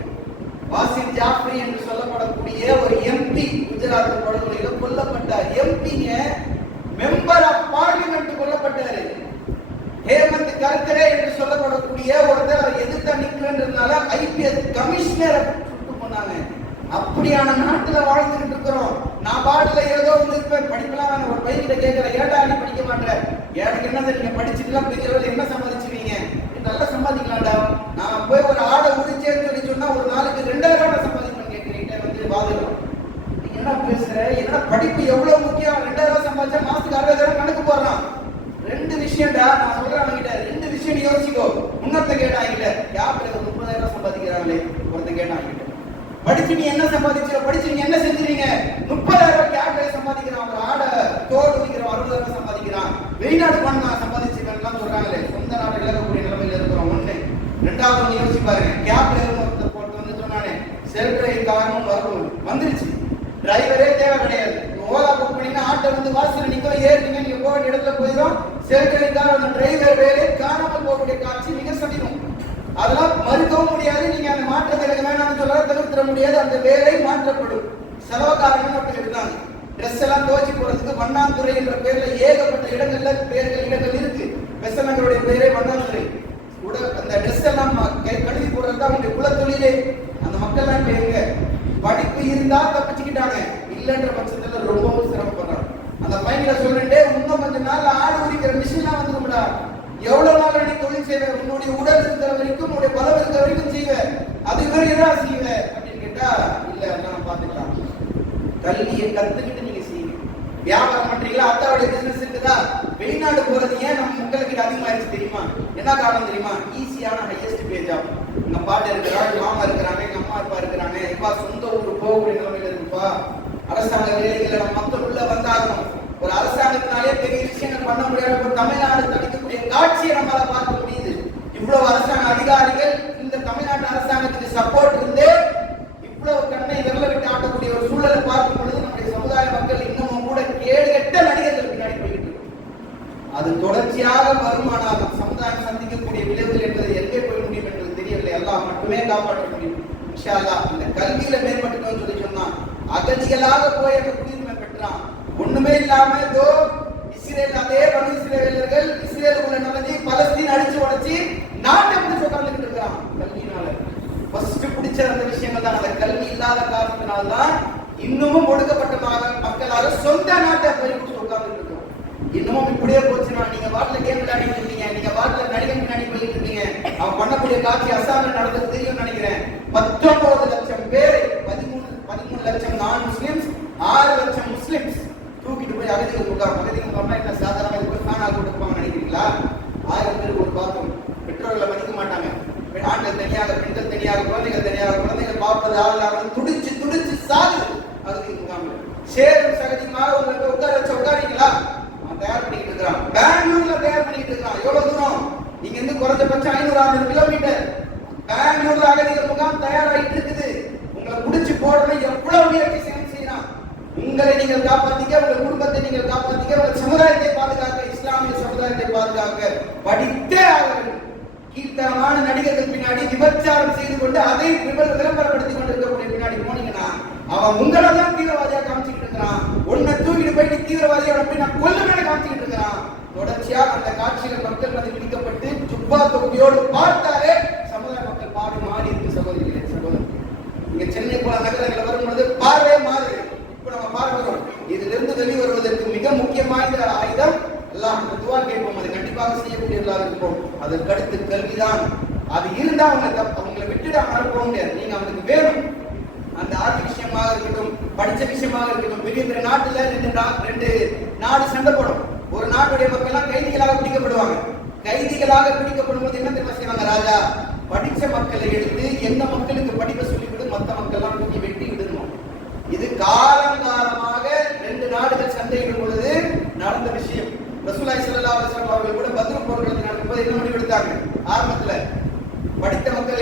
வாசிம் ஜாஃப்ரி என்று சொல்லப்படக்கூடிய ஒரு எம்பி குஜராத் படுகொலையில கொல்லப்பட்டார். எம்பிங்க மெம்பர் ஆஃப் பார்லிமெண்ட் கொல்லப்பட்டாரு. ஹேமந்த் கர்கரே என்று சொல்லப்படக்கூடிய ஒருத்தர் அவர் எதிர்த்து நிற்கிறதுனால ஐபிஎஸ் கமிஷனர் சுட்டு பண்ணாங்க. அப்படியான நாட்டுல வாழ்ந்துகிட்டு இருக்கிறோம். நான் பாட்டுல ஏதோ ஒன்று இருப்பேன், படிக்கலாம். ஒரு பையன்கிட்ட கேட்கிறேன், ஏடா நீ படிக்க மாட்டேன், எனக்கு என்ன நீங்க படிச்சுட்டுலாம் பெரிய என்ன சம்பாதிச்சுவீங்க, நல்லா சம்பாதிக்கலாம்டா. நான் போய் ஒரு ஆடை உரிச்சேன்னு சொல்லி சொன்னா ஒரு நாளுக்கு 2000 ரூபாய் சம்பாதிப்பேன் கேட்கிறேன் வந்து பாதுகாப்பு. நீங்க என்ன பேசுற, என்ன படிப்பு எவ்வளவு முக்கியம், 2000 ரூபாய் சம்பாதிச்சா மாசத்துக்கு 60,000 கணக்கு போடுறான். ரெண்டு விஷயம்டா நான் சொல்றேன் அவங்கிட்ட, ரெண்டு விஷயம் யோசிக்கோ. முன்னத்தை கேட்டாங்க, யாருக்கு 30,000 ரூபாய் சம்பாதிக்கிறாங்களே, ஒருத்தன் கேட்டாங்க, படிச்சு நீ என்ன சம்பாதிச்ச, படிச்சு நீங்க என்ன செஞ்சுறீங்க, 30,000 ரூபாய்க்கு யாருக்கே சம்பாதிக்கிறான், ஒரு ஆடை தோல் உரிக்கிற 60,000 ரூபாய் சம்பாதிக்கிறான், வெளிநாடு பண்ண நான் சம்பாதிச்சிருக்கேன் சொல்றாங்களே. சொந்த நாடு இழக்கக்கூடிய நிலைமையில இருக்கிறோம். ஒண்ணு. ரெண்டாவது ஒண்ணு யோசிச்சு பாருங்க, கேப் டிரைவர் ஒருத்தர் போட்டு வந்து சொன்னானே, செல்ஃப் டிரைவ் காரணம் வரணும் வந்துருச்சு, டிரைவரே தேவை கிடையாது. ஓலா புக் பண்ணீங்கன்னா ஆட்டோ வந்து வாசல்ல நிக்க, ஏறிங்க நீங்க போக வேண்டிய இடத்துல போயிடும். செல்ஃப் டிரைவ் கார் அந்த டிரைவர் வேலை காணாமல் போகக்கூடிய காட்சி மிக சமீபம். அதெல்லாம் மறுக்கவும் முடியாது. நீங்க அந்த மாற்றத்தை வேணாம்னு சொல்ல தவிர்த்திட முடியாது. அந்த வேலை மாற்றப்படும். செலவுக்காரங்க அப்படி இருந்தாங்க. ட்ரெஸ் எல்லாம் துவச்சி போறதுக்கு வண்ணாந்துறை என்ற பேர்ல ஏகப்பட்ட இடங்கள்ல இடங்கள் இருக்கு. வெசனங்களுடைய பேரே வண்ணாந்துறை. அந்த ட்ரெஸ் எல்லாம் கழுவி போடுறது அவங்களுடைய குலத்தொழிலே. அந்த மக்கள் எல்லாம் பேருங்க. படிப்பு இருந்தா தப்பிச்சுக்கிட்டாங்க, இல்லைன்ற பட்சத்துல ரொம்பவும் சிரமப்படுறாங்க. அந்த பையன்களை சொல்லிட்டு, இன்னும் கொஞ்ச நாள் ஆடு உரிக்கிற மிஷின்லாம் வந்துடும்டா, எவ்வளவு நாள் நீ தொழில் செய்வ, உன்னுடைய உடல் இருக்கிற வரைக்கும், உன்னுடைய பலம் இருக்கிற வரைக்கும் செய்வ, அது வேற எதாவது செய்வ அப்படின்னு கேட்டா, இல்ல நான் பாத்துக்கலாம். கல்வியை கத்துக்கிட்டு நீங்க செய்யுங்க. வியாபாரம் பண்றீங்களா, அத்தாவுடைய பிசினஸ் இருக்குதா, வெளிநாடு போறது ஏன் நம்ம மக்களுக்கு அதிகமாயிருச்சு தெரியுமா, என்ன காரணம் தெரியுமா, ஈஸியான ஹையஸ்ட் பே ஜாப். எங்க பாட்டு இருக்கிறாங்க, மாமா இருக்கிறாங்க, எங்க அம்மா அப்பா இருக்கிறாங்க, எப்பா சொந்த ஊருக்கு போகக்கூடிய நிலைமையில இருக்குப்பா, அரசாங்க வேலைகளை நம்ம மக்கள் உள்ள வந்தாகணும். ஒரு அரசாங்கத்தினாலே பெரிய விஷயங்கள் பண்ண முடியாது. ஒரு தமிழ்நாடு தடுக்கக்கூடிய காட்சியை நம்மளால பார்க்க முடியுது. இவ்வளவு அரசாங்க அதிகாரிகள் இந்த தமிழ்நாட்டு அரசாங்கத்துக்கு சப்போர்ட் இருந்து இவ்வளவு கண்ணை விரல விட்டு ஆட்டக்கூடிய ஒரு சூழலை பார்க்கும் பொழுது நம்முடைய சமுதாய மக்கள் இன்னமும் கூட கேடுகட்ட நடிகர்கள் பின்னாடி போயிட்டு இருக்கு. அது தொடர்ச்சியாக வருமானால் சமுதாயம் சந்திக்கக்கூடிய விளைவுகள் என்பது எங்கே போய் முடியும் என்பது தெரியவில்லை. எல்லாம் மட்டுமே காப்பாற்ற முடியும். இன்ஷா அல்லாஹ் இந்த கல்வியில மேம்பட்டுட்டோம்னு சொல்லி சொன்னா, அகதிகளாக போய் அந்த குடியுரிமை பெற்றான், ஒண்ணுமே இல்லாம ஏதோ இஸ்ரேல், அதே பனு இஸ்ரேலர்கள் இஸ்ரேலுக்குள்ள நுழைஞ்சி பலஸ்தீன் அடிச்சு உடைச்சு நாட்டை பிடிச்சு உட்கார்ந்துட்டு இருக்கான். கல்வியினால ஃபர்ஸ்ட் பிடிச்ச அந்த விஷயங்கள் தான். அந்த கல்வி இல்லாத காரணத்தினால்தான் இன்னமும் ஒடுக்கப்பட்ட மக்களாக சொந்த நாட்டை பறிச்சு உட்கார்ந்துட்டு இருக்கோம். இன்னமும் இப்படியே போச்சுன்னா, நீங்க வாட்ல கேம் விளையாடிட்டு இருக்கீங்க, நீங்க வாட்ல நடிகை முன்னாடி போயிட்டு இருக்கீங்க. அவன் பண்ணக்கூடிய காட்சி அசாமில் நடந்தது தெரியும் நினைக்கிறேன். 19 லட்சம் பேர், 13 லட்சம் நான் முஸ்லிம்ஸ், 6 லட்சம் முஸ்லிம்ஸ் தூக்கிட்டு போய் அகதிகள் கொடுக்காம. அகதிகள் பண்ணா என்ன சாதாரண காணா கொடுப்பாங்க நினைக்கிறீங்களா? 1000 பேருக்கு ஒரு பாத்ரூம், பெற்றோர்களை மதிக்க மாட்டாங்க. ஆண்கள் தனியாக, பெண்கள் தனியாக, குழந்தைகள் தனியாக, குழந்தைகள் பார்ப்பது ஆள் துடிச்சு துடிச்சு சாகுது அகதிகள் முகாமில். சேரும் சகதியமாக உங்களுக்கு உட்கார வச்ச உட்காரீங்களா? தயார் பண்ணிட்டு இருக்கிறான். பெங்களூர்ல தயார் பண்ணிட்டு இருக்கான். எவ்வளவு தூரம்? நீங்க இருந்து குறைஞ்சபட்சம் 500 கிலோமீட்டர் பெங்களூர்ல அகதிகள் முகாம் தயாராகிட்டு இருக்குது. உங்களை புடிச்சு போடணும் எவ்வளவு முயற்சி செய்யறான். உங்களை நீங்கள் காப்பாத்திக்க, உங்கள் குடும்பத்தை நீங்கள் காப்பாத்திக்க, உங்கள் சமுதாயத்தை பாதுகாக்க, இஸ்லாமிய சமுதாயத்தை பாதுகாக்க படித்தே ஆக வேண்டும். கீர்த்தனமான நடிகர்கள் பின்னாடி விபச்சாரம் செய்து கொண்டு அதை விளம்பரப்படுத்திக் கொண்டிருக்கக்கூடிய பின்னாடி போனீங்கன்னா, அவன் உங்களை தான் தீவிரவாதியா காமிச்சுக்கிட்டு இருக்கிறான். உன்னை தூக்கிட்டு போயிட்டு தீவிரவாதியா நான் கொல்லுமே காமிச்சுக்கிட்டு இருக்கிறான். தொடர்ச்சியாக அந்த காட்சிகள் மக்கள் மத்தியில் பிடிக்கப்பட்டு சுப்பா தொகுதியோடு பார்த்தாலே சமுதாய மக்கள் பார்வை மாறி இருக்கு. சகோதரிகளே, சகோதரி, இங்க சென்னை போல நகரங்கள் வரும்பொழுது பார்வை மாறி. இப்ப நம்ம பார்க்கிறோம். இதுல இருந்து வெளிவருவதற்கு மிக முக்கியமான ஆயுதம் எல்லாம் துவா கேட்போம். அதை கண்டிப்பாக செய்யக்கூடியவர்களாக இருப்போம். அதற்கு அடுத்து கல்விதான். அது இருந்தா அவங்களை விட்டுட்டு அவங்களால போக முடியாது. நீங்க அவங்களுக்கு வேணும். அந்த ஆர்த்தி விஷயமாக இருக்கட்டும், படிச்ச விஷயமாக இருக்கட்டும். பெரிய பெரிய நாட்டுல ரெண்டு நாடு சண்டை போடும். ஒரு நாட்டுடைய மக்கள் எல்லாம் கைதிகளாக பிடிக்கப்படுவாங்க. கைதிகளாக பிடிக்கப்படும் போது என்ன தெரியுமா செய்வாங்க? ராஜா படிச்ச மக்களை எடுத்து எந்த மக்களுக்கு படிப்பை சொல்லிவிடு, மற்ற மக்கள் எல்லாம் தூக்கி வெட்டி விடணும். இது காலங்காலமாக 2 நாடுகள் சண்டையிடும் பொழுது நடந்த விஷயம்.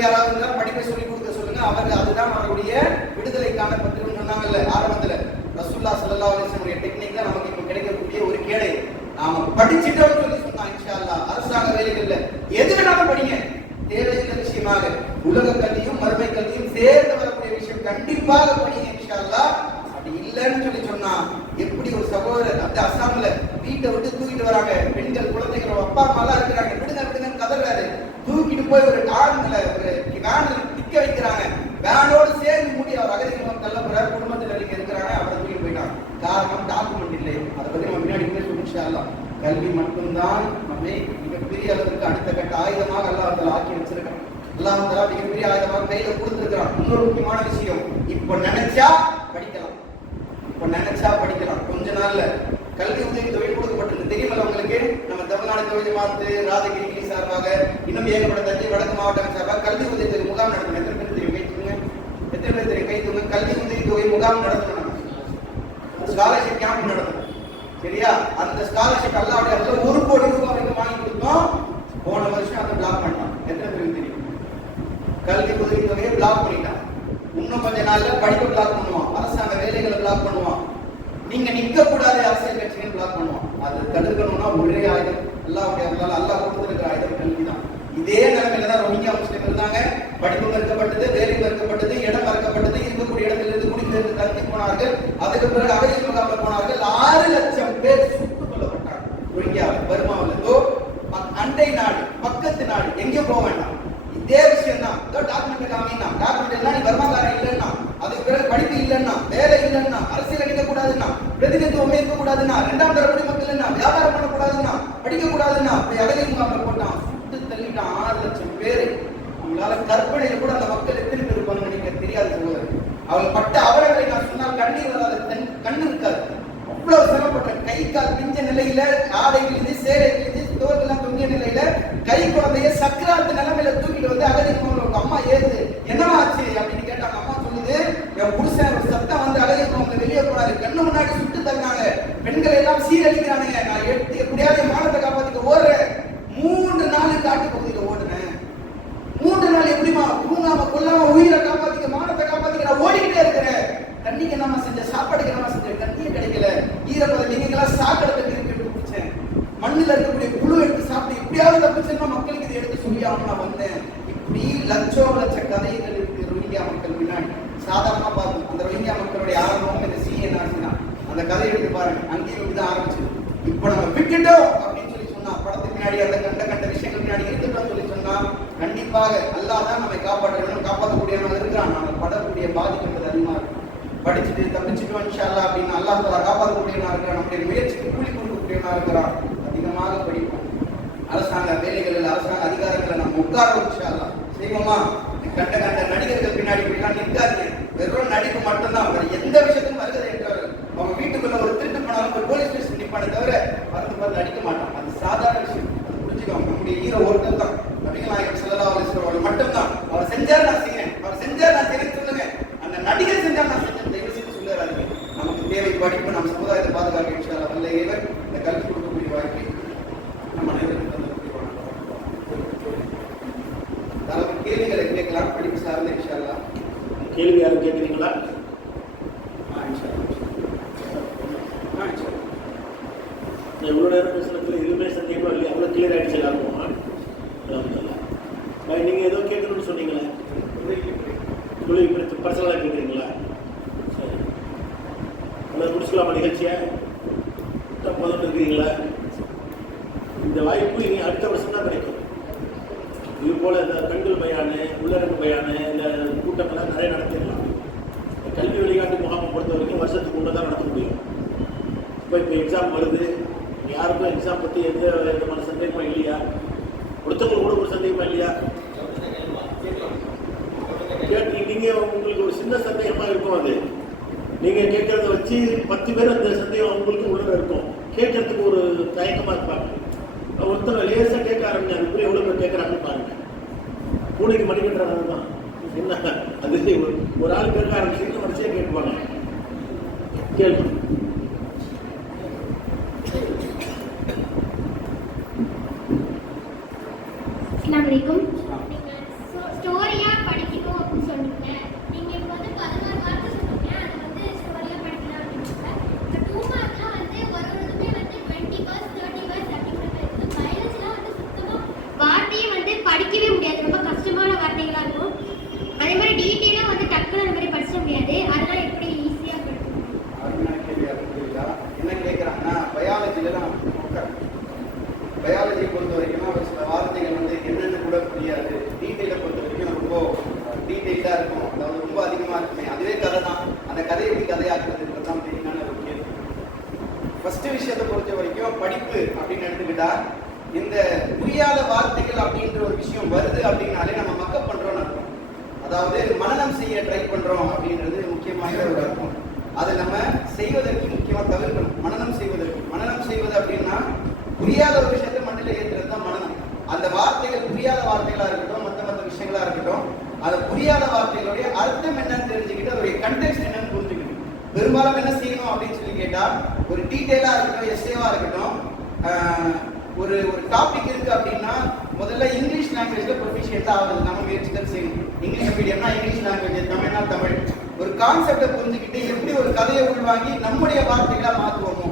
நண்பர்கள் யாராவது இருந்தால் படிப்பை சொல்லி கொடுக்க சொல்லுங்க. அவங்க அதுதான் நம்மளுடைய விடுதலைக்கான பத்திரம் சொன்னாங்கல்ல ஆரம்பத்துல. ரசூலுல்லாஹ் ஸல்லல்லாஹு அலைஹி வஸல்லம் டெக்னிக் தான் நமக்கு இப்ப கிடைக்கக்கூடிய ஒரு கேடை. நாம படிச்சுட்டோம்னு சொல்லி சொன்னா இன்ஷா அல்லாஹ் அரசாங்க வேலைகள்ல எது வேணாலும் படிங்க. தேவையான விஷயமாக உலக கல்வியும் மறுமை கல்வியும் சேர்ந்து வரக்கூடிய விஷயம் கண்டிப்பாக படிங்க இன்ஷா அல்லாஹ். அப்படி இல்லைன்னு சொல்லி சொன்னா எப்படி ஒரு சகோதரர் அந்த அசாம்ல வீட்டை விட்டு தூக்கிட்டு வராங்க, பெண்கள் குழந்தைகள் அப்பா அம்மா எல்லாம் இருக்கிறாங்க, விடுங்க விடுங்கன்னு கதறாரு. தூக்கிட்டு போய் ஒரு டான்ல ஒரு வேன்ல நிக்க வைக்கிறாங்க. வேனோடு சேர்ந்து மூடி அவர் அகதிகள் தள்ளப்படுற குடும்பத்தில் நீங்க இருக்கிறாங்க, அவரை தூக்கிட்டு போயிட்டாங்க. காரணம் டாக்குமெண்ட் இல்லை. அதை பத்தி நம்ம முன்னாடி இன்ஷா அல்லாஹ். கல்வி மட்டும்தான் நம்மை மிகப்பெரிய அளவுக்கு அடுத்த கட்ட ஆயுதமாக அல்லாஹ் ஆக்கி வச்சிருக்கான். அல்லாஹ் தஆலா மிகப்பெரிய ஆயுதமாக கையில கொடுத்திருக்கிறான். இன்னொரு முக்கியமான விஷயம், இப்ப நினைச்சா படிக்கலாம். இப்ப நினைச்சா படிக்கலாம். கொஞ்ச நாள்ல கல்வி உதவி தொகை கொடுக்கப்பட்டிருக்கு. தெரியுமல்ல உங்களுக்கு? நம்ம தமிழ்நாடு தொழில் ஜமாத்து ராஜகிரி சார்பாக இன்னும் ஏகப்பட்ட தஞ்சை வடக்கு மாவட்டம் சார்பாக கல்வி உதவி தொகை முகாம் நடத்தணும். எத்தனை பேர் தெரியும்? கை தூங்க. எத்தனை பேர் தெரியும்? கை தூங்க. கல்வி உதவி தொகை முகாம் நடத்தணும். ஸ்காலர்ஷிப் கேம்ப் நடத்தணும். சரியா? அந்த ஸ்காலர்ஷிப் அல்லாஹ்வுடைய அருளால 1 கோடி ரூபாய் வரைக்கும் வாங்கி கொடுத்தோம். போன வருஷம் அதை பிளாக் பண்ணான். எத்தனை பேருக்கு தெரியும்? கல்வி உதவி தொகையை பிளாக் பண்ணிட்டான். இன்னும் கொஞ்ச நாள்ல படிப்பை பிளாக் பண்ணுவான், அரசாங்க வேலைகளை பிளாக் பண்ணுவான், நீங்க நிக்க கூடாது அரசியல் கட்சிகள் பிளாக் பண்ணுவான். அதை தடுக்கணும்னா ஒரே ஆயுதம் அல்லாஹ்வுடைய அருளால அல்லாஹ் கொடுத்திருக்கிற ஆயுதம் கல்வி தான். இதே நிலைமையில தான் ரோஹிங்கா முஸ்லிம் இருந்தாங்க. படிப்பு மறுக்கப்பட்டது, வேலை மறுக்கப்பட்டது, இடம் மறுக்கப்பட்டது, இருக்கக்கூடிய இடத்திலிருந்து குடிபெயர்ந்து தங்கி போனார்கள். அதுக்கு பிறகு அகதி முகாம்ல போனார்கள். 6 லட்சம் பேர் சுட்டுக் கொல்லப்பட்டாங்க ரோஹிங்கா பர்மாவில். அண்டை நாடு, பக்கத்து நாடு, எங்கேயும் போக வேண்டாம். இதே விஷயம் தான். டாக்குமெண்ட் காமினா டாக்குமெண்ட் எல்லாம் நீ பர்மாக்காரன் இல்லைன்னா, அதுக்கு பிறகு படிப்பு இல்லைன்னா, வேலை இல்லைன்னா, அரசியல் அடிக்க கூடாதுன்னா, பிரதிநிதித்துவமே இருக்க கூடாதுன்னா, 2ஆம் தர குடிமக்கள் இல்லைன்னா, வியாபாரம் பண்ணக்கூடாதுன்னா, படிக்க கூடாதுன்னா, அகதி முகாம்ல போட்டான். சுட்டு தள்ளிட்டான் 6 லட்சம் பேரு. அவங்களால கற்பனையில கூட அந்த மக்கள் எத்தனை பேர் இருப்பாங்க எனக்கு தெரியாது சொல்லுவாரு. அவங்க பட்ட அவர்களை நான் சொன்னால் கண்ணீர் வராத கண்ணு இருக்காது. அவ்வளவு சிரமப்பட்ட கை கால் பிஞ்ச நிலையில, ஆடைகளிலிருந்து சேலைகளிலிருந்து தோல்கள்லாம் தொங்கிய நிலையில கை குழந்தைய சக்கராத்து நிலைமையில தூக்கிட்டு வந்து அகதி முகாம்ல அம்மா ஏறுது. என்னமா ஆச்சு அப்படின்னு கேட்டாங்க. அம்மா சொல்லுது, என் புருஷன் ஒரு சத்தம் வந்து அகதி முகாம்ல வெளியே போனாரு, கண்ணு முன்னாடி சுட்டு தந்தாங்க, பெண்கள் எல்லாம் சீரழிக்கிறானுங்க, நான் எப்படியாவது மானத்தை காப்பாத்திக்க ஓடுறேன். 3 நாள் காட்டு பகுதியில ஓடுனேன். 3 நாள் எப்படிமா தூங்காம கொல்லாம உயிரை காப்பாத்திக்க மானத்தை காப்பாத்திக்க நான் ஓடிக்கிட்டே இருக்கிறேன். தண்ணிக்கு நம்ம செஞ்ச சாப்பாடுக்கு நம்ம செஞ்ச தண்ணியே கிடைக்கல. ஈரப்பதம் நீங்கெல்லாம் சாக்கடை தண்ணி எடுத்து குடிச்சேன். மண்ணில் இருக்கக்கூடிய புழு எடுத்து சாப்பிட்டு எப்படியாவது தப்பிச்சேன்னா மக்களுக்கு இதை எடுத்து சொல்லி நான் வந்தேன். இப்படி லட்ச கதைகள் இருக்கு ரோஹிங்கா மக்கள் பின்னாடி. சாதாரணமா பார்க்கும் அந்த ரோஹிங்கா மக்களுடைய ஆரம்பம் இந்த சிஎன்ஆர்சி தான். அந்த கதையை எடுத்து பாருங்க, அங்கேயும் இப்படிதான் ஆரம்பிச்சு. இப்ப நம்ம விட்டுட்டோம் அப்படின்னு சொல்லி சொன்னா, படத்துக்கு பின்னாடி அந்த கண்ட விஷயங்கள் பின்னாடி இருந்துட்டோம் சொல்லி சொன்னா, கண்டிப்பாக அல்லாஹ் தான் நம்மை காப்பாற்றணும், காப்பாற்றக்கூடியவங்க இருக்கிறான். நம்ம படக்கூடிய பாதிப்பு அதிகமா இருக்கும். படிச்சுட்டு தப்பிச்சுட்டோம் இன்ஷா அல்லாஹ் அப்படின்னு அல்லாஹ் தஆலா காப்பாற்றக்கூடியவனா இருக்கிறான். நம்முடைய முயற்சிக்கு கூலி கொடுக்கக்கூடியவனா இருக்கிறான். அதிகமாக படிப்போம். அரசாங்க வேலைகளில், அரசாங்க அதிகாரங்களை நம்ம உட்காரோம் இன்ஷா அல்லாஹ். செய்வோமா? கண்ட நடிகர்கள் பின்னாடி இப்படிலாம் நிற்காதீங்க. வெறும் நடிப்பு மட்டும்தான். அவர் எந்த விஷயத்தையும் வருகிறது என்றார்கள். அவங்க வீட்டுக்குள்ள ஒரு திருட்டு போனாலும் ஒரு போலீஸ் ஸ்டேஷன் நிற்பானே தவிர பார்த்து அடிக்க மாட்டான். அது சாதாரண விஷயம். அது புரிஞ்சுக்கோங்க. நம்முடைய ஹீரோ ஒருத்தர் தான், நபிகள் நாயகம் ஸல்லல்லாஹு அலைஹி வஸல்லம் அவர்கள் மட்டும்தான். அவர் செஞ்சார் நான் செய்யறேன், அவர் செஞ்சார் நான் செய்யறேன்னு சொல்லுங்க. அந்த நடிகர் செஞ்சார் நான் செஞ்சேன் தயவு செய்து சொல்லாதீங்க. நமக்கு தேவை படிப்பு, நம்ம சமுதாயத்தை பாதுகாக்க இன்ஷா அல்லாஹ் வல்ல இறைவன் இந்த கல்வி கொடுக்கக்கூடிய வாய்ப்பை நம்ம அனைவருக்கும் கேள்விகளை கேட்கலாம். படிப்பு சார்ந்த இன்ஷா அல்லாஹ். கேள்வி யாரும் கேட்குறீங்களா? எவ்வளோ நேரம் பேசுனதுல எதுவுமே சந்தேகமா இல்லையா? அவ்வளோ கிளியர் ஆகிடுச்சு எல்லாருக்கும். நீங்கள் ஏதோ கேட்கணும்னு சொன்னீங்களே, தொழில் குறித்து பர்சனலாக கேட்குறீங்களா? சரி, அதை முடிச்சுக்கலாமா நிகழ்ச்சியை? போதும் இருக்கிறீங்களா? இந்த வாய்ப்பு இனி அடுத்த வருஷம் தான் கிடைக்கும். இது போல் இந்த பெண்கள் பயானு, உள்ளரங்கு பயானு, இந்த கூட்டங்கள்லாம் நிறைய நடத்திடலாம். கல்வி வழிகாட்டு முகாமை பொறுத்த வரைக்கும் வருஷத்துக்கு ஒன்று தான் நடத்த முடியும். இப்போ எக்ஸாம் வருது, யாருக்கும் எக்ஸாம் பற்றி எந்த விதமான சந்தேகமா இல்லையா? ஒருத்தவங்களுக்கு கூட ஒரு சந்தேகமா இல்லையா? நீங்கள் உங்களுக்கு ஒரு சின்ன சந்தேகமாக இருக்கும். அது நீங்கள் கேட்குறத வச்சு 10 பேர் அந்த சந்தேகம் அவங்களுக்கு உள்ள இருக்கும். கேட்கறதுக்கு ஒரு தயக்கமாக இருப்பாங்க. ஒருத்தர் லேசாக கேட்க ஆரம்பிச்சு அதுக்குள்ளே எவ்வளோ பேர் கேட்குறாங்கன்னு பாருங்க. பூனைக்கு மணிக்கட்டுறாங்க தான் என்ன, அது ஒரு ஆள் கேட்க ஆரம்பிச்சு மனுஷியாக கேட்பாங்க. கேள்வி அஸ்ஸலாமு அலைக்கும். ஸ்டோரி பயாலஜிலாம் பயாலஜியை பொறுத்த வரைக்கும் ஒரு சில வார்த்தைகள் வந்து என்னென்னு கூட புரியாது. டீட்டெயிலை பொறுத்த வரைக்கும் ரொம்ப டீட்டெயிலாக இருக்கும், அதாவது ரொம்ப அதிகமாக இருக்குமே. அதுவே கதை தான், அந்த கதையை எப்படி கதையாக்குறதுன்றது தான் மெயினான ஒரு கேள்வி. ஃபர்ஸ்ட் விஷயத்தை பொறுத்த வரைக்கும் படிப்பு அப்படின்னு எடுத்துக்கிட்டா, இந்த புரியாத வார்த்தைகள் அப்படின்ற ஒரு விஷயம் வருது அப்படின்னாலே நம்ம மக்கப் பண்றோம்னு அர்த்தம். அதாவது மனனம் செய்ய ட்ரை பண்றோம் அப்படின்றது முக்கியமான ஒரு அர்த்தம். அதை நம்ம செய்வதற்கு முக்கியமா தவிர்க்கணும். மனனம் செய்வது அப்படின்னா புரியாத ஒரு விஷயத்தை மண்ணில் ஏற்றுறது தான் மனனம். அந்த வார்த்தைகள் புரியாத வார்த்தைகளா இருக்கட்டும், மற்ற விஷயங்களா இருக்கட்டும், அந்த புரியாத வார்த்தைகளுடைய அர்த்தம் என்னன்னு தெரிஞ்சுக்கிட்டு அதோடைய கண்டெக்ஸ்ட் என்னன்னு புரிஞ்சுக்கணும். பெரும்பாலும் என்ன செய்யணும் அப்படின்னு சொல்லி கேட்டா, ஒரு டீட்டெயிலா இருக்கட்டும், எஸ்ஏவா இருக்கட்டும், ஒரு டாபிக் இருக்கு அப்படின்னா முதல்ல இங்கிலீஷ் லாங்குவேஜ்ல ப்ரொஃபிஷியன்ட்டா ஆகுது நம்ம முயற்சிகள் செய்யணும். இங்கிலீஷ் மீடியம்னா இங்கிலீஷ் லாங்குவேஜ், தமிழ்னா தமிழ். ஒரு கான்செப்டை புரிஞ்சுக்கிட்டு எப்படி ஒரு கதையை உள்வாங்கி நம்முடைய வார்த்தைகளா மாற்றுவோமோ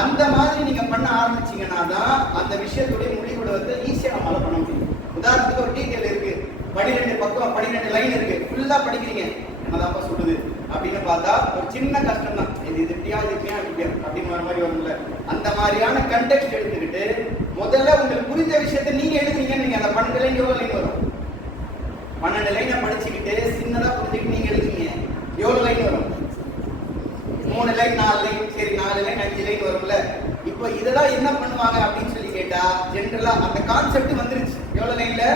அந்த மாதிரி நீங்க பண்ண ஆரம்பிச்சீங்கன்னா தான் அந்த விஷயத்துடைய முடிவுகளை வந்து ஈஸியா நம்மளால பண்ண முடியும். உதாரணத்துக்கு ஒரு டீட்டெயில் இருக்கு, 12 பக்கம் 12 லைன் இருக்கு, ஃபுல்லா படிக்கிறீங்க, என்னதாப்பா சொல்லுது அப்படின்னு பார்த்தா ஒரு சின்ன கஷ்டம் தான். இது இப்படியா அப்படின்னு மாதிரி வரும்ல. அந்த மாதிரியான கண்டெக்ஸ்ட் எடுத்துக்கிட்டு முதல்ல உங்களுக்கு புரிஞ்ச விஷயத்தை நீங்க எழுதுறீங்கன்னு நீங்க அந்த 12 லைன் எவ்வளவு லைன் வரும்? 12 லைனை படிச்சுக்கிட்டு சின்னதா புரிஞ்சுக்கிட்டு நீங்க எழுதுறீங்க, எவ்வளவு லைன் வரும்? 3 லைன் 4 லைன், சரி 4 லைன் 5 லைன் வரும்ல. இப்போ இதெல்லாம் என்ன பண்ணுவாங்க அப்படின்னு சொல்லி கேட்டா, ஜென்ரலா அந்த கான்செப்ட் வந்துருச்சு. எவ்வளவு லைன்ல?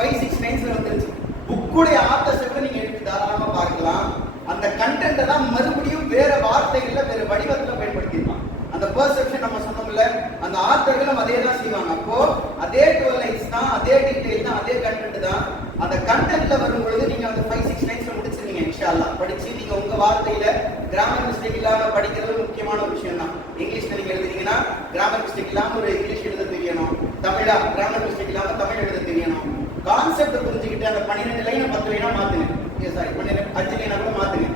5-6 லைன்ஸ்ல வந்துருச்சு. புக்குடைய ஆத்தர்ஸை கூட நீங்க எடுத்து தாராளமா பார்க்கலாம். அந்த கண்டென்ட்டை தான் மறுபடியும் வேற வார்த்தைகள்ல வேற வடிவத்துல பயன்படுத்திருப்பாங்க. அந்த பெர்செப்ஷன் நம்ம சொன்னோம்ல, அந்த ஆத்தர்களும் அதே தான் செய்வாங்க. அப்போ அதே 12 லைன்ஸ் தான், அதே டீடைல் தான், அதே கண்டென்ட் தான். அந்த கண்டென்ட்ல வரும்பொழுது நீங்க அந்த 5-6 லைன்ஸ்ல முடிச்சிருவீங்க இன்ஷா அல்லாஹ். படிச்சு நீங்க உங்க வார்த்தையில கிராமர் மிஸ்டேக் இல்லாம படிக்கிறது முக்கியமான ஒரு விஷயம் தான். இங்கிலீஷ்ல நீங்க எழுதுறீங்கன்னா கிராமர் மிஸ்டேக் இல்லாம ஒரு இங்கிலீஷ் எழுத தெரியணும். தமிழா கிராமர் மிஸ்டேக் இல்லாம தமிழ் எழுத தெரியணும். கான்செப்ட் புரிஞ்சுக்கிட்டு அந்த 12 லைனை 10 லைனா மாத்துங்க. சாரி 5 லைனா கூட மாத்துங்க.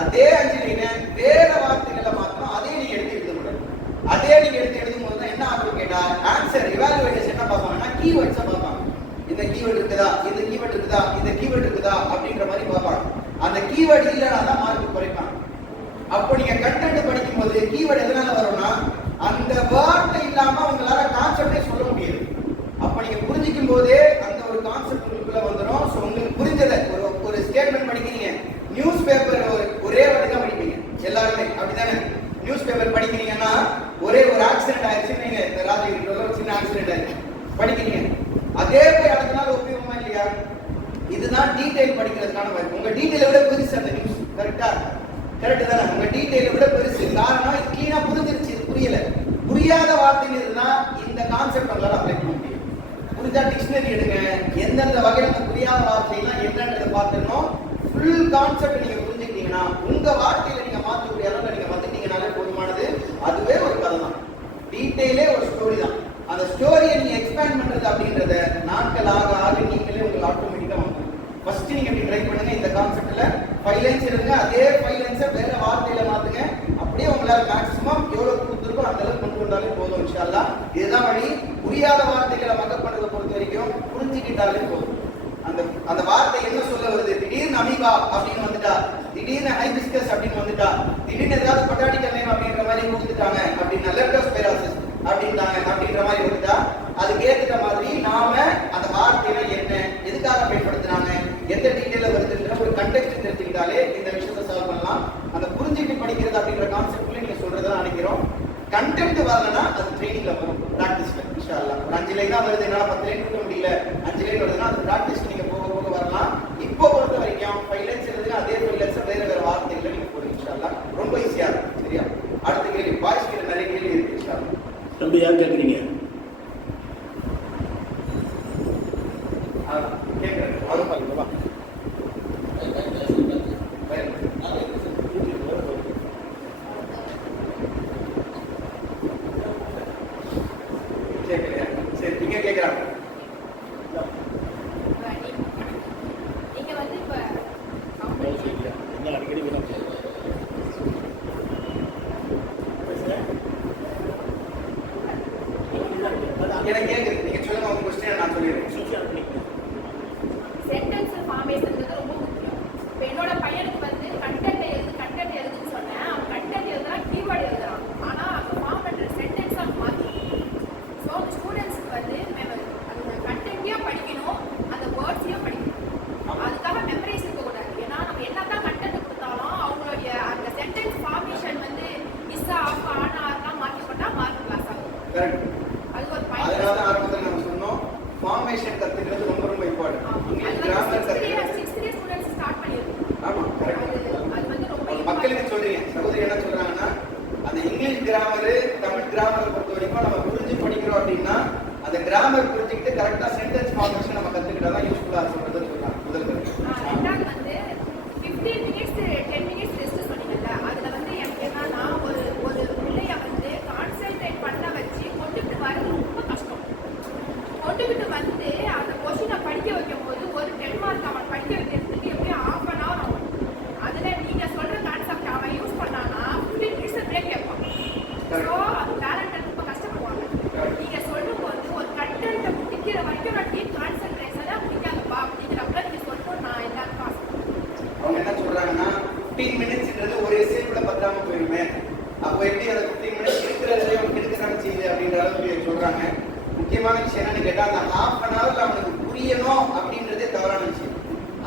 அதே 5 லைனை வேற வார்த்தைகளை மாத்தணும். அதே நீங்க எடுத்து எழுதக்கூடாது. அதே நீங்க எடுத்து எழுதும் போது தான் என்ன ஆகும் கேட்டா, ஆன்சர் இவாலுவேட்டர்ஸ் என்ன பார்ப்பாங்கன்னா கீவேர்ட்ஸை பார்ப்பாங்க. இந்த கீவேர்ட் இருக்குதா, இந்த கீவேர்ட் இருக்குதா, இந்த கீவேர்ட் இருக்குதா அப்படின்ற மாதிரி பார்ப்பாங்க. அந்த கீவேர்ட் இல்லைன்னா தான் மார்க் குறைப்பாங்க. அப்போ நீங்க கண்டென்ட் படிக்கும் போது கீவேர்ட் எதனால வரும்னா, அந்த வார்த்தை இல்லாம உங்களால கான்செப்டே சொல்ல முடியாது. அப்ப நீங்க புரிஞ்சிக்கும் போதே அந்த ஒரு கான்செப்ட் உங்களுக்குள்ள வந்துடும். ஸோ உங்களுக்கு புரிஞ்சதை ஒரு ஸ்டேட்மெண்ட் படிக்கிறீங்க, நியூஸ் பேப்பர் ஒரே வாட்டி தான் படிப்பீங்க எல்லாருமே, அப்படிதானே? நியூஸ் பேப்பர் படிக்கிறீங்கன்னா ஒரே ஒரு ஆக்சிடென்ட் ஆயிடுச்சு, நீங்க ராஜகிரியில் ஒரு சின்ன ஆக்சிடென்ட் ஆயிடுச்சு படிக்கிறீங்க, அதே போய் அடுத்த நாள் ஒப்பிடுவோமா இல்லையா? இதுதான் டீடைல் படிக்கிறதுக்கான வாய்ப்பு. உங்க டீடைலை விட பெருசு அந்த நியூஸ். கரெக்டா? கரெக்ட் தானே? உங்க டீடைலை விட பெருசு. காரணம் இது கிளீனா புரிஞ்சிருச்சு, இது புரியல. புரியாத வார்த்தைகள் இருந்தா இந்த கான்செப்ட் உங்களால அப்ளை பண்ண முடியும். புரிஞ்சா டிக்ஷனரி எடுங்க, எந்தெந்த வகையில அந்த புரியாத வார்த்தைலாம் என்னன்றதை பார்த்துக்கணும். ஃபுல் கான்செப்ட் நீங்க புரிஞ்சுக்கிட்டீங்கன்னா உங்க வார்த்தையில நீங்க மாற்றக்கூடிய அளவுல நீங்க வந்துட்டீங்கனாலே போதுமானது. அதுவே ஒரு கதை தான், டீடைலே ஒரு ஸ்டோரி தான். அந்த ஸ்டோரியை நீங்க எக்ஸ்பேண்ட் பண்றது அப்படின்றத நாட்கள் ஆக ஆக நீங்களே உங்களுக்கு ஆட்டோமேட்டிக்கா வந்துடும். ஃபர்ஸ்ட் நீங்க இப்படி ட்ரை பண்ணுங்க. இந்த கான்செப்ட்ல 5 லைன்ஸ் இருங்க, அதே 5 லைன்ஸை வேற வார்த்தையில மாத்துங்க. அப்படியே உங்களால மேக்ஸிமம் எவ்வளவு கொடுத்துருக்கோ அந்த அளவுக்கு கொண்டு வந்தாலே போதும் இன்ஷா அல்லாஹ். இதுதான் வழி. புரியாத வார்த்தைகளை மக்கப் பண்றதை பொறுத்த வரைக்கும் புரிஞ்சுக்கிட்டாலே போதும். அந்த வார்த்தை என்ன சொல்ல வருது? திடீர்னு அமீபா அப்படின்னு வந்துட்டா, திடீர்னு ஹைபிஸ்கஸ் அப்படின்னு வந்துட்டா, திடீர்னு ஏதாவது பொட்டானிக்கல் நேம் அப்படின்ற மாதிரி கொடுத்துட்டாங்க அப்படின்னா, லெப்டோஸ்பைரோசிஸ் அப்படின்ட்டாங்க அப்படின்ற மாதிரி வந்துட்டா, அதுக்கு ஏத்துட்ட மாதிரி நாம அந்த வார்த்தையில என்ன, எதுக்காக பயன்படுத்துறாங்க, எந்த டீடைல வருதுன்ற ஒரு கண்டெக்ஸ்ட் தெரிஞ்சுக்கிட்டாலே இந்த விஷயத்தை சால்வ் பண்ணலாம். அந்த புரிஞ்சுக்கிட்டு படிக்கிறது அப்படின்ற கான்செப்ட்ல நீங்க சொல்றதா நினைக்கிறோம். கண்டென்ட் வரலன்னா அது ட்ரைனிங்ல வரும், பிராக்டிஸ்ல இன்ஷா அல்லாஹ். ஒரு 5 லைன் தான் வருது, என்னால 10 லைன் கொடுக்க முடியல, 5 லைன் வருதுன்னா அது பிராக்டிஸ் நீங்க போக போக வரலாம். இப்போ பொறுத்த வரைக்கும் 5 லைன்ஸ் எழுதுங்க, அதே 5 லைன்ஸ் வேற வார்த்தைகளை நீங்க போடுங்க இன்ஷா அல்லாஹ். ரொம்ப ஈஸியா இருக்கும். சரியா? அடுத்த கேள்வி, பாய்ஸ் கிட்ட நிறைய கேள்வி இருக்கு இன்ஷா அல்லாஹ். தம்பி யார் கேட்குறீங்க? கேட்குறேன், வரும் பாருங்க. வா சரி, நீங்க கேட்குறாங்க. நீங்க வந்து இப்ப என்ன அடிக்கடி எனக்கு கேட்குது, நீங்க சொல்லுங்க உங்க கொஸ்டின், நான் சொல்லிடுறேன். சென்டென்ஸ் ஃபார்மேஷன்ங்கிறது ரொம்ப முக்கியம். இப்ப என்னோட பையனுக்கு வந்து கண்டென்ட் எழுதுன்னு சொன்னேன். அவன் கண்டென்ட் எழுதுறான், கீவேர்டு எழுதுறான். ஆனா அந்த ஃபார்ம் பண்ற சென்டென்ஸா கரெக்ட். அது ஒரு அதனால தான் பாயிண்ட். ஆரம்பத்தில் நம்ம சொன்னோம் ஃபார்மேஷன் கத்துக்கிறது ரொம்ப ரொம்ப இம்பார்ட்டன்ட். இங்கிலீஷ் கிராமர் கத்துக்கிறது. 6th டே ஸ்டூடண்ட்ஸ் ஸ்டார்ட் பண்ணிருக்கோம். ஆமா கரெக்ட். அது வந்து ரொம்ப மக்களுக்கு சொல்றீங்க சகோதரி என்ன சொல்றாங்கன்னா அந்த இங்கிலீஷ் கிராமர் தமிழ் கிராமரை பொறுத்த வரைக்கும் நம்ம புரிஞ்சு படிக்கிறோம் அப்படின்னா அந்த கிராமர் புரிஞ்சுக்கிட்டு கரெக்டா சென்டென்ஸ் ஃபார்மேஷன் நம்ம கத்துக்கிட்டா தான் யூஸ்ஃபுல்லா சொல்றதுன்னு சொல்றாங்க முதல் கருத்து. ரெண்டாவது வந்து 15 மினிட்ஸ் 10 மினிட்ஸ் ரெஸ்ட் சொன்னீங்கல்ல, அதுல வந்து எனக்கு என்னன்னா ஒரு பிள்ளைய வந்து கான்சென்ட்ரேட் பண்ண வச்சு கொண்டுட்டு வரது ரொம்ப கஷ்டம். கொண்டுகிட்டு வந்து அந்த கொஸ்டினை படிக்க வைக்கும் போது ஒரு 10 மார்க் அவன் படிக்க வைக்கிறதுக்கு எப்படியும் ½ an hour ஆகும். அதுல நீங்க சொல்ற கான்செப்ட் அவன் யூஸ் பண்ணானா 15 மினிட்ஸ் பிரேக் கேட்பான். ஸோ அது பேரண்ட் ரொம்ப கஷ்டப்படுவாங்க. நீங்க சொல்லும் போது ஒரு கண்டென்ட்டை முடிக்கிற வரைக்கும் நான் டீப் கான்சென்ட்ரேஷனா முடிக்காதுப்பா அப்படிங்கிறப்ப நீங்க சொல்லணும். நான் எல்லாருக்கும் ஆசைப்படுறேன். அவங்க என்ன சொல்றாங்கன்னா 15 மினிட்ஸ்ன்றது ஒரு எஸ்ஸே கூட பத்தாம போயிருமே, அப்போ எப்படி அந்த 15 மினிட்ஸ் இருக்கிறதுலேயே அவனுக்கு எடுக்கத்தானே செய்யுது அப்படின்ற அளவுக்கு சொல்றாங்க. முக்கியமான விஷயம் என்னன்னு கேட்டா அந்த ½ an hourல அவனுக்கு புரியணும் அப்படின்றதே தவறான விஷயம்.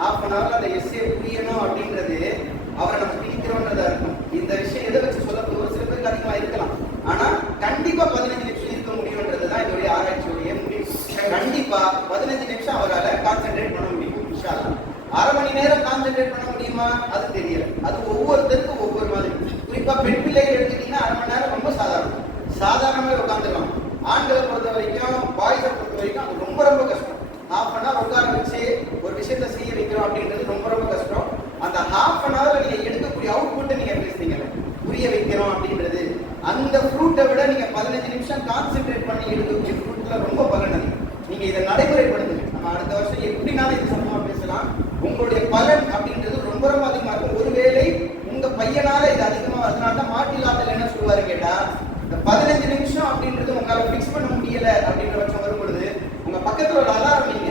½ an hourல அந்த எஸ்ஸே புரியணும் அப்படின்றது அவரை நம்ம பிடிக்கிறோன்றதா இருக்கும். இந்த விஷயம் எதை வச்சு சொல்ல ஒரு சில பேருக்கு அதிகமா இருக்கலாம், ஆனா கண்டிப்பா 15 நிமிஷம் இருக்க முடியும்ன்றது தான் இதோடைய ஆராய்ச்சியோடைய முடிவு. கண்டிப்பா 15 நிமிஷம் அவரால் கான்சென்ட்ரேட் பண்ண முடியும். இன்ஷா அல்லாஹ். ½ மணி நேரம் கான்சென்ட்ரேட் பண்ண முடியுமா அது தெரியல. அது ஒவ்வொருத்தருக்கும் ஒவ்வொரு மாதிரி. குறிப்பா பெண் பிள்ளைகள் எடுத்துட்டீங்கன்னா ½ மணி நேரம் ரொம்ப சாதாரணமாவே உட்காந்துக்கலாம். ஆண்களை பொறுத்த வரைக்கும் பாய்ஸை பொறுத்த வரைக்கும் அது ரொம்ப ரொம்ப கஷ்டம். ½ an hour உட்கார வச்சு ஒரு விஷயத்த செய்ய வைக்கிறோம் அப்படின்றது ரொம்ப ரொம்ப கஷ்டம். அந்த ½ an hour நீங்க எடுக்கக்கூடிய அவுட்புட்டை நீங்க பேசுறீங்க புரிய வைக்கிறோம் அப்படின்றது அந்த ஃப்ரூட்டை விட நீங்க 15 நிமிஷம் கான்சென்ட்ரேட் பண்ணி எடுக்கக்கூடிய ஃப்ரூட்ல ரொம்ப பலன் அதிகம். நீங்க இதை நடைமுறைப்படுத்துங்க. நம்ம அடுத்த வருஷம் எப்படினாலும் இது சம்பவமா பேசலாம். உங்களுடைய பலன் அப்படின்றது ரொம்ப ரொம்ப அதிகமா இருக்கும். ஒருவேளை உங்க பையனால இது அதிகமா அதனால தான் மாட்டில்லாதல என்ன சொல்லுவாரு கேட்டா இந்த 15 நிமிஷம் அப்படின்றது உங்களால பிக்ஸ் பண்ண முடியல அப்படின்ற பட்சம் வரும் பொழுது உங்க பக்கத்துல ஒரு அலாரம் நீங்க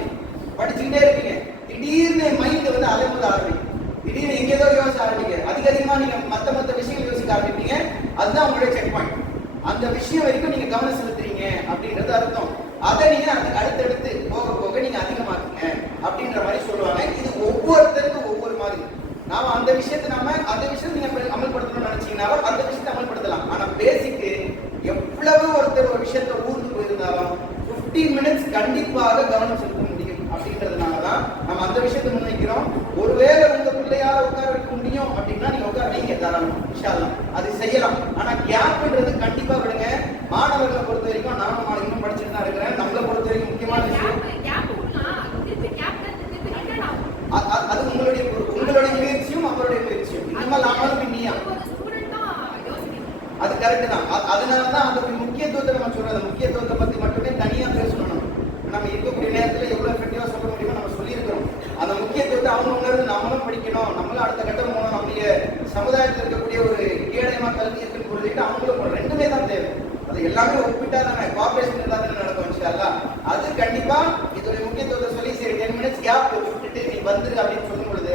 படிச்சுக்கிட்டே இருப்பீங்க. திடீர்னு மைண்ட் வந்து அலைமுத ஆரம்பிக்கும். திடீர்னு எங்கேதோ யோசிக்க ஆரம்பிங்க. அதிகமா நீங்க மத்த விஷயங்கள் யோசிக்க ஆரம்பிப்பீங்க. அதுதான் உங்களுடைய செக் பாயிண்ட். அந்த விஷயம் வரைக்கும் நீங்க கவனம் செலுத்துறீங்க அப்படின்றது அர்த்தம். அதை நீங்க அடுத்தடுத்து போக போக நீங்க அதிகமாக்குங்க அப்படின்ற மாதிரி சொல்லுவாங்க. இது ஒவ்வொருத்தருக்கும் ஒவ்வொரு மாதிரி. நாம அந்த விஷயத்தை நீங்க அமல்படுத்தணும்னு நினைச்சீங்கன்னாலும் அந்த விஷயத்தை அமல்படுத்தலாம். ஆனா பேசிக்கு எவ்வளவு ஒருத்தர் ஒரு விஷயத்தை ஊர்ந்து போயிருந்தாலும் 15 மினிட்ஸ் கண்டிப்பாக கவனம் செலுத்த முடியும் அப்படின்றதுனாலதான் நம்ம அந்த விஷயத்தை முன்வைக்கிறோம். ஒருவேளை உங்க பிள்ளையால உட்கார வைக்க முடியும் அப்படின்னா நீங்க உட்கார வைங்க தாராளம். இன்ஷா அல்லாஹ் அது செய்யலாம். ஆனா கேப்ன்றது கண்டிப்பா விடுங்க. மாணவர்களை பொறுத்த வரைக்கும் நானும் இன்னும் படிச்சுட்டு தான் இருக்கிறேன். நம்மளை பொறுத்த வரைக்கும் முக்கியமான விஷயம் அது உங்களுடைய முயற்சியும் அவருடைய முயற்சியும் இனிமேல் நாமளும் பின்னியா அது கரெக்ட் தான். அதனாலதான் அதோட முக்கியத்துவத்தை நம்ம சொல்றோம். அந்த முக்கியத்துவத்தை பத்தி மட்டுமே தனியா பேசணும். நம்ம இருக்கக்கூடிய நேரத்துல எவ்வளவு எஃபெக்டிவா சொல்ல முடியுமோ நம்ம சொல்லியிருக்கிறோம். அந்த முக்கியத்துவத்தை அவங்க உணர்ந்து நம்மளும் படிக்கணும். நம்மளும் அடுத்த கட்டம் போனோம். நம்முடைய சமுதாயத்தில் இருக்கக்கூடிய ஒரு ஏழைமா கல்வி இருக்குன்னு சொல்லிட்டு அவங்களும் ரெண்டுமே தான் தேவை. அது எல்லாமே ஒப்பிட்டா தானே கோஆபரேஷன் இருந்தா தானே நடக்கும். இன்ஷா அல்லாஹ் அது கண்டிப்பா இதோட முக்கியத்துவத்தை சொல்லி சரி 10 மினிட்ஸ் கேப் விட்டுட்டு நீ வந்துரு அப்படின்னு சொல்லும் பொழுது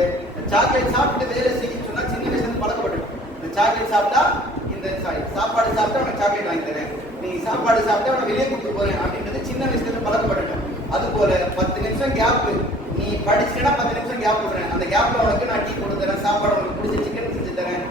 சாக்லேட் சாப்பிட்டு வேலை செய்யணும்னு சொன்னா சின்ன வயசுல பழக்கப்பட்டுடும். இந்த சாக்லேட் சாப்பிட்டா சாப்பாடு சாப்பிட்டா உனக்கு சாக்லேட் வாங்கி தரேன், நீ சாப்பாடு சாப்பிட்டா உனக்கு வெளியே கொடுத்து போறேன் அப்படின்றது சின்ன வயசுல பழக்கப்பட்டுட்டோம். அது போல 10 நிமிஷம் கேப் நீ படிச்சுன்னா 10 நிமிஷம் கேப் விடுறேன். அந்த கேப்ல உனக்கு நான் டீ கொடுத்து தரேன், சாப்பாடு உனக்கு பிடிச்ச சிக்கன் செஞ்சு தரேன்.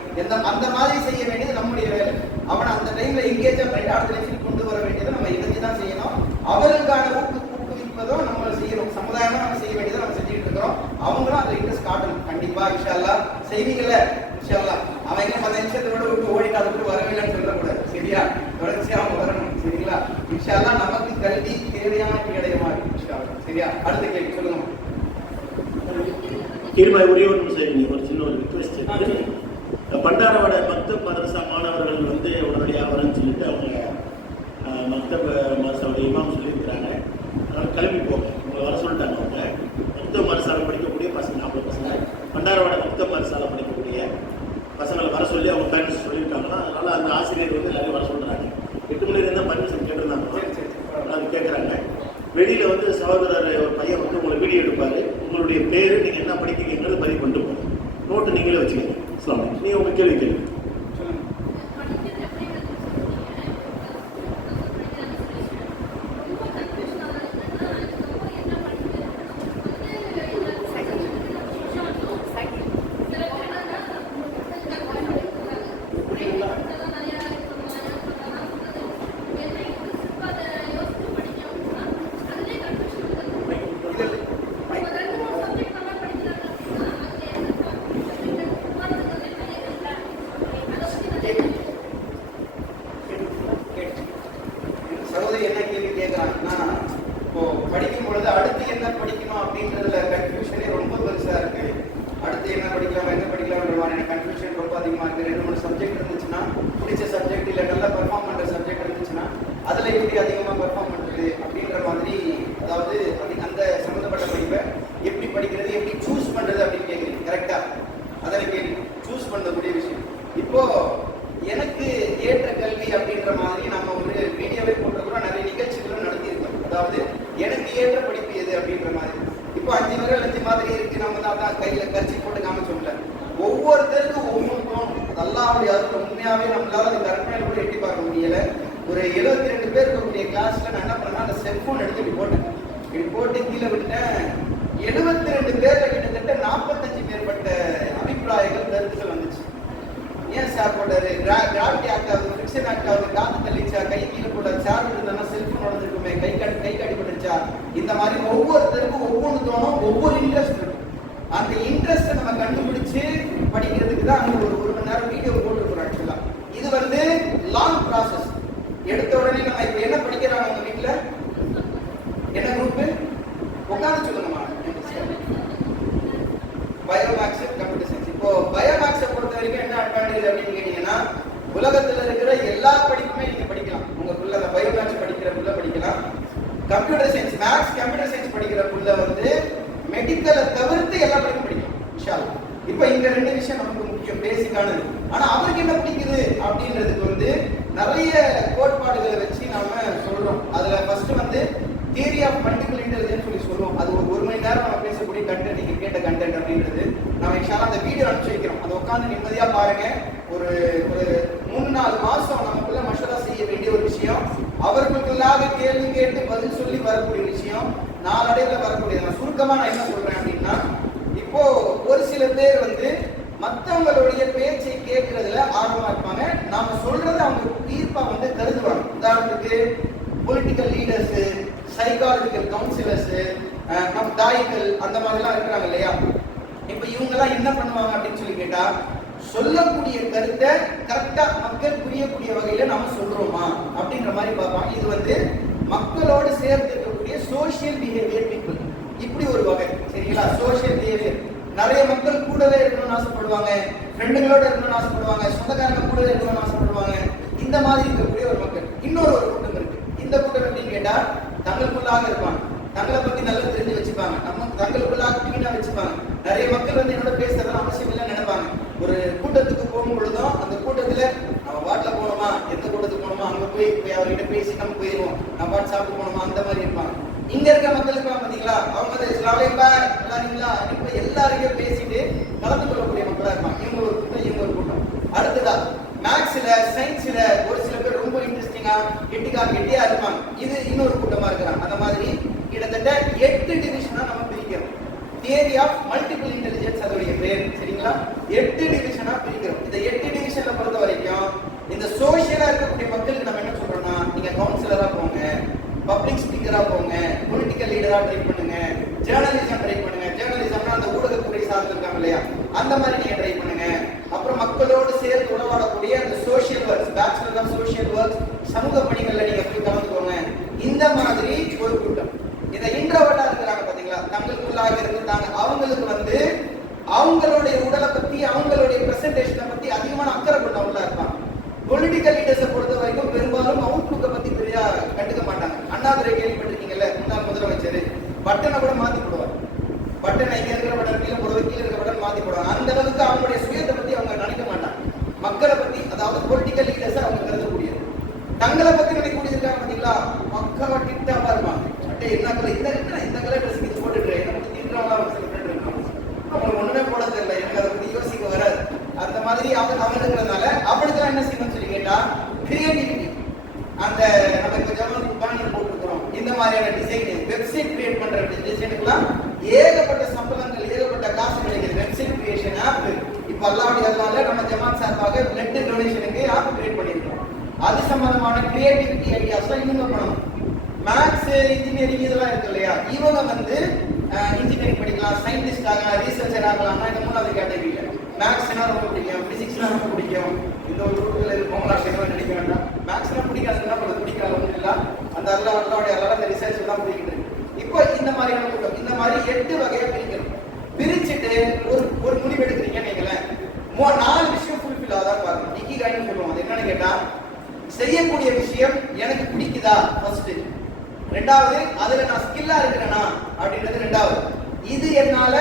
அந்த மாதிரி செய்ய வேண்டியது நம்முடைய வேலை. அவனை அந்த டைம்ல எங்கேஜா பண்ணிட்டு அடுத்த நிமிஷம் கொண்டு வர வேண்டியதை நம்ம இணைஞ்சுதான் செய்யணும். அவருக்கான ஊக்குவிப்பதும் நம்ம செய்யணும். சமுதாயமா நம்ம செய்ய வேண்டியதை நம்ம செஞ்சுட்டு இருக்கிறோம். அவங்களும் அந்த இன்ட்ரெஸ்ட் காட்டணும். கண்டிப்பா இன்ஷா அல்லாஹ் செய்வீங்கல்ல. இன்ஷா அல்லாஹ் அவன் என்ன 10 நிமிஷத்தை விட்டு ஓடிட்டு அதுக்கு வரவில்லைன்னு சொல்லக்கூடாது. சரியா? தொடர்ச்சியா அவங்க வரணும். சரிங்களா? இன்ஷா அல்லாஹ் நமக்கு கல்வி தேவையான கிடையமா இருக்கு. இன்ஷா அல்லாஹ். சரியா? அடுத்த கேள்வி சொல்லுங்க. இருமா ஒரே ஒரு நிமிஷம் ஒரு சின்ன ஒரு ரிக்வெஸ்ட். பண்டாரவாட மக்தப் மதரசா மாணவர்கள் வந்து உடனடியாக வரன்னு சொல்லிட்டு அவங்க மக்தப் மதரசாவுடைய இமாம் சொல்லியிருக்கிறாங்க. அதனால் கிளம்பி போங்க, உங்களை வர சொல்லிட்டாங்க. அவங்க மக்தப் மதரசாவில் படிக்கக்கூடிய பசங்க 40 பசங்க பண்டாரவாட மக்தப் மதரசாவில் படிக்கக்கூடிய பசங்களை வர சொல்லி அவங்க பேரண்ட்ஸ் சொல்லியிருக்காங்கன்னா அதனால் அந்த ஆசிரியர் வந்து எல்லாரையும் வர சொல்கிறாங்க. 8 மணி நேரம் தான் பர்மிஷன் கேட்டிருந்தாங்க. அது கேட்குறாங்க. வெளியில் வந்து சகோதரர் ஒரு பையன் வந்து உங்களை வீடியோ எடுப்பார். உங்களுடைய பேர் நீங்கள் என்ன படிக்கிறீங்கிறது பதிவு பண்ணிட்டு போங்க. நோட்டு நீங்களே வச்சுக்கோங்க. நீ உங்க கேள்வி கேள்வி வரும்போது என்ன கேள்வி கேட்குறாங்கன்னா, இப்போ படிக்கும் பொழுது அடுத்து என்ன படிக்கணும் அப்படின்றதுல கன்ஃபியூஷனே ரொம்ப பெருசா இருக்கு. அடுத்து என்ன படிக்கலாம்ன்ற மாதிரியான கன்ஃபியூஷன் ரொம்ப அதிகமா இருக்கு. 2-3 சப்ஜெக்ட் இருந்துச்சுன்னா, பிடிச்ச சப்ஜெக்ட் இல்லை நல்லா பெர்ஃபார்ம் பண்ற சப்ஜெக்ட் இருந்துச்சுன்னா அதுல எப்படி அதிகமா பெர்ஃபார்ம் பண்றது அப்படின்ற மாதிரி, அதாவது அந்த சம்மந்தப்பட்ட படிப்பை எப்படி படிக்கிறது, எப்படி சூஸ் பண்றது அப்படின்னு கேட்குறீங்க. கரெக்டா? அதனை கேள்வி சூஸ் பண்ணக்கூடிய விஷயம். இப்போ எனக்கு ஏற்ற கல்வி அப்படின்ற மாதிரி நம்ம ஒரு வீடியோவே போட்டிருக்கிறோம், நிறைய நிகழ்ச்சிகளும் நடத்தியிருக்கோம். அதாவது எனக்கு ஏற்ற படிப்பு எது அப்படின்ற மாதிரி. இப்போ 5 விரல் 5 மாதிரி இருக்கு, நம்ம தான் கையில கர்ச்சி போட்டு காமிச்சோம்ல. ஒவ்வொருத்தருக்கும் ஒவ்வொன்றும் அல்லாஹ்வுடைய அருள் உண்மையாவே நம்மளால அந்த கற்பனையில கூட எட்டி பார்க்க முடியல. ஒரு 72 பேர் இருக்கக்கூடிய கிளாஸ்ல நான் என்ன பண்ணேன்னா, அந்த செல்போன் எடுத்து இப்படி போட்டு கீழே விட்டேன். 72 பேர்ல கிட்டத்தட்ட 45 மேற்பட்ட அபிப்பிராயங்கள் கருத்துக்கள் வந்துச்சு. ஏன் சார் போட்டாரு, கிராவிட்டி ஆக்ட் ஆகுது, ஃபிக்ஷன் ஆக்ட் ஆகுது, காத்து தள்ளிச்சா, கை கீழே போட்டாரு, சார் இருந்தா செல்போன் நடந்திருக்குமே, கை அடிபட்டுச்சா, இந்த மாதிரி ஒவ்வொருத்தருக்கும் ஒவ்வொன்று தோணும், ஒவ்வொரு இன்ட்ரெஸ்ட் இருக்கும். அந்த இன்ட்ரெஸ்ட்டை நம்ம கண்டுபிடிச்சு படிக்கிறதுக்கு தான் அங்க ஒரு மணி நேரம் வீடியோ போட்டுருக்குறோம். ஆக்சுவலா இது லாங் ப்ராசஸ். எடுத்த உடனே நம்ம இப்ப என்ன படிக்கிறாங்க உங்க வீட்டுல, என்ன குரூப் உட்காந்து சொல்லுங்கம்மா. Biomaths, computer science. இப்போ பயோமேக்ஸை பொறுத்த வரைக்கும் என்ன அட்வான்டேஜ் அப்படின்னு கேட்டீங்கன்னா, உலகத்துல இருக்கிற எல்லா படிப்புமே நீங்க படிக்கலாம். உங்களுக்குள்ள அந்த பயோமேக்ஸ் படிக்கிற புள்ள படிக்கலாம். Computer science, maths computer science படிக்கிற புள்ள மெடிக்கலை தவிர்த்து எல்லா படிப்பும் படிக்கலாம் இன்ஷா அல்லாஹ். இப்போ இந்த 2 விஷயம் நமக்கு முக்கியம், பேசிக்கானது. ஆனா அவருக்கு என்ன பிடிக்குது அப்படின்றதுக்கு நிறைய கோட்பாடுகளை வச்சு நாம சொல்றோம். அதுல first theory of multiple intelligence சொல்லி சொல்லுவோம். அது ஒரு மணி நேரம் நம்ம பேசக்கூடிய கண்டென்ட், நீங்க கேட்ட கண்டென்ட் அப்படின்றது நம்ம இன்ஷால்லா அந்த வீடியோ அனுப்பிச்சு வைக்கிறோம். அதை உட்காந்து நிம்மதியா பாருங்க. ஒரு 3-4 மாசம் நமக்குள்ள மஷரா செய்ய வேண்டிய ஒரு விஷயம். அவர்களுக்குள்ளாக கேள்வி கேட்டு பதில் சொல்லி வரக்கூடிய விஷயம், நாளடைவில் வரக்கூடியது. நான் சுருக்கமா நான் என்ன சொல்றேன் அப்படின்னா, இப்போ ஒரு சில பேர் மற்றவங்களுடைய பேச்சை கேட்கறதுல ஆர்வமா இருப்பாங்க. நாம சொல்றதை அவங்க தீர்ப்பா கருதுவாங்க. உதாரணத்துக்கு பொலிட்டிக்கல் லீடர்ஸ், சைக்காலஜிக்கல் கவுன்சிலர்ஸ், நம்ம தாய்கள் அந்த மாதிரிலாம் இருக்கிறாங்க இல்லையா. இப்ப இவங்க எல்லாம் என்ன பண்ணுவாங்க அப்படின்னு சொல்லி கேட்டா, சொல்லக்கூடிய கருத்தை கரெக்டா மக்கள் புரியக்கூடிய வகையில நாம சொல்றோமா அப்படின்ற மாதிரி பார்ப்பாங்க. இது மக்களோடு சேர்ந்து இருக்கக்கூடிய சோசியல் பிஹேவியர் பீப்புள், இப்படி ஒரு வகை. சரிங்களா? சோசியல் பிஹேவியர் நிறைய மக்கள் கூடவே இருக்கணும்னு ஆசைப்படுவாங்க, ஃப்ரெண்டுகளோட இருக்கணும்னு ஆசைப்படுவாங்க, சொந்தக்காரங்க கூடவே இருக்கணும்னு ஆசைப்படுவாங்க. இந்த மாதிரி இருக்கக்கூடிய ஒரு மக்கள். இன்னொரு கூட்டம் இருக்கு. இந்த கூட்டம் எப்படின்னு கேட்டா, தங்களுக்குள்ளாக இருப்பாங்க, தங்களை பத்தி நல்லா தெரிஞ்சு வச்சுப்பாங்க, நம்ம தங்களுக்குள்ளாக கிளீனா வச்சுப்பாங்க. நிறைய மக்கள் என்னோட பேசுறதுலாம் அவசியம் இல்லைன்னு நினைப்பாங்க. ஒரு கூட்டத்துக்கு போகும் பொழுதும் அந்த கூட்டத்துல நம்ம வாட்ல போனோமா, எந்த கூட்டத்துக்கு போனோமா, அங்க போய் அவர்கிட்ட பேசி நம்ம போயிடுவோம், நம்ம வாட் சாப்பிட்டு போனோமா, அந்த மாதிரி இருப்பாங்க. இங்க இருக்க மக்களுக்கு பாத்தீங்களா, அவங்க இப்ப எல்லாருக்கும் பேசிட்டு கலந்து கொள்ளக்கூடிய மக்களா இருப்பாங்க. இவங்க ஒரு கூட்டம், இவங்க ஒரு கூட்டம். அடுத்ததா மேக்ஸ்ல, சயின்ஸ்ல ஒரு சில பேர் ரொம்ப இன்ட்ரெஸ்டிங்கா கெட்டியா இருப்பாங்க. இது இன்னொரு கூட்டமா இருக்கிறாங்க. அந்த மாதிரி கிட்டத்தட்ட 8 டிவிஷனா நம்ம பிரிக்கிறோம். தியரி ஆஃப் மல்டிபிள் இன்டெலிஜென்ஸ் அதோடைய பேர். சரிங்களா? 8 டிவிஷனா பிரிக்கிறோம். இந்த 8 டிவிஷன்ல பொறுத்த வரைக்கும் இந்த சோசியலா இருக்கக்கூடிய மக்களுக்கு நம்ம என்ன சொல்றோம்னா, நீங்க கவுன்சிலரா போங்க, பப்ளிக் ஸ்பீக்கரா போங்க, பொலிட்டிக்கல் லீடரா ட்ரை பண்ணுங்க, ஜேர்னலிசம் ட்ரை பண்ணுங்க. ஜேர்னலிசம்னா அந்த ஊடகத்துறை சார்ந்து இருக்காங்க இல்லையா, அந்த மாதிரி நீங்க ட்ரை பண்ணுங்க. அப்புறம் மக்களோடு சேர்ந்து உறவாடக்கூடிய அந்த social works, bachelor of social works, சமூக பணிகள்ல நீங்க போய் கலந்துக்கோங்க. இந்த மாதிரி ஒரு கூட்டம். இந்த இன்ட்ரோவர்ட்டா இருக்கிறாங்க பாத்தீங்களா, தங்களுக்குள்ளாக இருந்தாங்க. அவங்களுக்கு அவங்களுடைய உடலை பத்தி, அவங்களுடைய பிரசன்டேஷனை பத்தி அதிகமான அக்கறை கொண்டவங்களா இருப்பாங்க. பொலிட்டிக்கல் லீடர்ஸை பொறுத்த வரைக்கும் பெரும்பாலும் அவுட்லுக்கை பத்தி பெரியா கண்டுக்க மாட்டாங்க. அண்ணாதுரை கேள்விப்பட்டிருக்கீங்கல்ல, முன்னாள் முதலமைச்சர், பட்டனை கூட மாத்தி போடுவார். பட்டனை இங்க இருக்கிற பட்டன் கீழே போடுவது, கீழே இருக்கிற பட்டன் மாத்தி போடுவாங்க. அந்த அளவுக்கு அவங்களுடைய சுயத்தை பத்தி அவங்க நினைக்க மாட்டாங்க. மக்களை பத்தி, அதாவது பொலிட்டிக்கல் லீடர்ஸை அவங்க கருதக்கூடியது. தங்களை பத்தி நினைக்கக்கூடிய இருக்காங்க பாத்தீங்களா, மக்களை டிப்டாப்பா இருப்பாங்க. என்ன கலர், இந்த கலர் ட்ரெஸ் இது போட்டுட்டு என்ன பத்தி தீர்க்கிறவங்களா சில பேர் இருக்காங்க. அவங்களுக்கு ஒண்ணுமே போட தெரியல, எனக்கு அதை பத்தி யோசிக்க வராது. அந்த மாதிரி அவங்க இருக்கிறதுனால அவளுக்கு என்ன செய்யணும்னு சொல்லி கேட்டா, கிரியேட்டிவிட்டி. அந்த நம்ம இப்ப ஜெர்மன் பேனர் போட்டுக்கிறோம், இந்த மாதிரியான டிசைன், வெப்சைட் கிரியேட் பண்ற டிசைனுக்குலாம் ஏகப்பட்ட சம்பளங்கள், ஏகப்பட்ட காசு கிடைக்குது. வெப்சைட் கிரியேஷன் ஆப் இப்ப அல்லாவுடைய நம்ம ஜமாத் சார்பாக பிளட் டொனேஷனுக்கு ஆப் கிரியேட் பண்ணிருக்கோம். அது சம்பந்தமான கிரியேட்டிவிட்டி ஐடியாஸ்லாம் இவங்க பண்ணணும். மேத்ஸ், இன்ஜினியரிங் இதெல்லாம் இருக்கு இல்லையா, இவங்க இன்ஜினியரிங் படிக்கலாம், சயின்டிஸ்ட் ஆகலாம், ரீசர்ச்சர் ஆகலாம். இந்த 3வது கேட்டகரியில மேத்ஸ்னா ரொம்ப பிடிக்கும், பிசிக்ஸ்னா ரொம்ப பிடிக்கும். இந்த ஒரு குரூப்ல இருக்கவங்களா நினைக்க வேண்டாம். மேத்ஸ்னா பிடிக்காதுன்னா பிடிக்காது ஒன்றும் இல்லை. அந்த மாதிரி 8 வகையா பிரிக்கணும். பிரிச்சுட்டு ஒரு முடிவு எடுக்கிறீங்க நீங்களேன், 4 விஷயம் ஃபுல்ஃபில் ஆதான் பார்க்கணும். இக்கிகாய்னு சொல்லுவோம். அது என்னன்னு கேட்டா, செய்யக்கூடிய விஷயம் எனக்கு பிடிக்குதா ஃபர்ஸ்ட், ரெண்டாவது அதுல நான் ஸ்கில்லா இருக்கிறேனா அப்படின்றது ரெண்டாவது, இது என்னால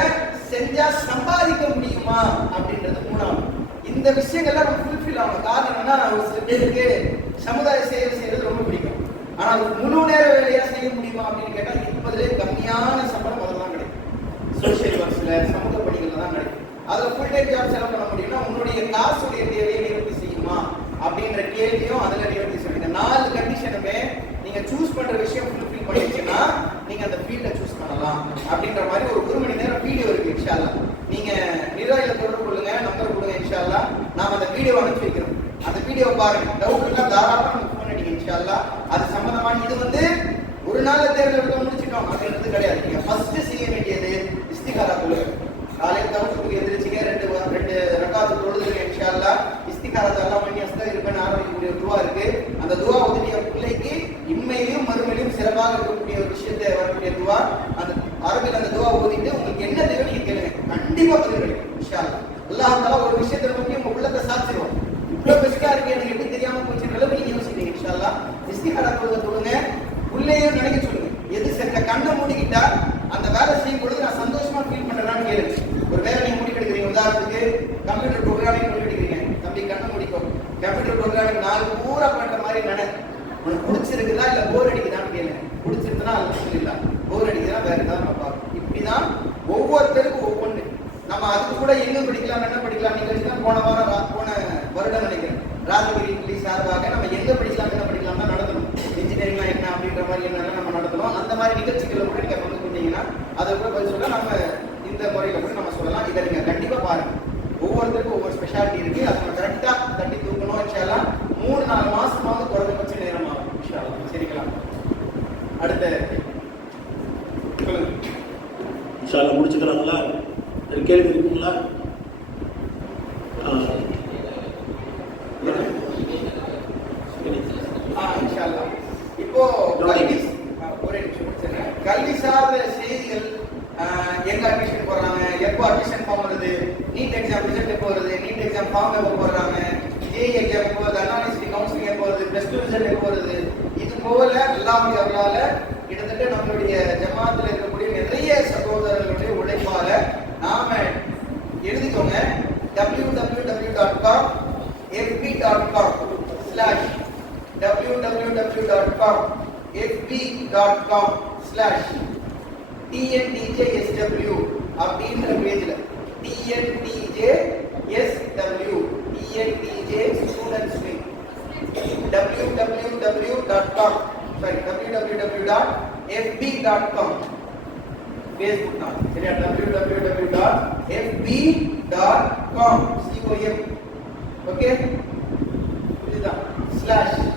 செஞ்சா சம்பாதிக்க முடியுமா அப்படின்றது மூணாவது. இந்த விஷயங்கள்லாம் நம்ம ஃபுல்ஃபில் ஆகணும். காரணம் என்னன்னா, நான் ஒரு சில பேருக்கு சமுதாய சேவை செய்யறது ரொம்ப பிடிக்கும். ஆனா அது முழு நேர வேலையா செய்ய முடியுமா அப்படின்னு கேட்டா, இப்போதுலே கம்மியான சம்பளம் அதெல்லாம் கிடைக்கும். சோசியல் ஒர்க்ஸ்ல, சமூக பணிகள்ல தான் கிடைக்கும். அதுல ஃபுல் டைம் ஜாப் செலவு பண்ண முடியும்னா உன்னுடைய காசுடைய தேவையை நிவர்த்தி செய்யுமா அப்படின்ற கேள்வியும் அதுல நிவர்த்தி செய்யும். இந்த 4 கண்டிஷனுமே நீங்க சூஸ் பண்ற விஷயம் ஃபுல்ஃபில் பண்ணிடுச்சுன்னா நீங்க அந்த ஃபீல்ட சூஸ் பண்ணலாம் அப்படின்ற மாதிரி ஒரு மணி நேரம் வீடியோ இருக்கு. இன்ஷா அல்லாஹ் நீங்க நிர்வாகிகளை தொடர்பு கொள்ளுங்க, நம்பர் கொடுங்க. இன்ஷா அல்லாஹ் நாம அந்த வீடியோ அனுப்பி வைக்கிறோம். அந்த வீடியோ பாருங்க. டவுட் இருந்தா தாராளமா நமக்கு ஃபோன் அடிங்க. இன்ஷா அல்லாஹ் அது சம்பந்தமான இது வந்து ஒரு நாள்ல தேர்ந்தெடுக்க முடிச்சிட்டோம் அப்படின்றது கிடையாது. நீங்க ஃபர்ஸ்ட் செய்ய வேண்டியது இஸ்திகாரா தொழுகை. காலையில் தவறுக்கு எந்திரிச்சிங்க, 2 ரக்காத்து தொழுதுங்க. இன்ஷா அல்லாஹ் இஸ்திகாரத்தை எல்லாம் பண்ணி அஸ்தக்ஃபிருல்லாஹ் ஆரம்பிக்கக்கூடிய ஒரு துவா இருக்கு. அந்த துவா உதவிய பிள்ளைக்கு இம்மையிலும் மறுமையிலும் சிறப்பாக இருக்கக்கூடிய ஒரு விஷயத்தை வரக்கூடிய துவா. அந்த அரபில் அந்த துவா ஓதிட்டு உங்களுக்கு என்ன தேவை நீங்க கேளுங்க, கண்டிப்பா பதில் கிடைக்கும். இன்ஷா அல்லாஹ் அல்லாஹ் தஆலா ஒரு விஷயத்தை நோக்கி உங்க உள்ளத்தை சாட்சிடுவோம். இவ்வளவு பெஸ்டா இருக்கு, எனக்கு எப்படி தெரியாம போச்சுன்ற அளவுக்கு நீங்க யோசிக்கிறீங்க. இன்ஷா அல்லாஹ் இஸ்திகாரா தொழுங்க. உள்ளேயும் நினைக்க சொல்லுங்க, எது சரி கண்ணை மூடிக்கிட்டா அந்த வேலை செய்யும் பொழுது நான் சந்தோஷமா ஃபீல் பண்றேன்னு கேளுங்க. ஒரு வேலை நீங்க மூடி எடுக்கிறீங்க, உதாரணத்துக்கு கம்ப்யூட்டர் ப்ரோக்ராமிங் மூடி எடுக்கிறீங்க. தம்பி கண்ணை மூடிக்கோ, கம்ப்யூட்டர் ப்ரோக்ராமிங் 4 பூரா பண்ற மாதிரி உனக்கு பிடிச்சிருக்குதா இல்ல போர் அடிக்குதான்னு கேளுங்க. பிடிச்சிருந்தா அல்ஹம்துலில்லாஹ், போர் அடிக்குதா வேற ஏதாவது நம்ம பார்ப்போம். இப்படிதான் ஒவ்வொருத்தருக்கும் ஒவ்வொன்று. நம்ம அதுக்கு கூட எங்க படிக்கலாம் என்ன படிக்கலாம் நிகழ்ச்சி போன வருடம் நினைக்கிறேன் ராஜகிரி சார்பாக நம்ம எங்க படிக்கலாம் என்ன படிக்கலாம் தான் நடத்தணும். இன்ஜினியரிங்னா என்ன அப்படின்ற மாதிரி என்ன நம்ம நடத்தணும். அந்த மாதிரி நிகழ்ச்சிகளை கூட நீங்க வந்து கொண்டீங்கன்னா அதை கூட பதில் சொல்ல நம்ம இந்த முறையில கூட நம்ம சொல்லலாம். இதை நீங்க கண்டிப்பா பாருங்க. ஒவ்வொருத்தருக்கும் ஒவ்வொரு ஸ்பெஷாலிட்டி இருக்கு. அதை நம்ம கரெக்டா தட்டி தூக்கணும். இன்ஷால்லா 3-4 மாசமாவது குறைஞ்சபட்ச நேரம் ஆகும். இன்ஷால்லா சரிங்களா? அடுத்த சொல்லுங்க. இன்ஷால்லா முடிச்சுக்கிறாங்களா? கேள்வி இருக்குங்களா? இப்போ கல்வி சார்ந்த செய்திகள் எங்க அட்மிஷன் போடுறாங்க, எப்போ அட்மிஷன் ஃபார்ம் வருது, நீட் எக்ஸாம் ரிசல்ட் எப்போ வருது, நீட் எக்ஸாம் ஃபார்ம் எப்போ போடுறாங்க, ஜேஇ எக்ஸாம் எப்போ வருது, அண்ணா யூனிவர்சிட்டி கவுன்சிலிங் எப்போ வருது, +2 ரிசல்ட் எப்போ வருது, இது போல அல்லாஹ்வுடைய அருளால கிட்டத்தட்ட நம்மளுடைய ஜமாத்தில் இருக்கக்கூடிய நிறைய சகோதரர்களுடைய உழைப்பால நாம எழுதிக்கோங்க www.fb.com/tntjsw அப்படின்ற பேஜ்ல tntj students wing www.fb.com Facebook தான் சரியா? www.fb.com ஓகே இதுதான் //tntjsw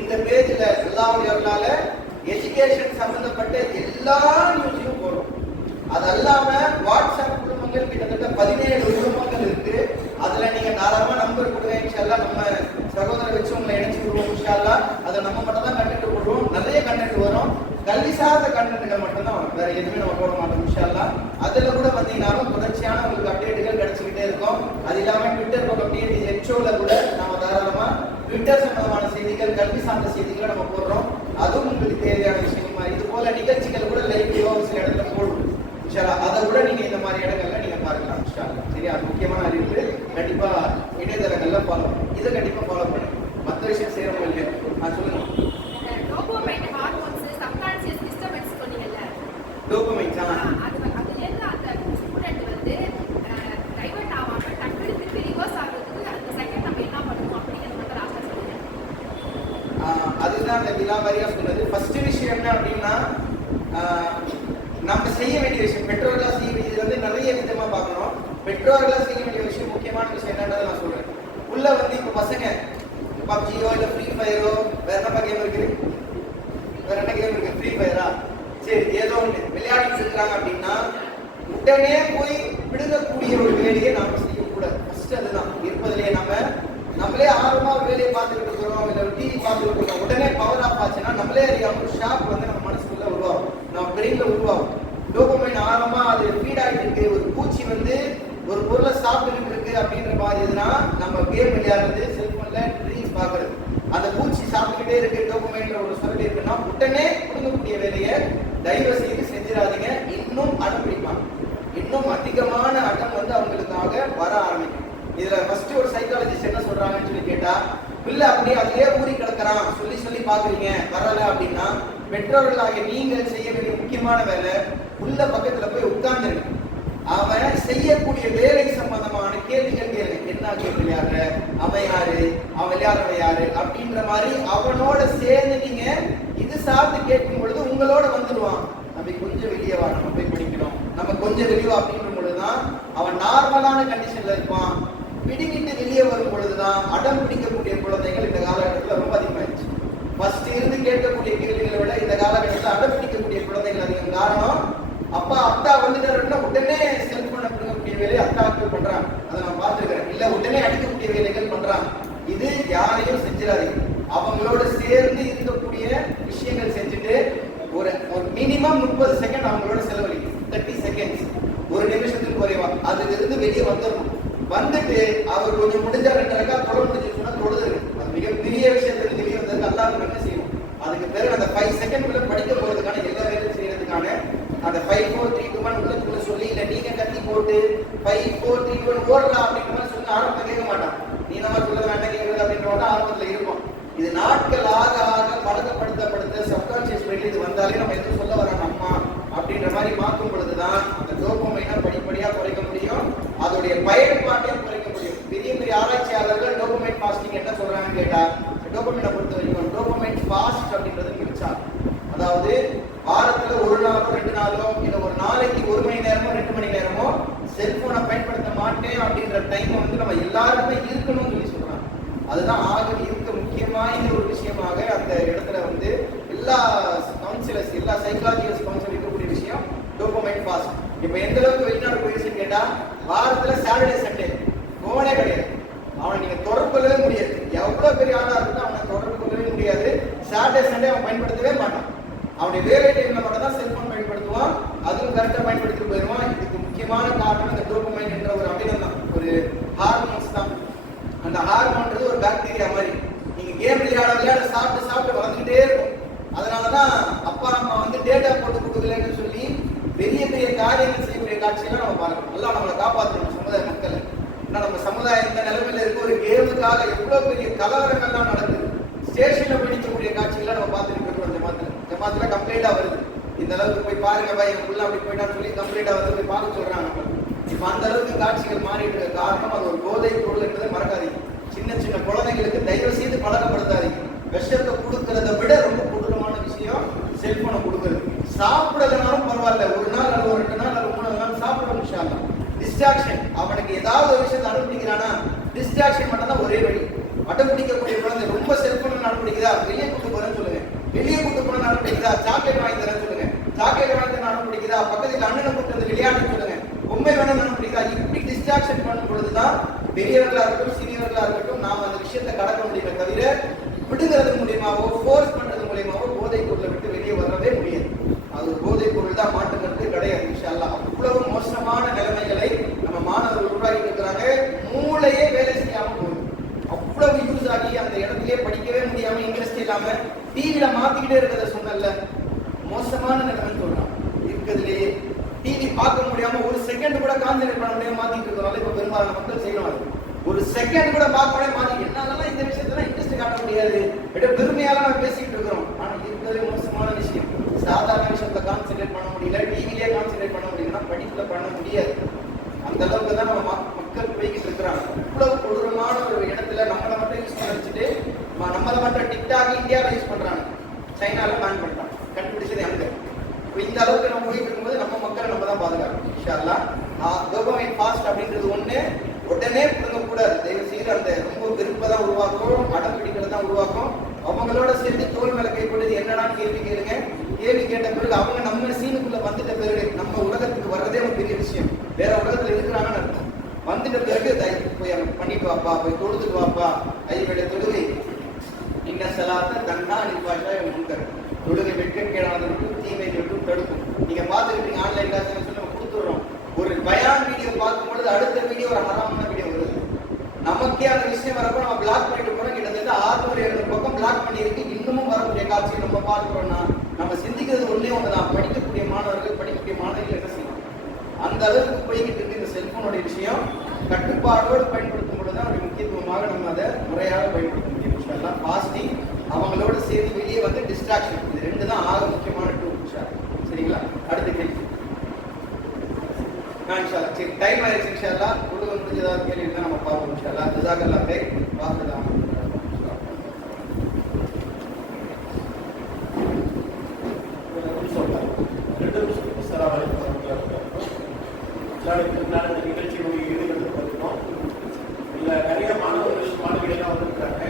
இந்த பேஜ்ல அல்லாஹ்வுடைய அருளால எஜுகேஷன் சம்பந்தப்பட்ட எல்லா நியூஸையும் போறோம். அது இல்லாம வாட்ஸ்அப் குழுமங்கள் கிட்டத்தட்ட 17 குழுமங்கள் இருக்கு. அதுல நீங்க தாராளமா நம்பர் கொடுங்க. இன்ஷால்லா நம்ம சகோதரரை வச்சு உங்களை இணைச்சு விடுவோம். இன்ஷால்லா அதை நம்ம மட்டும் தான் கண்டென்ட் போடுவோம். நிறைய கண்டென்ட் வரும். கல்வி சார்ந்த கண்டென்ட்கள் மட்டும் தான் வரும், வேற எதுவுமே நம்ம போட மாட்டோம். இன்ஷால்லா அதுல கூட பார்த்தீங்கன்னாலும் தொடர்ச்சியான உங்களுக்கு அப்டேட்டுகள் கிடைச்சிக்கிட்டே இருக்கும். அது இல்லாம ட்விட்டர் பக்கம் TNTHO-ல கூட நம்ம தாராளமா ட்விட்டர் சம்பந்தமான செய்திகள், கல்வி சார்ந்த செய்திகளை நம்ம போடுறோம். அதுவும் உங்களுக்கு தேவையான விஷயமா இது போல நிகழ்ச்சிகள் கூட லைவ்லயோ சில இடத்துல போடுவோம். இன்ஷால்லா அதை கூட நீங்க இந்த மாதிரி இடங்கள்ல நீங்க பார்க்கலாம். இன்ஷால்லா சரியா? அது முக்கியமான அறிவிப்பு. கண்டிப்பா இணையதளங்கள்ல ஃபாலோ, இதை கண்டிப்பா ஃபாலோ பண்ணுங்க. மற்ற விஷயம் செய்யறவங்க இல்லையா? சொல்லுங்க. டோபமைன் ஹார்மோன்ஸ் சப்கான்ஷியஸ் டிஸ்டர்பன்ஸ் சொன்னீங்கல்ல, டோபமைன் அதுல இருந்து அந்த ஸ்டூடண்ட் வந்து டைவர்ட் ஆகாம டக்குனு திருப்பி ரிவர்ஸ் ஆகிறதுக்கு அந்த செகண்ட் நம்ம என்ன பண்ணணும் அப்படிங்கிறது மட்டும் லாஸ்டா சொல்லுங்க. அதுதான் அந்த விலாவாரியா சொன்னது. ஃபர்ஸ்ட் விஷயம் என்ன அப்படின்னா, நம்ம செய்ய வேண்டிய விஷயம் பெற்றோர்களா செய்ய வேண்டியது வந்து நிறைய விதமா பார்க்கணும். பெற்றோர்களா செய்ய வேண்டிய விஷயம் முக்கியமான விஷயம் என்னன்றதை நான் சொல்றேன். உள்ள வந்து இப்ப பசங்க பப்ஜியோ இல்ல ஃப்ரீ ஃபயரோ வேற என்ன கேம் இருக்கு, ஃப்ரீ ஃபயரா சரி ஏதோ ஒன்று விளையாடிட்டு இருக்கிறாங்க அப்படின்னா உடனே போய் விடுங்கக்கூடிய ஒரு வேலையை நாம செய்யக்கூடாது. ஃபர்ஸ்ட் அதுதான் இருப்பதிலேயே நம்ம நம்மளே ஆர்வமா ஒரு வேலையை பார்த்துக்கிட்டு இருக்கிறோம், இல்லை ஒரு டிவி பார்த்துக்கிட்டு இருக்கோம், உடனே பவர் ஆஃப் ஆச்சுன்னா நம்மளே அறியாம ஒரு ஷாக் வந்து நம்ம மனசுக்குள்ள உருவாகும், நம்ம பிரெயின்ல உருவாகும். டோபமைன் ஆர்வமா அது ஃபீட் ஆகிட்டு இருக்கு. ஒரு பூச்சி வந்து ஒரு பொருளை சாப்பிட்டுக்கிட்டு இருக்கு அப்படின்ற மாதிரி இதுனா நம்ம கேம் விளையாடுறது, செல்போன்ல ரீல்ஸ் பார்க்கறது, அந்த பூச்சி சாப்பிட்டுக்கிட்டே இருக்கு, டோபமைன்ற ஒரு சுரடி இருக்குன்னா உடனே கொடுக்கக்கூடிய வேலையை தயவு செய்து செஞ்சிடாதீங்க. இன்னும் அடம் பிடிப்பாங்க, இன்னும் அதிகமான அடம் வந்து அவங்களுக்காக வர ஆரம்பிக்கும். இதுல ஃபர்ஸ்ட் ஒரு சைக்காலஜிஸ்ட் என்ன சொல்றாங்கன்னு சொல்லி கேட்டா, பிள்ளை அப்படியே அதுலயே ஊறி கிடக்குறான் சொல்லி சொல்லி பாக்குறீங்க வரல அப்படின்னா, பெற்றோர்களாக நீங்கள் செய்ய வேண்டிய முக்கியமான வேலை உள்ள பக்கத்துல போய் உட்கார்ந்துருங்க. அவன் செய்யக்கூடிய வேலை சம்பந்தமான கேள்விகள் கேளுங்க. என்ன கேள்வி விளையாடுற, அவன் யாரு, அவன் விளையாடுற யாரு அப்படின்ற மாதிரி அவனோட சேர்ந்து நீங்க இது சாப்பிட்டு கேட்கும் பொழுது உங்களோட வந்துடுவான். நம்ம கொஞ்சம் வெளியே வா, நம்ம போய் படிக்கணும், நம்ம கொஞ்சம் வெளியே அப்படின்ற பொழுதுதான் அவன் நார்மலான கண்டிஷன்ல இருப்பான். பிடிக்கிட்டு வெளியே வரும் பொழுதுதான் அடம் பிடிக்கக்கூடிய குழந்தைகள் இந்த காலகட்டத்தில் ரொம்ப அதிகமாயிடுச்சு. ஃபர்ஸ்ட் இருந்து கேட்கக்கூடிய கேள்விகளை விட இந்த காலகட்டத்தில் அடம் பிடிக்கக்கூடிய குழந்தைகள் அதிகம். காரணம், அப்பா அத்தா வந்துட்டாருன்னா உடனே செல்போனை பிடிக்கக்கூடிய வேலையை அத்தாக்கள் பண்றாங்க, அதை நான் பார்த்துருக்கிறேன். இல்ல உடனே அடிக்கக்கூடிய வேலைகள் பண்றாங்க. இது யாரையும் செஞ்சிடாதீங்க. அவங்களோட சேர்ந்து இருக்கக்கூடிய விஷயங்கள் செஞ்சுட்டு ஒரு மினிமம் 30 செகண்ட் அவங்களோட செலவழிக்கும். 30 செகண்ட்ஸ், ஒரு நிமிஷத்துக்கு குறைவா அதுல இருந்து வெளியே வந்துடணும். வந்துட்டு அவர் கொஞ்சம் முடிஞ்சா 2 ரக்கா தொலை முடிஞ்சுன்னா தொழுது. அது மிகப்பெரிய விஷயத்துல வெளியே வந்ததுக்கு அல்லாஹ் என்ன செய்யணும், அதுக்கு பிறகு அந்த 5 செகண்ட் படிக்க போறதுக்கான எல்லா வேலையும் செய்யறதுக்கான அந்த 5 4 3 2 1 உள்ளுக்குள்ள சொல்லி, இல்ல நீங்க கத்தி போட்டு 5 4 3 2 1 ஓடலாம் அப்படின்ற மாதிரி சொல்லி ஆரம்பத்தில் கேட்க மாட்டான். நீ நம்ம சொல்றது என்ன கேட்கறது அப்படின்ற மாதிரி ஆரம்பத்தில் இருக்கும். இது நாட்கள் ஆக ஆக பழக்கப்படுத்தப்படுத்த சப்கான்சியஸ் மைண்ட் இது வந்தாலே நம்ம எதுவும் சொல்ல வராங்க அம்மா அப்படின்ற மாதிரி மாற்றும் பொழுதுதான் அந்த டோபமைனை படிப்படியா குறைக்க முடியும், அதோடைய பயன்பாட்டையும் குறைக்க முடியும். பெரிய பெரிய ஆராய்ச்சியாளர்கள் டோபமைன் ஃபாஸ்டிங் என்ன சொல்றாங்கன்னு கேட்டா, டோபமைனை பொறுத்த வரைக்கும் டோபமைன் ஃபாஸ்ட் அப்படின்றது மிகச்சார். அதாவது வாரத்துல ஒரு நாளோ 2 நாளோ இல்ல ஒரு நாளைக்கு 1 மணி நேரமோ 2 மணி நேரமோ செல்போனை பயன்படுத்த மாட்டேன் அப்படின்ற டைம் வந்து நம்ம எல்லாருக்குமே இருக்கணும்னு சொல்லி சொல்றாங்க. அதுதான் ஆக இருக்க முக்கியமான ஒரு விஷயமாக அந்த இடத்துல வந்து எல்லா கவுன்சிலர்ஸ், எல்லா சைக்காலஜிஸ்ட் கவுன்சில் இருக்கக்கூடிய விஷயம் டோபமைன் ஃபாஸ்ட். இப்ப எந்த அளவுக்கு வெளிநாடு போயிடுச்சுன்னு கேட்டா, வாரத்துல சாட்டர்டே சண்டே போனே கிடையாது. அவனை நீங்க தொடர்பு கொள்ளவே முடியாது. எவ்வளவு பெரிய ஆளா இருந்தாலும் அவனை தொடர்பு கொள்ளவே முடியாது. சாட்டர்டே சண்டே அவன் பயன்படுத்தவே மாட்டான். அவனுடைய வேலை டைம்ல மட்டும் தான் செல்போன் பயன்படுத்துவான், அதுவும் கரெக்டா பயன்படுத்திட்டு போயிடுவான். இதுக்கு முக்கியமான காரணம் இந்த டோபமைன் என்ற ஒரு அமிலம் தான், ஒரு ஹார்மோன்ஸ் தான். அந்த ஹார்மோன்றது ஒரு பாக்டீரியா மாதிரி. நீங்க கேம் விளையாட சாப்பிட்டு சாப்பிட்டு வளர்ந்துகிட்டே இருக்கும். அதனாலதான் அப்பா அம்மா வந்து டேட்டா போட்டு கொடுக்கலன்னு சொல்லி பெரிய பெரிய காரியங்கள் செய்யக்கூடிய காட்சியெல்லாம் நம்ம பார்க்கணும். நல்லா நம்மளை காப்பாற்றணும் சமுதாய மக்களை. ஏன்னா நம்ம சமுதாயம் இந்த நிலைமையில இருக்க ஒரு கேமுக்காக எவ்வளவு பெரிய கலவரங்கள்லாம் நடக்குது. ஸ்டேஷன்ல படிக்கக்கூடிய காட்சிகள்லாம் நம்ம பார்த்துட்டு இருக்கோம். ஜமாத்துல கம்ப்ளைண்டா வருது, இந்த அளவுக்கு போய் பாருங்க பாய் எங்க புள்ள அப்படி போயிட்டான்னு சொல்லி கம்ப்ளைண்டா வந்து போய் பார்க்க சொல்றாங்க. இப்ப அந்த அளவுக்கு காட்சிகள் மாறிட்டு இருக்க காரணம் அது ஒரு போதை பொருள்ன்றதை மறக்காதீங்க. சின்ன சின்ன குழந்தைங்களுக்கு தயவு செய்து பழக்கப்படுத்தாதீங்க. விஷத்தை கொடுக்கறத விட ரொம்ப கொடூரமான விஷயம் செல்போனை கொடுக்கறது. சாப்பிடலனாலும் பரவாயில்ல, ஒரு நாள் அல்லது ஒரு 2 நாள் அல்லது 3 நாள் சாப்பிட விஷயம். டிஸ்ட்ராக்ஷன், அவனுக்கு ஏதாவது ஒரு விஷயத்தை அனுப்பிக்கிறானா டிஸ்ட்ராக்ஷன் மட்டும் தான் ஒரே வழி. அடம் பிடிக்கக்கூடிய குழந்தை ரொம்ப செல்போன் அனுப்பிடிக்குதா, வெளியே கூட்டு போறேன்னு சொல்லுங்க. வெளியே கூட்டு போன அனுப்பிடிக்குதா, சாக்லேட் வாங்கி தரேன்னு சொல்லுங்க. சாக்லேட் வாங்கி தர அனுப்பிடிக்குதா, பக்கத்தில் அண்ணனை கூட்டு வந்து விளையாட்டு சொல்லுங்க. பொம்மை வேணும் அனுப்பிடிக்குதா. இப்படி டிஸ்ட்ராக்ஷன் பண்ணும் பொழுதுதான் பெரியவர்களா இருக்கட்டும் சிறியவர்களா இருக்கட்டும் நாம அந்த விஷயத்தை கடக்க முடியுமே தவிர விடுங்கிறது மூலியமாவோ ஃபோர்ஸ் பண்றது மூலியமாவோ போதைப் பொருளை விட்டு வெளியே வரவே முடியாது. அது ஒரு போதைப் பொருள் தான், மாற்றுக்கிறது கிடையாது. இன்ஷா அல்லாஹ் அவ்வளவு மோசமான நிலைமைகளை நம்ம மாணவர்கள் உருவாக்கி இருக்கிறாங்க. மூளையே வேலை செய்யாம போகுது. அவ்வளவு யூஸ் ஆகி அந்த இடத்துலயே படிக்கவே முடியாம இன்ட்ரெஸ்ட் இல்லாம டிவியில மாத்திக்கிட்டே இருக்கிறத சொன்னல, மோசமான நிலைமைன்னு சொல்றான். இருக்கிறதுலேயே டிவி பார்க்க முடியாம ஒரு செகண்ட் கூட கான்சென்ட்ரேட் பண்ண முடியாம மாத்திட்டு இருக்கிறாங்க. இப்ப பெரும்பாலான மக்கள் செய்யணும். ஒரு செகண்ட் கூட பார்க்க முடியாம மாத்தி என்னாலலாம் இந்த விஷயத்துல இன்ட்ரெஸ்ட் காட்ட முடியாது, பெருமையால நம்ம பேசிட்டு இருக்கிறோம். ஆனா இருக்கிறது மோசமான விஷயம். சாதாரண விஷயத்துல கான்சென்ட்ரேட் பண்ண முடியல, டிவிலேயே கான்சென்ட்ரேட் பண்ண முடியலன்னா படிப்புல பண்ண முடியாது. அந்த அளவுக்கு தான் நம்ம மக்கள் போய்கிட்டு இருக்கிறாங்க. இவ்வளவு கொடூரமான ஒரு இடத்துல நம்மளை மட்டும் யூஸ் பண்ண வச்சுட்டு நம்மளை மட்டும் டிக்டாக் இந்தியாவில் யூஸ் பண்றாங்க, சைனால பேன் பண்றாங்க. கண்டுபிடிச்சது அங்க. இந்த அளவுக்கு நம்ம போயிட்டு இருக்கும்போது நம்ம மக்களை நம்ம தான் பாதுகாக்கணும். இன்ஷா அல்லாஹ் டோபமைன் ஃபாஸ்ட் அப்படின்றது ஒண்ணு உடனே பிடுங்கக்கூடாது. தயவு செய்து அந்த ரொம்ப விருப்பை தான் உருவாக்கும், அடம் பிடிக்கிறது தான் உருவாக்கும். அவங்களோட சேர்ந்து தோல் மேல கை போடுறது என்னடான்னு கேள்வி கேளுங்க. கேள்வி கேட்ட பிறகு அவங்க நம்ம சீனுக்குள்ள வந்துட்ட பிறகு நம்ம உலகத்துக்கு வர்றதே ஒரு பெரிய விஷயம். வேற உலகத்துல இருக்கிறாங்கன்னு அர்த்தம். வந்துட்ட பிறகு போய் பண்ணிட்டு வாப்பா, போய் தொழுதுட்டு வாப்பா, ஐவேளை தொழுகை இன்ன சலாத்த தன்னா நிர்வாஷா முன்கர் தொழுகை வெட்கக்கேடானதற்கும் தீமை விட்டும் தடுக்கும். நீங்க பார்த்துக்கிட்டீங்க ஆன்லைன் கிளாஸ் சொல்லி நம்ம கொடுத்துடுறோம். ஒரு பயான் வீடியோ பார்க்கும் பொழுது அடுத்த வீடியோ ஒரு ஹராமான வீடியோ வருது. நமக்கே அந்த விஷயம் வரப்போ நம்ம பிளாக் பண்ணிட்டு போறோம். கிட்டத்தட்ட 600-700 பக்கம் பிளாக் பண்ணியிருக்கு. இன்னமும் வரக்கூடிய காட்சியை நம்ம பார்க்கிறோம்னா நம்ம சிந்திக்கிறது ஒண்ணே ஒண்ணுதான். படிக்கக்கூடிய மாணவர்கள் என்ன செய்யணும்? அந்த அளவுக்கு போய்கிட்டு இருக்கு இந்த செல்போனுடைய விஷயம். கட்டுப்பாடோடு பயன்படுத்தும் பொழுது தான் முக்கியத்துவமாக நம்ம அதை முறையாக பயன்படுத்த முடியும். பாசிட்டிவ் அவங்களோட சேர்ந்து வெளியே வந்து டிஸ்ட்ராக்ஷன், இது ரெண்டு தான் ஆக முக்கியமான டூல். சரிங்களா? அடுத்த கேள்வி இன்ஷால்லா. சரி, டைம் ஆயிடுச்சு. இன்ஷால்லா தொழுகை முடிஞ்சதாவது கேள்வி தான் நம்ம பார்ப்போம். இன்ஷால்லா ஜஸாக்கல்லாஹ் கைர். பார்க்கலாம். நிகழ்ச்சியினுடைய ஈடுபட்டு பார்த்தோம். இதுல நிறைய மாணவிகள்லாம் வந்திருக்காங்க.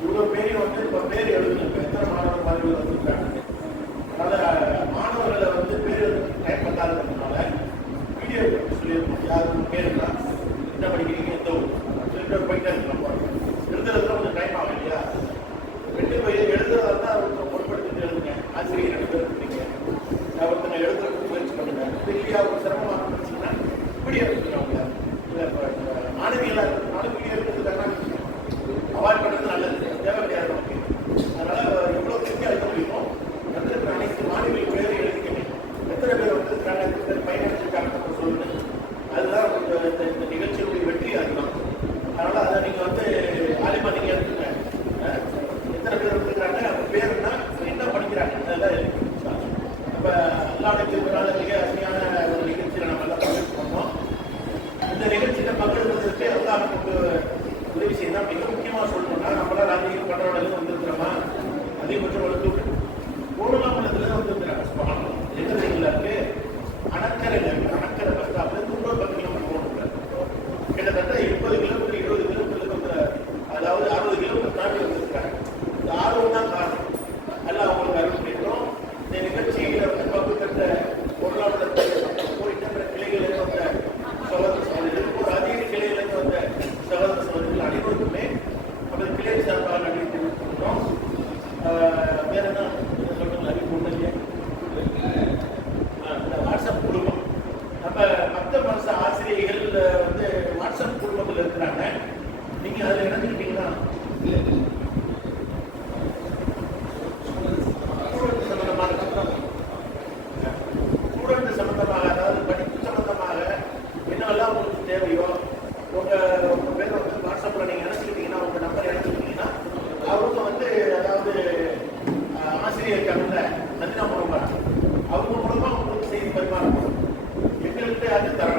இவ்வளவு பேரையும் வந்து இப்ப பேர் எழுதுங்க. எத்தனை மாணவர்கள் வந்திருக்காங்க. அதனால மாணவர்களை வந்து பேர் டைப் பண்ணாததுனால வீடியோ சொல்லியிருக்கோம். யாரும் பேருன்னா என்ன படிக்கிறீங்க, எந்த சொல்லிட்டு போயிட்டே இருக்கலாம். எழுதுறதுல கொஞ்சம் டைம் ஆகும் இல்லையா? 2 பேர் எழுதுறதா இருந்தால் ஒருத்தர் பொருட்படுத்திட்டு எழுதுங்க. ஆசிரியர் 2 பேர் இருக்கீங்க. ஒருத்தனை எழுதுறதுக்கு முயற்சி பண்ணுங்க. இல்லையா ஒரு சிரமமாக இருந்துச்சுன்னா வீடியோ எடுத்துக்கோங்க. இல்லை இப்போ மாணவிகளாக இருக்கிறதுனால வீடியோ எடுக்கிறதுக்கான அவாய்ட் பண்ணுறது நல்லது. தேவை கிடையாது நமக்கு. அதனால எவ்வளோ திருப்பி அழைக்க முடியுமோ வந்திருக்கிற அனைத்து மாணவிகள் பேர் எழுதிக்கங்க. எத்தனை பேர் வந்திருக்கிறாங்க, எத்தனை பேர் பயனடைச்சிருக்காங்க சொல்லுங்க. அதுதான் இந்த நிகழ்ச்சியுடைய வெற்றி அதுதான். அதனால அதை நீங்க வந்து ஆலிமா நீங்க எடுத்துங்க. எத்தனை பேர் வந்திருக்கிறாங்க, அவங்க பேருன்னா என்ன படிக்கிறாங்க அதெல்லாம் எழுதி. அப்ப அல்லாஹ்வுடைய மிக அருமையான ஒரு நிகழ்ச்சியில நம்ம எல்லாம் பங்கெடுத்து பண்ணோம். இந்த நிகழ்ச்சியில பங்கெடுப்பதற்கு அல்லாஹ் நமக்கு உதவி செய்யலாம். மிக முக்கியமா சொல்லணும்னா நம்மளாம் ராஜ்யம் பண்றவங்க வந்திருக்கிறோமா, அதிகபட்சம் ஒரு கோடலாமலத்துல வந்திருக்கிறாங்க. எதிர்ல இருக்கு அணக்கரையில் இருக்கு. அணக்கரை பஸ் ஸ்டாப்ல 100 கிலோமீட்டர் கிட்டத்தட்ட 80 கிலோமீட்டர் 20 கிலோமீட்டருக்கு அதாவது 60 கிலோமீட்டர் தாண்டி வந்திருக்காங்க. இந்த ஆர்வம் தான் காரணம். எல்லாம் அவங்களுக்கு அருள் பண்ணிட்டோம். இந்த நிகழ்ச்சியில வந்து பங்கு பெற்ற பொருளாதாரத்தில் போயிட்ட கிளைகளில் வந்த சகோதர சகோதரிகள், ஒரு அதிக கிளைகளில் வந்த சகோதர சகோதரிகள் அனைவருக்குமே நமது கிளை சார்பாக நன்றி தெரிவித்துள்ளோம். வேற என்ன சொல்லுங்கள்? அறிவிப்பு ஒன்றிய இந்த வாட்ஸ்அப் குடும்பம், நம்ம மற்ற மனசு ஆசிரியர்கள் வந்து வாட்ஸ்அப் குடும்பத்தில் இருக்கிறாங்க. நீங்க அதில் இணைஞ்சுக்கிட்டீங்கன்னா ஸ்டூடெண்ட் சம்பந்தமாக, அதாவது படிப்பு சம்பந்தமாக என்னெல்லாம் உங்களுக்கு தேவையோ உங்க பேர் வந்து வாட்ஸ்அப்ல நீங்க இணைச்சிக்கிட்டீங்கன்னா, உங்க நம்பர் இணைச்சிக்கிட்டீங்கன்னா அவங்க வந்து அதாவது ஆசிரியர் நந்தினா மூலமா அவங்க மூலமா உங்களுக்கு செய்தி பரிமாறணும். எங்களுக்கு அது தரணும்.